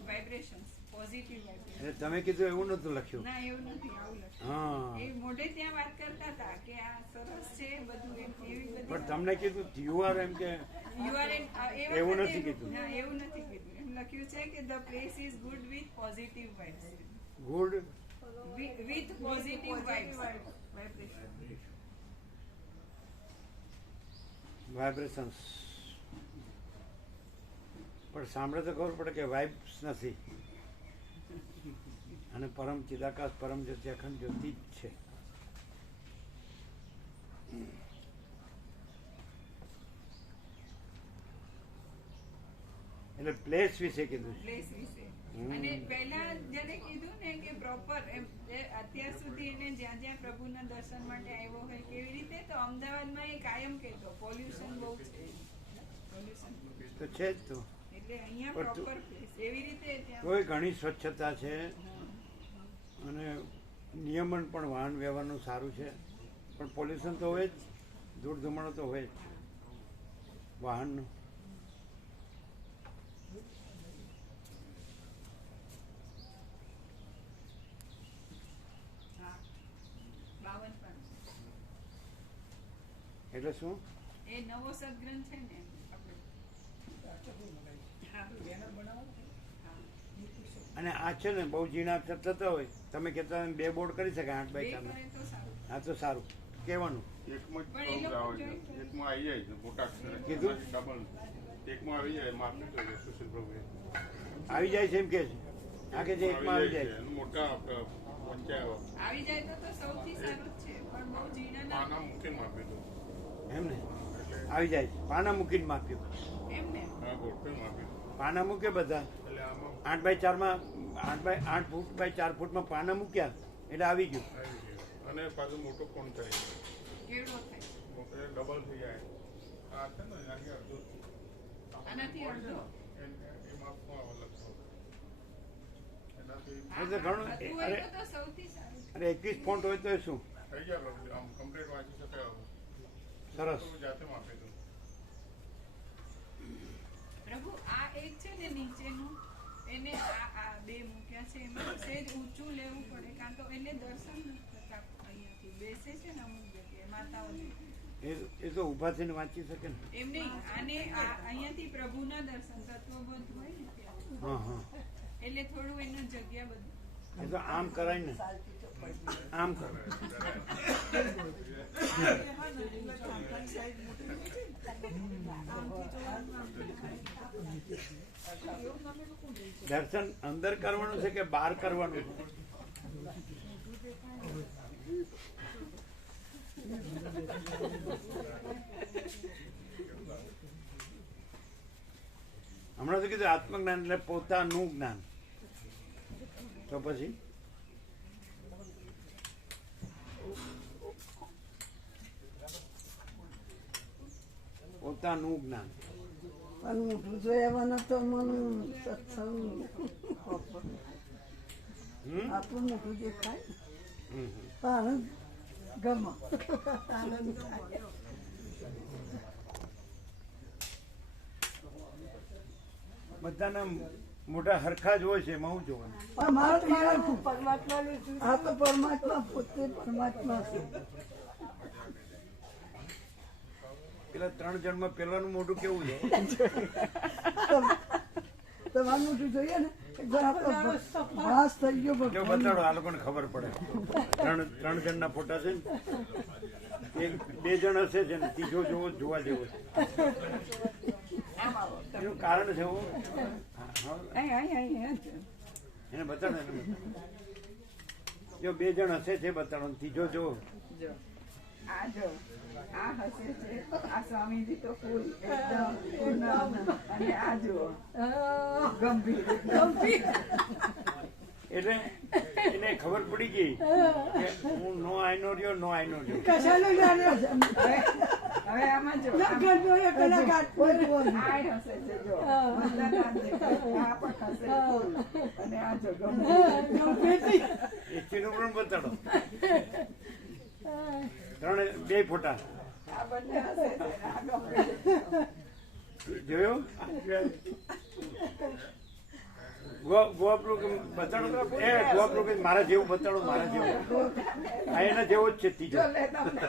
vibrations, positive vibration. તમે કીધું એવું નતું લખ્યું? ના, એવું નથી, આવું લખ્યું. હા, એ મોઢે ત્યાં વાત કરતા હતા કે આ સરસ છે બધું, એમ એવી બધી. પણ તમને કીધું યુ આર એમ કે યુ આર એવું નથી કીધું. ના, એવું નથી કીધું. એમ લખ્યું છે કે the place is good with positive vibes, good with positive vibes, vibrations. પણ સાંભળે તો ખબર પડે કે વાઇબ્સ નથી અને પરમ ચિદાકાશ પરમ જ્યોતિ અખંડ જ્યોતિ જ છે. એટલે પ્લેસ વિશે કીધું છે. પ્લેસ વિશે. અને પહેલા જ્યારે કીધું ને કે પ્રોપર એમ અત્યાર સુધી એને જ્યાં જ્યાં પ્રભુના દર્શન માટે આવ્યો હોય કેવી રીતે, તો અમદાવાદમાં એ કાયમ કહેતો પોલ્યુશન બહુ છે, પોલ્યુશન તો છે જ તો. એટલે અહીંયા પ્રોપર પ્લેસ એવી રીતે ત્યાં કોઈ ઘણી સ્વચ્છતા છે અને નિયમન પણ વાહન વ્યવહારનું સારું છે, પણ પોલ્યુશન તો હોય જ, ધૂળ ધુમાડો તો હોય જ વાહનનું. એટલે શું? એ નવો સદગ્રંથ છે ને અને આ છે ને બહુ ઝીણા અક્ષર થતા હોય, તમે કહેતા 2 બોર્ડ કરી શકાય 8 બાય 4. હા, તો સારું. કહેવાનું. એકમાં જ પણ એ પ્રોબ્લેમ લોકો આવે છે. જોઈ એકમાં આવી જાય છે મોટા અક્ષરે. કીધું? ડબલ એકમાં આવી જાય માફી જોઈએ સુશીલ પ્રભુએ આવી જાય છે એમ કે છે આ કે જે એકમાં આવી જાય એનું મોટા પંચાયત આવી જાય તો સૌથી સારું જ છે, પણ બહુ ઝીણા ના પાના મૂકીને માપી દઉં એમ ને આવી જાય છે. પાના મૂકીને માપ્યું. એમ ને હા ગોઠવી માપી દઉં પાના મૂકે બધા એટલે આમાં 8x4 8 ફૂટ બાય 4 ફૂટમાં પાના મૂક્યા એટલે આવી ગયું. આવી ગયું અને પાછું મોટો ફોન કરી કેવડો થાય ડબલ થઈ જાય આ છે ને આની અડધો આનાથી અડધો એ માપમાં અલગ એનાથી એટલે ઘણું હતું અરે હોય તો સૌથી સારું. અરે 21 ફોન્ટ હોય તો શું થઈ જાય પ્રભુ આમ કમ્પ્લીટ વાંચી શકાય આવું સરસ. તો જાતે માપી દઉં પ્રભુ આ એક છે ને નીચેનું એને આ બે મૂક્યા છે એમાં સેજ ઊંચું લેવું પડે, કારણ તો એને દર્શન નથી થતા. અહીંયાથી બેસે છે ને અમુક જગ્યાએ માતાઓ એ તો ઊભા થઈને વાંચી શકે ને. એમ નહીં, આને અહીંયાથી પ્રભુના દર્શન તત્વબોધ હોય ને ત્યાં. હા હા એટલે થોડું એનું જગ્યા બધું એ તો આમ કરાય ને આમ કરાય. દર્શન અંદર કરવાનું છે કે બહાર કરવાનું છે? હમણાં તો કીધું આત્મજ્ઞાન એટલે પોતાનું જ્ઞાન. તો પછી પોતાનું જ્ઞાન. પણ મોટું જોયા તો મને સત્સંગ આપણું મોટું દેખાય પણ આનંદ ગમે આનંદ થાય. બધાના મોટા હરખા જ હોય છે એમાં હું જોવાનું. પણ મારા પરમાત્મા આ તો પરમાત્મા પોતે પરમાત્મા છે. પેલા 3 જણમાં પેલાનું મોઢું કેવું છે? તમારું મોટું જોઈએ ને ભાસ થઈ ગયો જો ભગવાન. બતાડો આ લોકોને ખબર પડે. 3 જણના ફોટા છે ને, 2 જણ હશે છે ને, ત્રીજો જોવો જોવા જેવો છે. એનું કારણ છે હું એને બતાડો એને. જો 2 જણ હશે છે બતાડો, ત્રીજો જો જો આ હસે છે આ સ્વામીજી તો ફૂલ એકદમ પૂર્ણ અને આ જુઓ ગંભીર એટલે એને ખબર પડી ગઈ કે હું નો આઈનો રહ્યો નો આઈનો રહ્યો. કશાનું જાણ્યો છે? હવે આમાં જો ના કરજો એ પેલા ગાંઠ બોલ બોલ. આ હસે છે જો બધાના આ પણ હસે ફૂલ અને આ જો ગંભીર એ ચીનું પણ બતાડો. 2 ફોટા આ બંને હસે છે અને આ ગંભીર જોયું? ગોવાપરું બતાડો. ગોવાપરું કે મારા જેવું બતાડો, મારા જેવું. આ એના જેવો જ છે ત્રીજો. જો લે તમને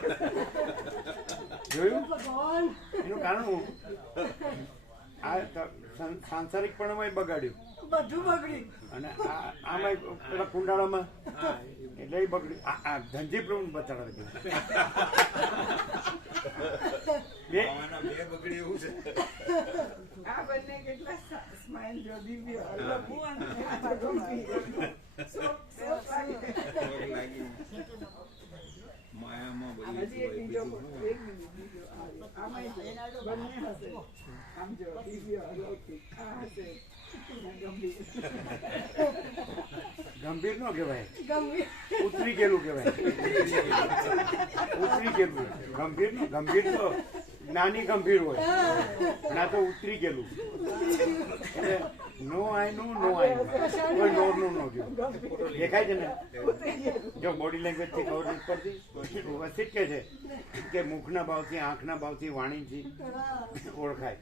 જોયું? એનું કારણ હું આ સાંસારિકપણામાં બગાડ્યું બધું બગડી. અને આમાં પેલા કુંડાળામાં એટલે એ બગડ્યું. આ ધનજી પ્રભુ બતાડવા ગયું. આ બંને કેટલા સ્માઈલ જો દિવ્ય ભગવાન આ જો ગંભીર સોપ લાગે. હજી એક બીજો એક બીજો આમાં બંને હશે આમ જો દિવ્ય અલૌકિક આ હશે ગંભીર ગંભીર નો કહેવાય, ગમે ઉતરી ગયેલું કહેવાય. ઉતરી ગયેલું ગંભીર નો. ગંભીર તો નાની ગંભીર હોય, પણ આ તો ઉતરી ગયેલું. એટલે નો આઈનું નો આઈનું કોઈ નો નું નો ગયું. દેખાય છે ને? જો બોડી લેંગ્વેજ થી ખબર નથી પડતી. વ્યવસ્થિત કે છે કે મુખના ભાવથી, આંખના ભાવથી, વાણીથી ઓળખાય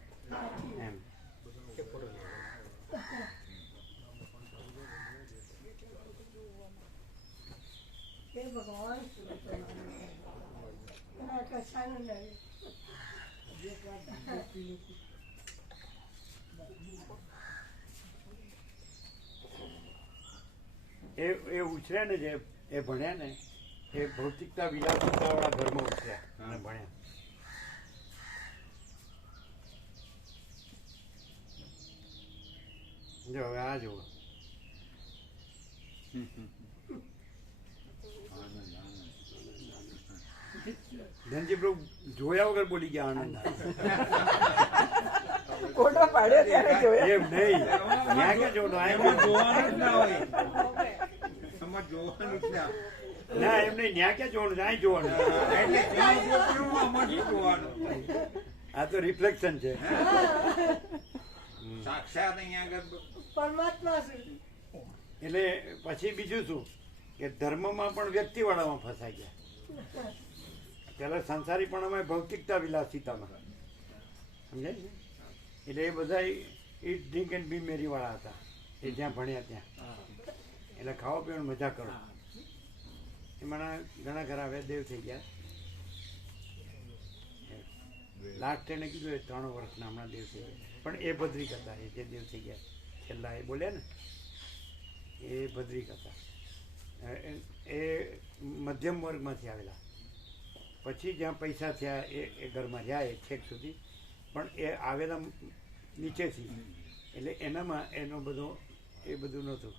એમ. હે ભગવાન કશાનું નહીં. એ ઉછર્યા ને જે એ ભણ્યા ને એ ભૌતિકતા વિલાસિતાવાળા ઘરમાં ઉતર્યા અને ભણ્યા. જો હવે આ જુઓ, ધનજી પ્રભુ જોયા વગર બોલી ગયા આનંદ. ફોટો પાડ્યો ત્યારે જોયો. એમ નહીં, ત્યાં ક્યાં જોવાનું? એમાં જોવાનું જ ના હોય એમાં જોવાનું જ ના ના એમ નહીં, ત્યાં ક્યાં જોવાનું? ત્યાં જોવાનું. એટલે જ્યાં ગોતવું આમાં જ જોવાનું આ તો રિફ્લેક્શન છે. સાક્ષાત અહીંયા આગળ પરમાત્મા છે. એટલે પછી બીજું શું કે ધર્મમાં પણ વ્યક્તિવાળામાં ફસાઈ ગયા. પેલા સંસારીપણામાં ભૌતિકતા વિલાસિતામાં સમજાય ને. એટલે એ બધા ઈટ ડ્રિંક એન્ડ બી મેરી વાળા હતા એ જ્યાં ભણ્યા ત્યાં. એટલે ખાવા પીવાની મજા કરો. એમાં ઘણા ખરા હવે દેવ થઈ ગયા. લાસ્ટ એને કીધું એ 3 વર્ષના હમણાં દેવ થઈ ગયા. પણ એ ભદ્રિક હતા, એ જે દેવ થઈ ગયા છેલ્લા એ બોલ્યા ને એ ભદ્રિક હતા. એ મધ્યમ વર્ગમાંથી આવેલા. પછી જ્યાં પૈસા થયા એ ઘરમાં રહ્યા એ છેક સુધી. પણ એ આવેલા નીચેથી, એટલે એનામાં એનો બધો એ બધું નહોતું.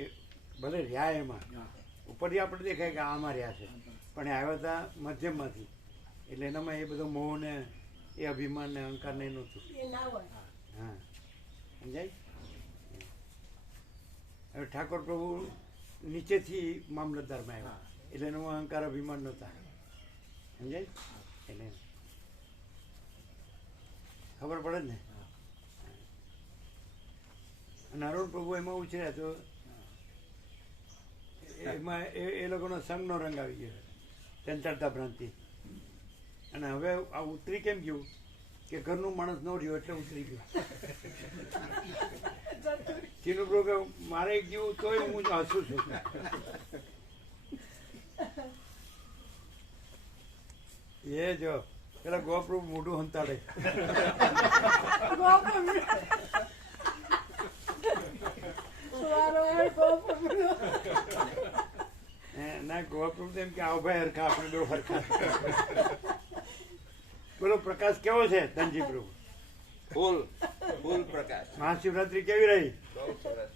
એ ભલે રહ્યા એમાં ઉપરથી આપણે દેખાય કે આમાં રહ્યા છે, પણ એ આવ્યા હતા મધ્યમમાંથી. એટલે એનામાં એ બધો મોહ ને એ અભિમાન ને અહંકાર ને એ નહોતું. એ ના હોય. હા સમજાય. હવે ઠાકોર પ્રભુ નીચેથી મામલતદારમાં આવ્યા એટલે એનો અહંકાર અભિમાન નહોતા. સમજાય. એટલે ખબર પડે ને. અને અરુણ પ્રભુ એમાં ઉછર્યા તો એમાં એ લોકોનો સંઘનો રંગ આવી ગયો, ચંચળતા ભ્રાંતિ. અને હવે આ ઉતરી કેમ ગયું કે ઘરનું માણસ ન રહ્યો એટલે ઉતરી ગયું. ચીનુ પ્રભુ કે મારે ગયું તોય હું જ હસું છું. એ જો પેલા ગોપ્રભુ મોઢું હંતાડે. ના ગોપ્રભુ એમ કે આવો ભાઈ હરખા, આપણે બે હરખા. બોલો પ્રકાશ કેવો છે ધનજી પ્રભુ? ફૂલ પ્રકાશ મહાશિવરાત્રી કેવી રહી? બહુ સરસ.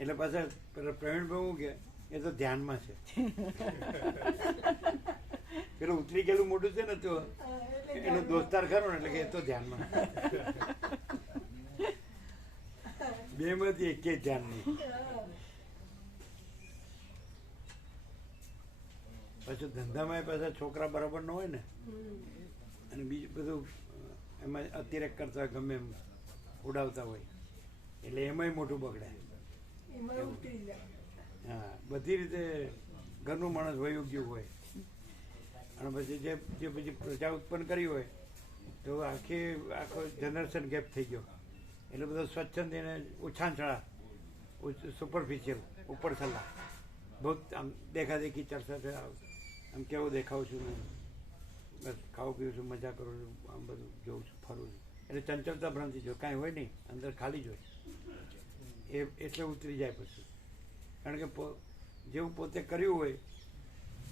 એટલે પાછા પેલા પ્રવીણ ભાઈ કે એ તો ધ્યાનમાં છે. પેલું ઉતરી ગયેલું મોટું છે ને તો એનો દોસ્તાર ખરો ને એટલે કે એ તો ધ્યાનમાં. બે માંથી એક ધ્યાન નહીં. પાછું ધંધામાં પાછા છોકરા બરાબર ન હોય ને, અને બીજું બધું એમાં અતિરેક કરતા હોય, ગમે એમ ઉડાવતા હોય, એટલે એમાંય મોટું બગડે. હા બધી રીતે ઘરનું માણસ વયું ગયું હોય અને પછી જે પછી પ્રજા ઉત્પન્ન કરી હોય તો આખો જનરેશન ગેપ થઈ ગયો. એટલે બધો સ્વચ્છંદ એને ઉછાંછળા, સુપરફિશિયલ, ઉપર છલ્લા, બહુ આમ દેખાદેખી ચર્ચા, આમ કેવો દેખાવ છું ને, બસ ખાવું પીવું છું, મજા કરું છું, આમ બધું જોઉં છું, ફરું છું. એટલે ચંચળતા ભ્રાંતિ જો કાંઈ હોય નહીં, અંદર ખાલી જ હોય. એ એટલે ઉતરી જાય પછી. કારણ કે જેવું પોતે કર્યું હોય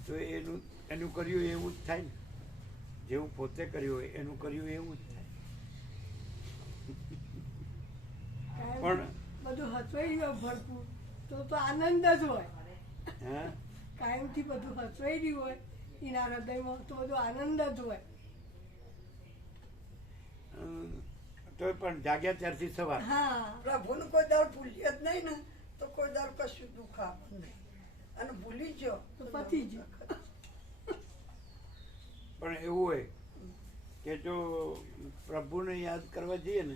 તો એનું કર્યું એવું જ થાય ને. જેવું પોતે કર્યું હોય એનું કર્યું એવું જ થાય. પણ બધું હસવાઈ ગયું ભરપૂર તો આનંદ જ હોય. હા કાયમથી બધું હસવાઈ રહ્યું હોય એના હૃદયમાં તો બધું આનંદ જ હોય. તો પણ જાગ્યા ત્યારથી સવાર. હા પ્રભુનું કોઈ દર ભૂલીએ જ નહીં ને તો કોઈ દર કશું દુઃખ આપે નહીં. અને ભૂલી ગયો તો પતી જ. પણ એવું હોય કે જો પ્રભુને યાદ કરવા જઈએ ને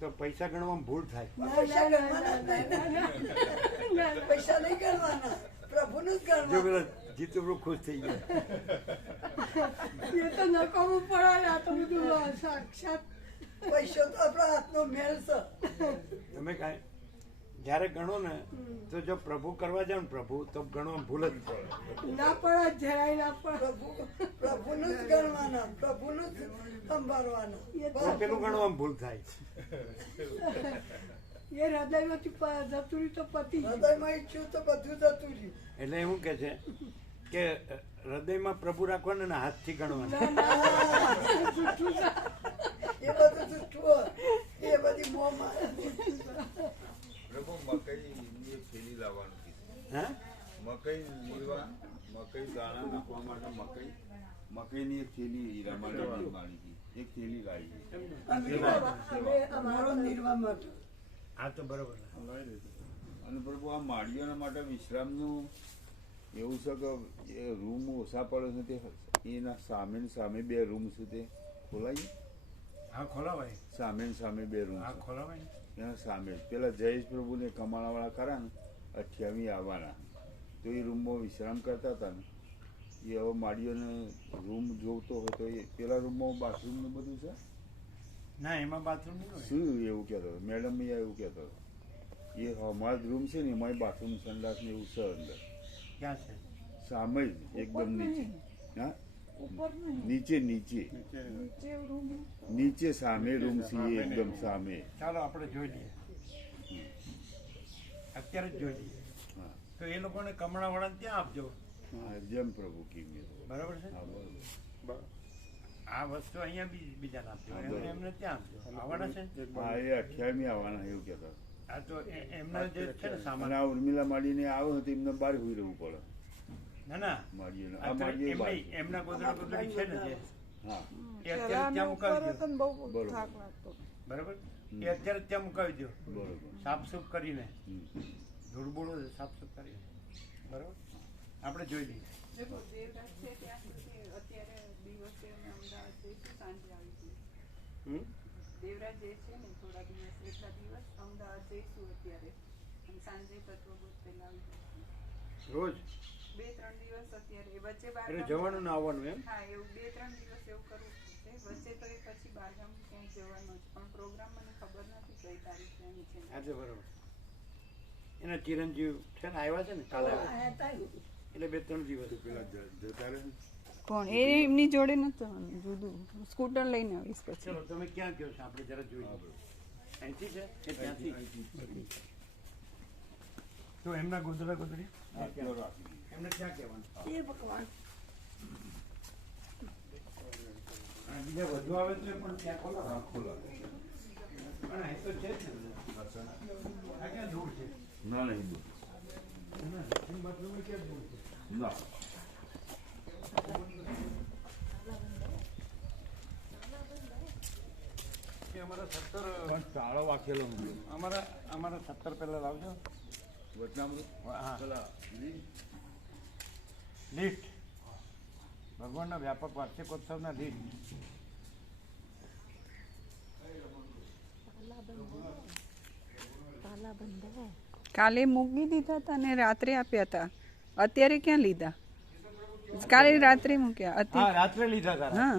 તો પૈસા ગણવામાં ભૂલ થાય. પૈસા ગણવાના જ નહીં. પૈસા નહીં ગણવાના, પ્રભુનું જ જો ગણવાનું. પેલા જીતુ ખુશ થઈ ગયા. એ તો ન કરવું પડે ને, આ તો બધું સાક્ષાત પૈસો તો આપણા હાથનો મેળ છે. તમે કાંઈ જ્યારે ગણો ને તો જો પ્રભુ કરવા જાવ ને પ્રભુ તો ગણવા ભૂલ જ પડે. ના પડે જરાય ના પડે. પ્રભુનું જ ગણવાના, પ્રભુનું જ સંભાળવાના. તો પેલું ગણવા ભૂલ થાય. એ હૃદયમાંથી જતું રહ્યું તો પતી ગયું. હૃદયમાં ઈચ્છ્યું તો બધું જતું રહ્યું. એટલે એવું કે છે કે હૃદયમાં પ્રભુ રાખવાના ને હાથથી ગણવાના. એ બધું જૂઠું હોય. એ બધી મોંમાં પ્રભુ મકઈની એક થેલી લાવવાનું કીધું. હા મકઈ લીવા, મકઈ દાણા નાખવા માટે મકઈની એક થેલી હીરામાં માણી એક થેલી લાવી. અમારો નિર્વાહ માટે. આ તો બરોબર. અને પ્રભુ આ માળીઓના માટે વિશ્રામનું એવું છે કે એ રૂમ ઓછા પડે છે તે એના સામે ને સામે 2 રૂમ છે તે ખોલાય. હા ખોલાવાય. સામે ને સામે 2 રૂમ હા છે ખોલાવાય. એના સામે પેલા જયેશ પ્રભુને કમાણાવાળા ખરા ને 28 આવવાના તો એ રૂમમાં વિશ્રામ કરતા હતા ને એ હવે માળીઓને રૂમ જોતો હોય તો એ પેલા રૂમમાં બાથરૂમ ને બધું છે. ના એમાં બાથરૂમ નહીં હોય. શું એવું કહેતો હતો મેડમ એવું કહેતો હતો એ અમારો રૂમ છે ને એમાં બાથરૂમ સંડાસ ને એવું છે અંદર ક્યાં છે? સામે જ એકદમ નીચે. હા નીચે નીચે નીચે સામે રૂમ છે એ એકદમ સામે. ચાલો આપણે જોઈ લઈએ. અત્યારે જ જોઈ લઈએ. હા તો એ લોકોને કમળાવાળાને ત્યાં આપજો. હા, જેમ પ્રભુ કીધું. બરાબર છે. હા બરોબર. આ વસ્તુ અહીંયા બીજાને આપજો. હા, બરાબર. એમને ત્યાં આપજો. આવવાના છે. હા એ 28 આવવાના એવું કહેતા. આ તો એમના જે છે ને અને સામાન. આ ઉર્મિલા માડીને આવો તો એમને બહાર હોઈ રહેવું પડે. ના ના માડીઓને આ અત્યારે માડીઓ બહાર. એમના ગોદડા ગોદડી છે ને જે હા એ અત્યારે ત્યાં મુકાવી દો. બરોબર બરાબર. એ અત્યારે ત્યાં મુકાવી દો. બરોબર. સાફસૂફ કરીને હમ. ધૂળબોળો સાફસૂફ કરીને. બરાબર. આપણે જોઈ લઈએ. દેવરાજ છે ત્યાં સુધી અત્યારે દિવસે અમે અમદાવાદ જઈશું, સાંજે આવીશું. હમ? દેવરાજ જે છે ને થોડા દિવસ એટલા દિવસ અમદાવાદ જઈશું અત્યારે અને સાંજે તત્વબોધ પહેલા આવી જઈશું. રોજ 2-3 દિવસ અત્યારે એ વચ્ચે બહાર એટલે જવાનું ને આવવાનું એમ. હા એવું 2-3 દિવસ એવું કરવું છે વચ્ચે તો એ પછી બહારગામ ક્યાંય જવાનું છે પણ પ્રોગ્રામ મને ખબર નથી કઈ તારીખે એની છે. આજે બરાબર. એના ચિરંજીવ છે ને આવ્યા છે ને કાલે આવ્યા. એટલે 2-3 દિવસ પેલા જતા રહે ને. કોણ એ એમની જોડે નથી જવાનું, જુદું સ્કૂટર લઈને આવીશ પછી. ચલો તમે ક્યાં ગયો છો આપણે જરા જોઈ લઈએ. અહીંથી છે કે ત્યાંથી? તો એમના ગોદડા ગોદડી હા, પેલો રાખી દીધો. એમને ક્યાં કહેવાનું? એ ભગવાન અને બીજા વધુ આવે તો પણ ત્યાં ખોલો. હા, ખોલા. પણ અહીં તો છે જ ને. આ ક્યાં દૂર છે? ના નહીં દૂર. ના, દક્ષિણ બાથરૂમમાં ક્યાં દૂર છે? ના કે અમારા 17 પણ તાળો વાંખેલો નથી. અમારા 17 પહેલા લાવજો. વચનામૃત હા. પેલા લિસ્ટ ભગવાનના વ્યાપક વાર્ષિકોત્સવના લિસ્ટ. કાલે મૂકી દીધા હતા ને રાત્રે આપ્યા હતા, અત્યારે ક્યાં લીધા? કાલે રાત્રે મૂક્યા હા અત્યારે. રાત્રે લીધા હતા. હા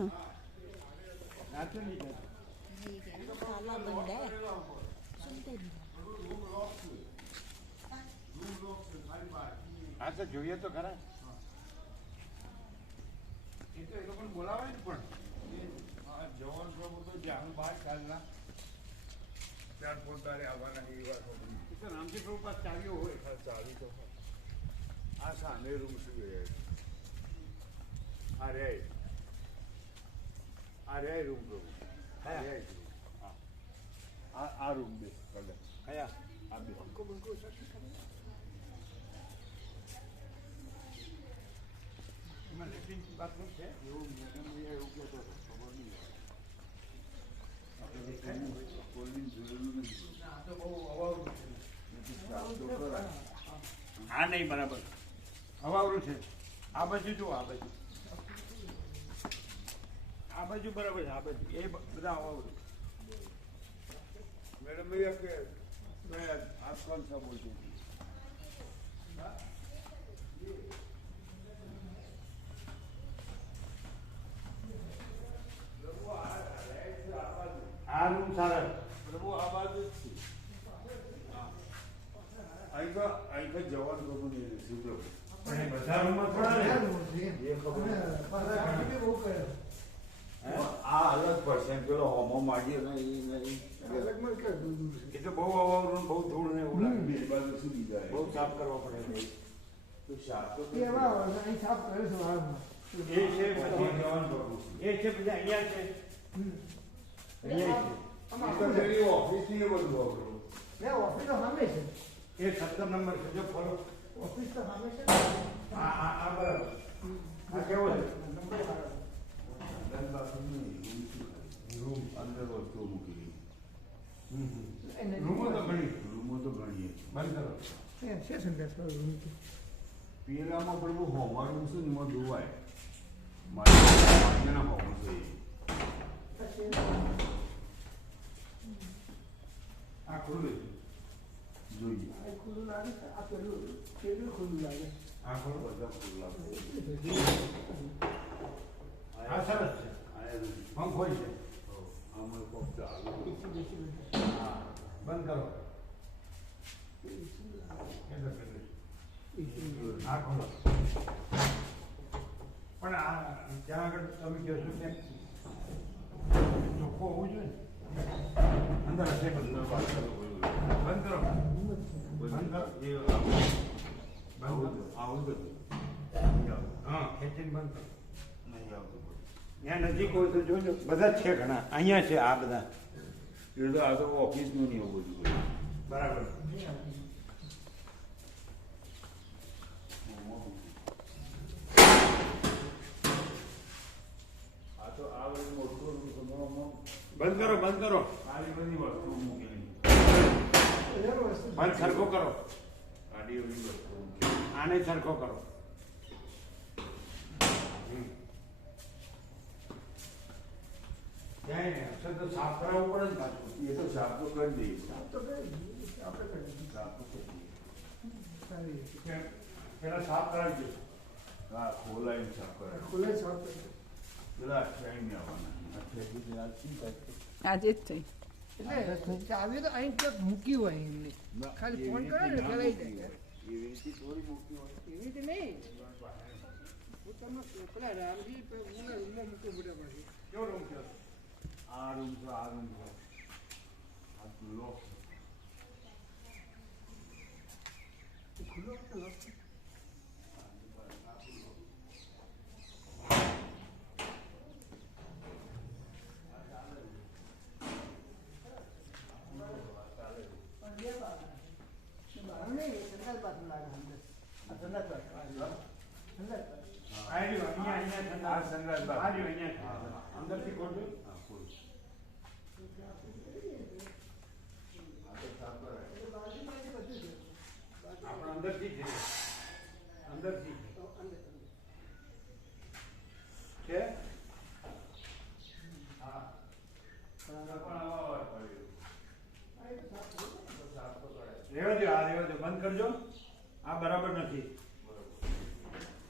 રાત્રે લીધા હતા. હા તો જોઈએ તો ખરા. એ તો એ લોકોને બોલાવાય ને પણ જવાન પ્રભુ તો જ્યાં બહાર કાલના ત્યાર પોતારે આવવાના એ વાત હતી. એ તો રામજી પ્રભુ પાસે ચાવીઓ હોય. હા, ચાવી તો હોય. આ સામે રૂમ શું છે? આ રે રૂમ પ્રભુ. આ રે રૂમ. હા. આ રૂમ બે કદાચ. કયા? આ બે. એમાં લેટ્રિન બાથરૂમ છે. એવું મેડમ એવું કહેતો હતો. ખબર નહીં. કોઈને જોયેલું નથી. આ તો બહુ અવાવરું છે. સાફ તો ખરા. આ નહીં બરાબર અવાવરું છે. આ બાજુ જુઓ, આ બાજુ બરાબર છે. આ બાજુ એ બધા અવાવરું. मैडम भैया के मैं आप कौन सा बोलते हैं? આ અહીંથી જવાનું બધું નહીં સીધો પણ એ બધા રૂમમાં થોડા ને એ ખબર પાછા કાઢી બહુ કરે આ અલગ પડશે પેલો હોમો માંડીએ ને એ નહીં અલગમાં કે દૂર છે એ તો બહુ અવાવરું બહુ ધૂળ ને એવું લાગે બે બાજુ સુધી જાય બહુ સાફ કરવા પડે તો શાક તો કેવા હોય અહીં સાફ કરે છે વાળમાં એ છે પછી જવાનું બાબુ એ છે પછી અહીંયા છે અહીંયા ઓફિસની એ બધું વાપરો ને ઓફિસ તો સામે છે છે એ 17 નંબર છે જો ફોલો ઓફિસ તો સામે છે આ બરાબર આ કેવો છે નંબર સારો રૂમ અંદર વસ્તુઓ મૂકી રૂમો તો ઘણી રૂમો તો ઘણી બંધ કરો છે સંદેશ રૂમ તો પેલામાં પણ બહુ હોવાનું છે ને એમાં જોવાય મારા હોવું છે આ ખુલ્લું છે જોઈએ આ ખુલ્લું લાગે છે આ પેલું ખુલ્લું લાગે આ ખુલ્લું બધા ખુલ્લા આ સરસ છે પંખો છે આમાં કોક ચાલુ હા બંધ કરો આ ખોલો પણ આ ત્યાં આગળ તમે કહેશો કે ચોખ્ખો હોવું જોઈએ ને અંદર હશે બધું બંધ કરો બંધ કરો એ આવું બધું હા ખેંચીને બંધ કરો નહીં આવતું ત્યાં નજીક હોય તો જોજો બધા જ છે ઘણા અહીંયા છે આ બધા એ તો આ તો ઓફિસનું નહીં એવું બધું બરાબર આ તો આ બધું મોટું બંધ કરો બંધ કરો આવી બધી વસ્તુઓ મૂકેલી બંધ સરખો કરો આડી એવી વસ્તુઓ મૂકેલી આને સરખો કરો તો સાફ કરાવવું પડે ને પાછું એ તો સાફ તો કરી દઈએ સાફ તો કરી આપણે કરી સાફ તો કરી દઈએ સારી પેલા સાફ કરાવી દે હા ખોલાઈને સાફ કરે ખુલ્લે સાફ કરી પેલા અઠવાડિયે આવવાના અઠવાડિયે શું કરે આજે જ થઈ એટલે ચાવી તો અહીં ક્યાંક મૂકી હોય એમની ખાલી ફોન કરે ને એટલે લઈ જાય એવી રીતે થોડી મૂકી હોય એવી રીતે નહીં હું તમને પેલા રામજી રૂમમાં મૂકી બધા પછી કેવો રૂમ છે આ રૂમ છે આ રૂમ છે આ ખુલ્લો ખુલ્લો ખુલ્લો અહીંયા સંડાસ આ રહ્યું અહીંયા અંદરથી ખોલજો હા ખોલ આ તો સાફ કરાય આપણે અંદરથી છે અંદરથી છે હા પણ આવા પડ્યું રેવા દો આ રેવા દો બંધ કરજો આ બરાબર નથી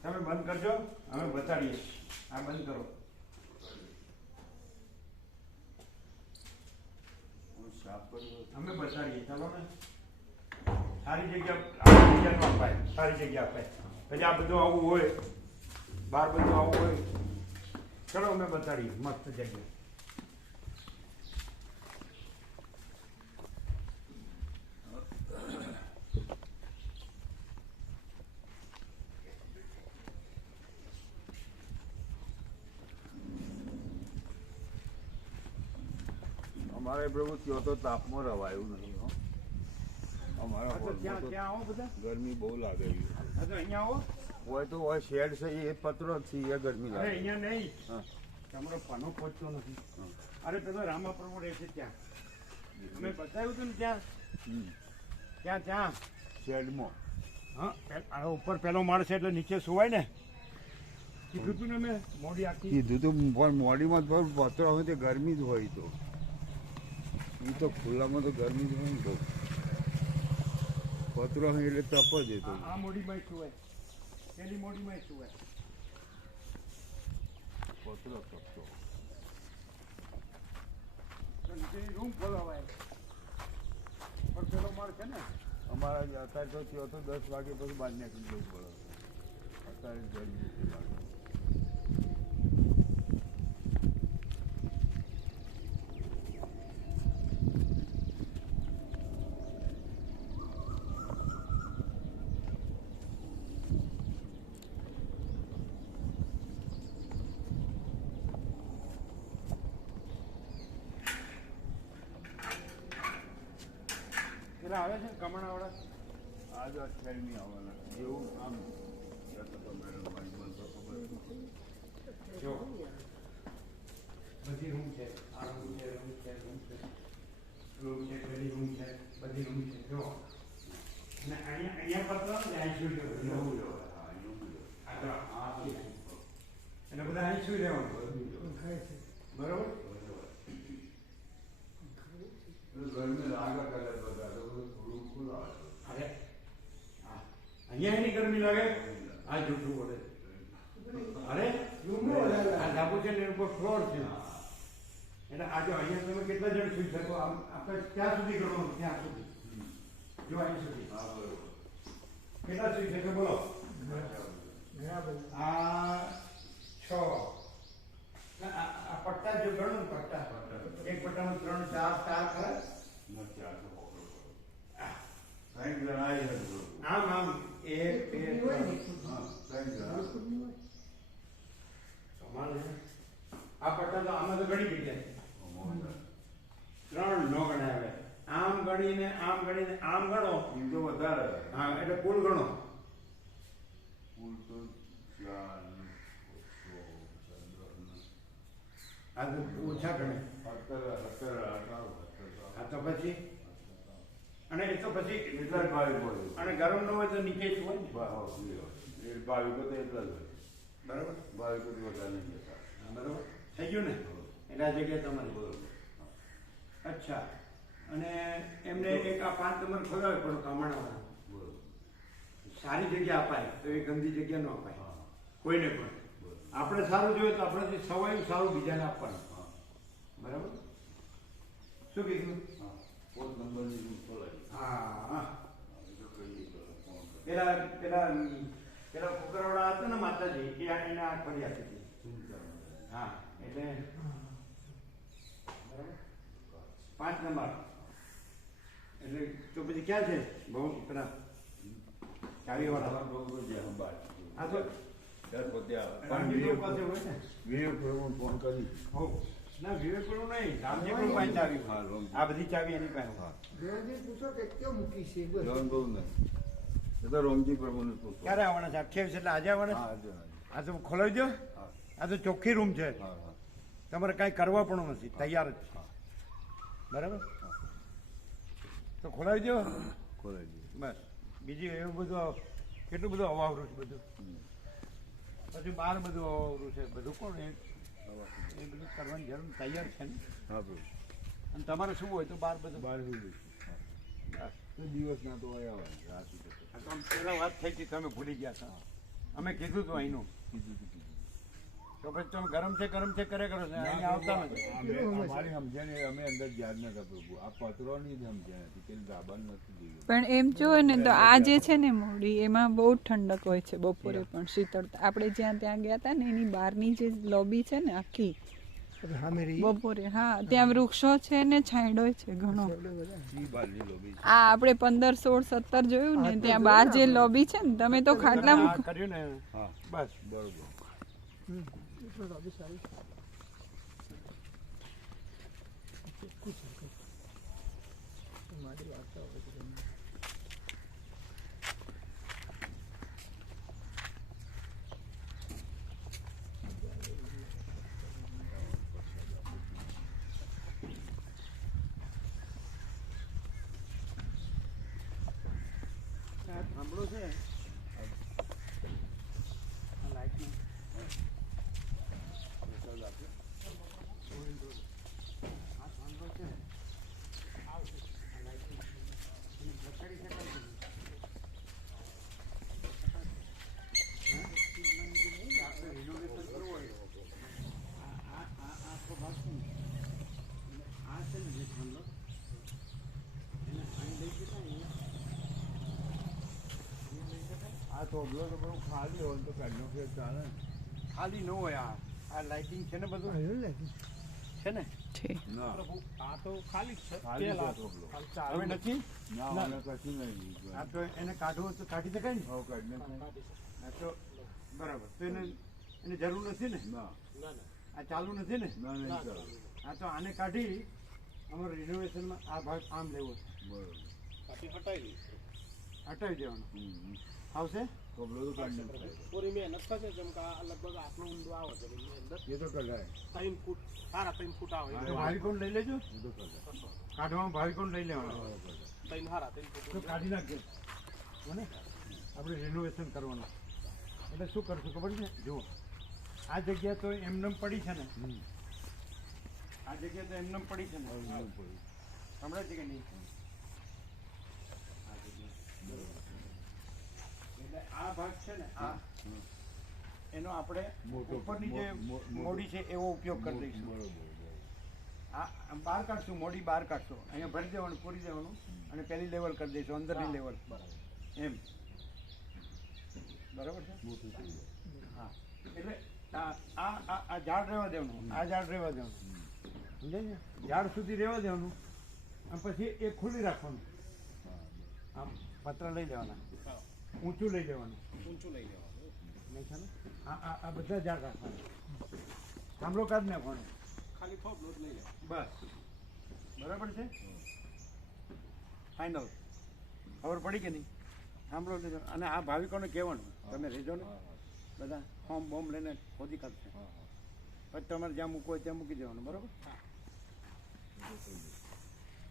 તમે બંધ કરજો અમે બતાડીએ આ બંધ કરો હું સાફ કર્યું અમે બતાડીએ ચાલો ને સારી જગ્યાનું અપાય સારી જગ્યા અપાય પછી આ બધું આવું હોય બહાર બધું આવું હોય ચલો અમે બતાડીએ મસ્ત જગ્યા અમારે પ્રભુ ત્યાં તો તાપમાં રવાયું નહીં હો અમારા ત્યાં હોલમાં તો ત્યાં આવો બધા ગરમી બહુ લાગે છે હા તો અહીંયા આવો હોય તો હોય શેડ છે એ પતરો જ છે એ ગરમી અરે લાગે અહીંયા નહીં હા તમારો પાનો પહોંચતો નથી હા. અરે પેલો રામાપુરમ રહે છે ત્યાં અમે બતાવ્યું હતું ને ત્યાં હમ. ત્યાં શેડમાં હા આ ઉપર પેલો માળ છે એટલે નીચે સુવાય ને કીધું હતું ને મેં મોડી આખી કીધું તો પણ મોડીમાં તો પતરો હોય તો ગરમી જ હોય તો એ તો ખુલ્લામાં તો ગરમી જ હોય ને તો પતરો હોય એટલે તપ જ હતો આ મોડીમાં સુવાય પેલી મોડીમાં સુવાય પતરો તપતો તો નીચેની રૂમ ખોલાવાય પણ પેલો માળ છે ને અમારા જ અત્યારે તો થયો તો 10 વાગે પછી બહાર નીકળી જવું પડે. અત્યારે જઈ લાગે. પેલા આવે છે ને કમણાવાળા આજ 28મી આવવાના જેવું આમ જતો તો મેડમ મારી મને તો ખબર નથી. જો બધી રૂમ છે, આ રૂમ છે, રૂમ છે, રૂમ છે, રૂમ છે, બધી રૂમ છે, બધી રૂમ છે. જો અને અહીંયા પર તો અહીં સુઈ એવું જવું. જ હોય. હા એવું જ હોય. આ જો આ એટલે બધા અહીં સુઈ રહેવાનું. બરોબર. ગરમી લાગે કરે બધા તો બધું થોડું ખુલ્લું આવે. અરે અહીંયા એની ગરમી લાગે, આ જૂઠું બોલે. અરે આ ધાબુ છે ને એની ઉપર ફ્લોર છે. એટલે આ જો અહીંયા તમે કેટલા જણ સુઈ શકો? આપણે ક્યાં સુધી ગણવાનું? ત્યાં સુધી. જો અહીં સુધી. હા બરોબર. કેટલા સુઈ શકે બોલો? આ 6. આ પટ્ટા જો ગણો ને પટ્ટા, એક પટ્ટામાં 3, 4 સ્ટાર કરે. નથી આ તો પકડો. 3 જણા આવી હતો. આમ આમ 1 2 હા 3 જણા. સમાન છે. આ પટ્ટા તો આમાં તો ઘણી જગ્યા છે. 3 નો ગણાય હવે. આમ ગણીને આમ ગણો. એ તો વધારે. હા એટલે કુલ ગણો. કુલ તો 4 આ તો ઓછા ગણે. 17 આ તો પછી અને એ તો પછી એટલા જ ભાવિક હોય. અને ગરમ ન હોય તો નીચે જ હોય ને. ભાવિકો તો એટલા જ હોય. બરાબર. ભાવિકો તો વધારે નહીં જતા. હા, બરાબર થઈ ગયું ને. એટલે આ જગ્યા તમારી. બરોબર. અચ્છા. અને એમને એક આ 5 નંબર ખોલાવે પડો કમાણાવાળા. બરોબર. સારી જગ્યા અપાય તો એ ગંદી જગ્યા ન અપાય હા કોઈને પણ. આપણે સારું જોઈએ તો આપણાથી સવાયું સારું બીજાને આપવાનું. હા બરાબર. શું કીધું? હા 4 નંબરની રૂમ ખોલાવી. હા એ તો કહીએ તો ફોન કરે. પેલા પેલા પેલા કુકરવાળા હતા ને માતાજી એ એને આ કરી આપી હતી. હા એટલે બરાબર 5 નંબર. એટલે તો પછી ક્યાં છે બહુ પેલા ચાવીવાળા? બરોબર છે અંબાજ. આ તો ત્યારે પોતે આવે. પણ વિવેક પાસે હોય ને. વિવેક પ્રભુ ફોન કરી. હો ના વિવેકપુરું નહીં, રામજીપુરું પાસે ચાવી. હા, રામજી. આ બધી ચાવી એની પાસે. દેવજી પૂછો કે ક્યાં મૂકી છે બસ. લોન બહુ નથી. એ તો રોમજી પ્રભુને પૂછો. ક્યારે આવવાના છે? 28 એટલે આજે આવવાના હા છે? આજે. આ તો ખોલાવી દો. હા આ તો ચોખ્ખી રૂમ છે, હા હા તમારે કાંઈ કરવા પણ નથી, તૈયાર જ છે. હા. બરાબર. તો ખોલાવી દો ખોલાવી દઈએ. બસ. બીજું એવું બધું કેટલું બધું અવાવરું છે બધું. પછી બહાર બધું અવાવરું છે બધું. કોણ એ બધું કરવાની જરૂર તૈયાર છે ને. હા બરોબર. અને તમારે શું હોય તો બહાર બધું. બાર સુધી. બસ. તો દિવસના તો હોય આવે રાત સુધી. આ તો આમ પહેલા વાત થઈ હતી તમે ભૂલી ગયા હતા. અમે કીધું હતું અહીંનું. કીધું તો કીધું. તો પછી તમે ગરમ છે કરે કરો છો અહીંયા આવતા નથી. અમારી સમજણ અમે અંદર જ્યાદ નતા પ્રભુ. આ પતરોની જ સમજણ હતી કે દાબાન નથી જોયું. પણ એમ જોવે ને તો આ જે છે ને મોડી એમાં બહુ ઠંડક હોય છે બપોરે પણ શીતળતા. આપણે ત્યાં ગયા હતા ને એની બહારની જે લોબી છે ને આખી બપોરે, હા ત્યાં વૃક્ષો છે ને છાંયડો છે ઘણો. ઈ બારની લોબી છે. આ આપણે 15, 16, 17 જોયું ને ત્યાં બહાર જે લોબી છે ને તમે તો ખાટલામાં આ કર્યું ને હા બસ. બરોબર. આ થાંભલો છે આ લાઈટનો. આ થાંભલો છે આ લાઈટનો. એને પકડી શકાય નહીં. આપણે રિનોવેશન કરવું હોય આખો ભાગ છે ને આ છે ને જે થાંભલો એને અહીં લઈ જતા ને આ થોભલો તો બહુ ખાલી હોય તો કાઢનો ફેર ચાલે ને. ખાલી ન હોય. આ લાઇટિંગ છે ને બધું છે ને. છે ના આ તો ખાલી જ છે ખાલી તેલ છે આ થોભલો. હવે નથી. ના મને કશું નહીં. આ તો એને કાઢવું હોય તો કાઢી શકાય ને. હવે કાઢને આ તો બરાબર. તો એને જરૂર નથી ને. ના આ ચાલુ નથી ને. ના નહીં ચાલે. આ તો આને કાઢી અમારે રિનોવેશનમાં આ ભાગ આમ લેવો છે. બરોબર. કાપી હટાવી હટાવી દેવાનો. હમ. આવશે. થોભલો તો કાઢને થાય. પૂરી મહેનત થશે જેમ કે આ લગભગ આટલો ઊંડો આવે છે એની અંદર એ તો કઢાય. 3 ફૂટ સારા 3 ફૂટ આવે તો ભાવિકોને લઈ લેજો. એ તો કઢાય. કાઢવામાં ભાવિકોને લઈ લેવાનો. 3 સારા 3 ફૂટ તો કાઢી નાખજો. મને આપણે રિનોવેશન કરવાનું. એટલે શું કરશું ખબર છે? જુઓ, આ જગ્યા તો એમનેમ પડી છે ને. આ જગ્યા તો એમનેમ પડી છે ને. સંભળાય છે કે નહીં? આ જગ્યા. એટલે આ ભાગ છે ને, આ એનો આપણે મોટો ઉપરની જે મોટો. મોડી છે એવો ઉપયોગ કરી દઈશું. બરોબર. આ આમ બહાર કાઢશું, મોડી બહાર કાઢશું, અહીંયા ભરી દેવાનું, પૂરી દેવાનું અને પહેલી લેવલ કરી દઈશું, અંદરની લેવલ. એમ બરાબર છે. મોટું થઈ જાય. હા, એટલે આ ઝાડ રહેવા દેવાનું, આ ઝાડ રહેવા દેવાનું, સમજાય ને? ઝાડ સુધી રહેવા દેવાનું અને પછી એ ખુલ્લી રાખવાનું. આમ પત્ર લઈ લેવાના, ઊંચું લઈ લેવાનું. ઊંચું લઈ લેવાનું નહીં છે ને? આ બધા ઝાડ રાખવાના. થાંભલો કાઢ નાખવાનો. ખાલી થોભલો જ લઈ લેવાનું બસ બરાબર છે. ફાઇનલ. ખબર પડી કે નહીં? થાંભલો લીધો. અને આ ભાવિકોને કહેવાનું તમે રહેજો ને બધા ફોર્મ બોમ્બ લઈને ખોદી કાઢશે. પછી તમારે જ્યાં મૂકવું હોય ત્યાં મૂકી દેવાનું. બરાબર.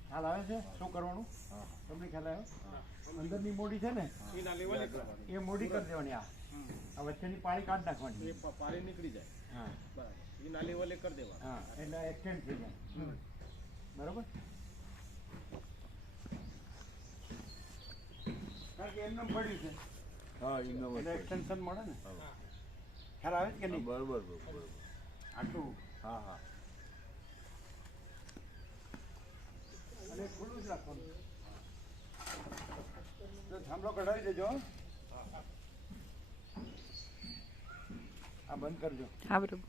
ખ્યાલ આવે છે શું કરવાનું? તમને ખ્યાલ આવ્યો? અંદરની મોડી છે ને એના લેવલે કરવાનું એ મોડી કરી દેવાની. આ વચ્ચેની પાળી કાઢી નાખવાની. એ પાણી નીકળી જાય હા બરાબર એના લેવલે કરી દેવાનું હા, એટલે એક્સટેન્ડ થઈ જાય. બરાબર. કારણ કે એમને પડ્યું છે હા એમનો એટલે એક્સટેન્શન મળે ને. હા. ખ્યાલ આવે છે કે નહીં? બરોબર બરોબર. આટલું હા હા. અને ખુલ્લું જ રાખવાનું. તો થાંભલો કઢાવી દેજો. આ બંધ કરજો. હા બરોબર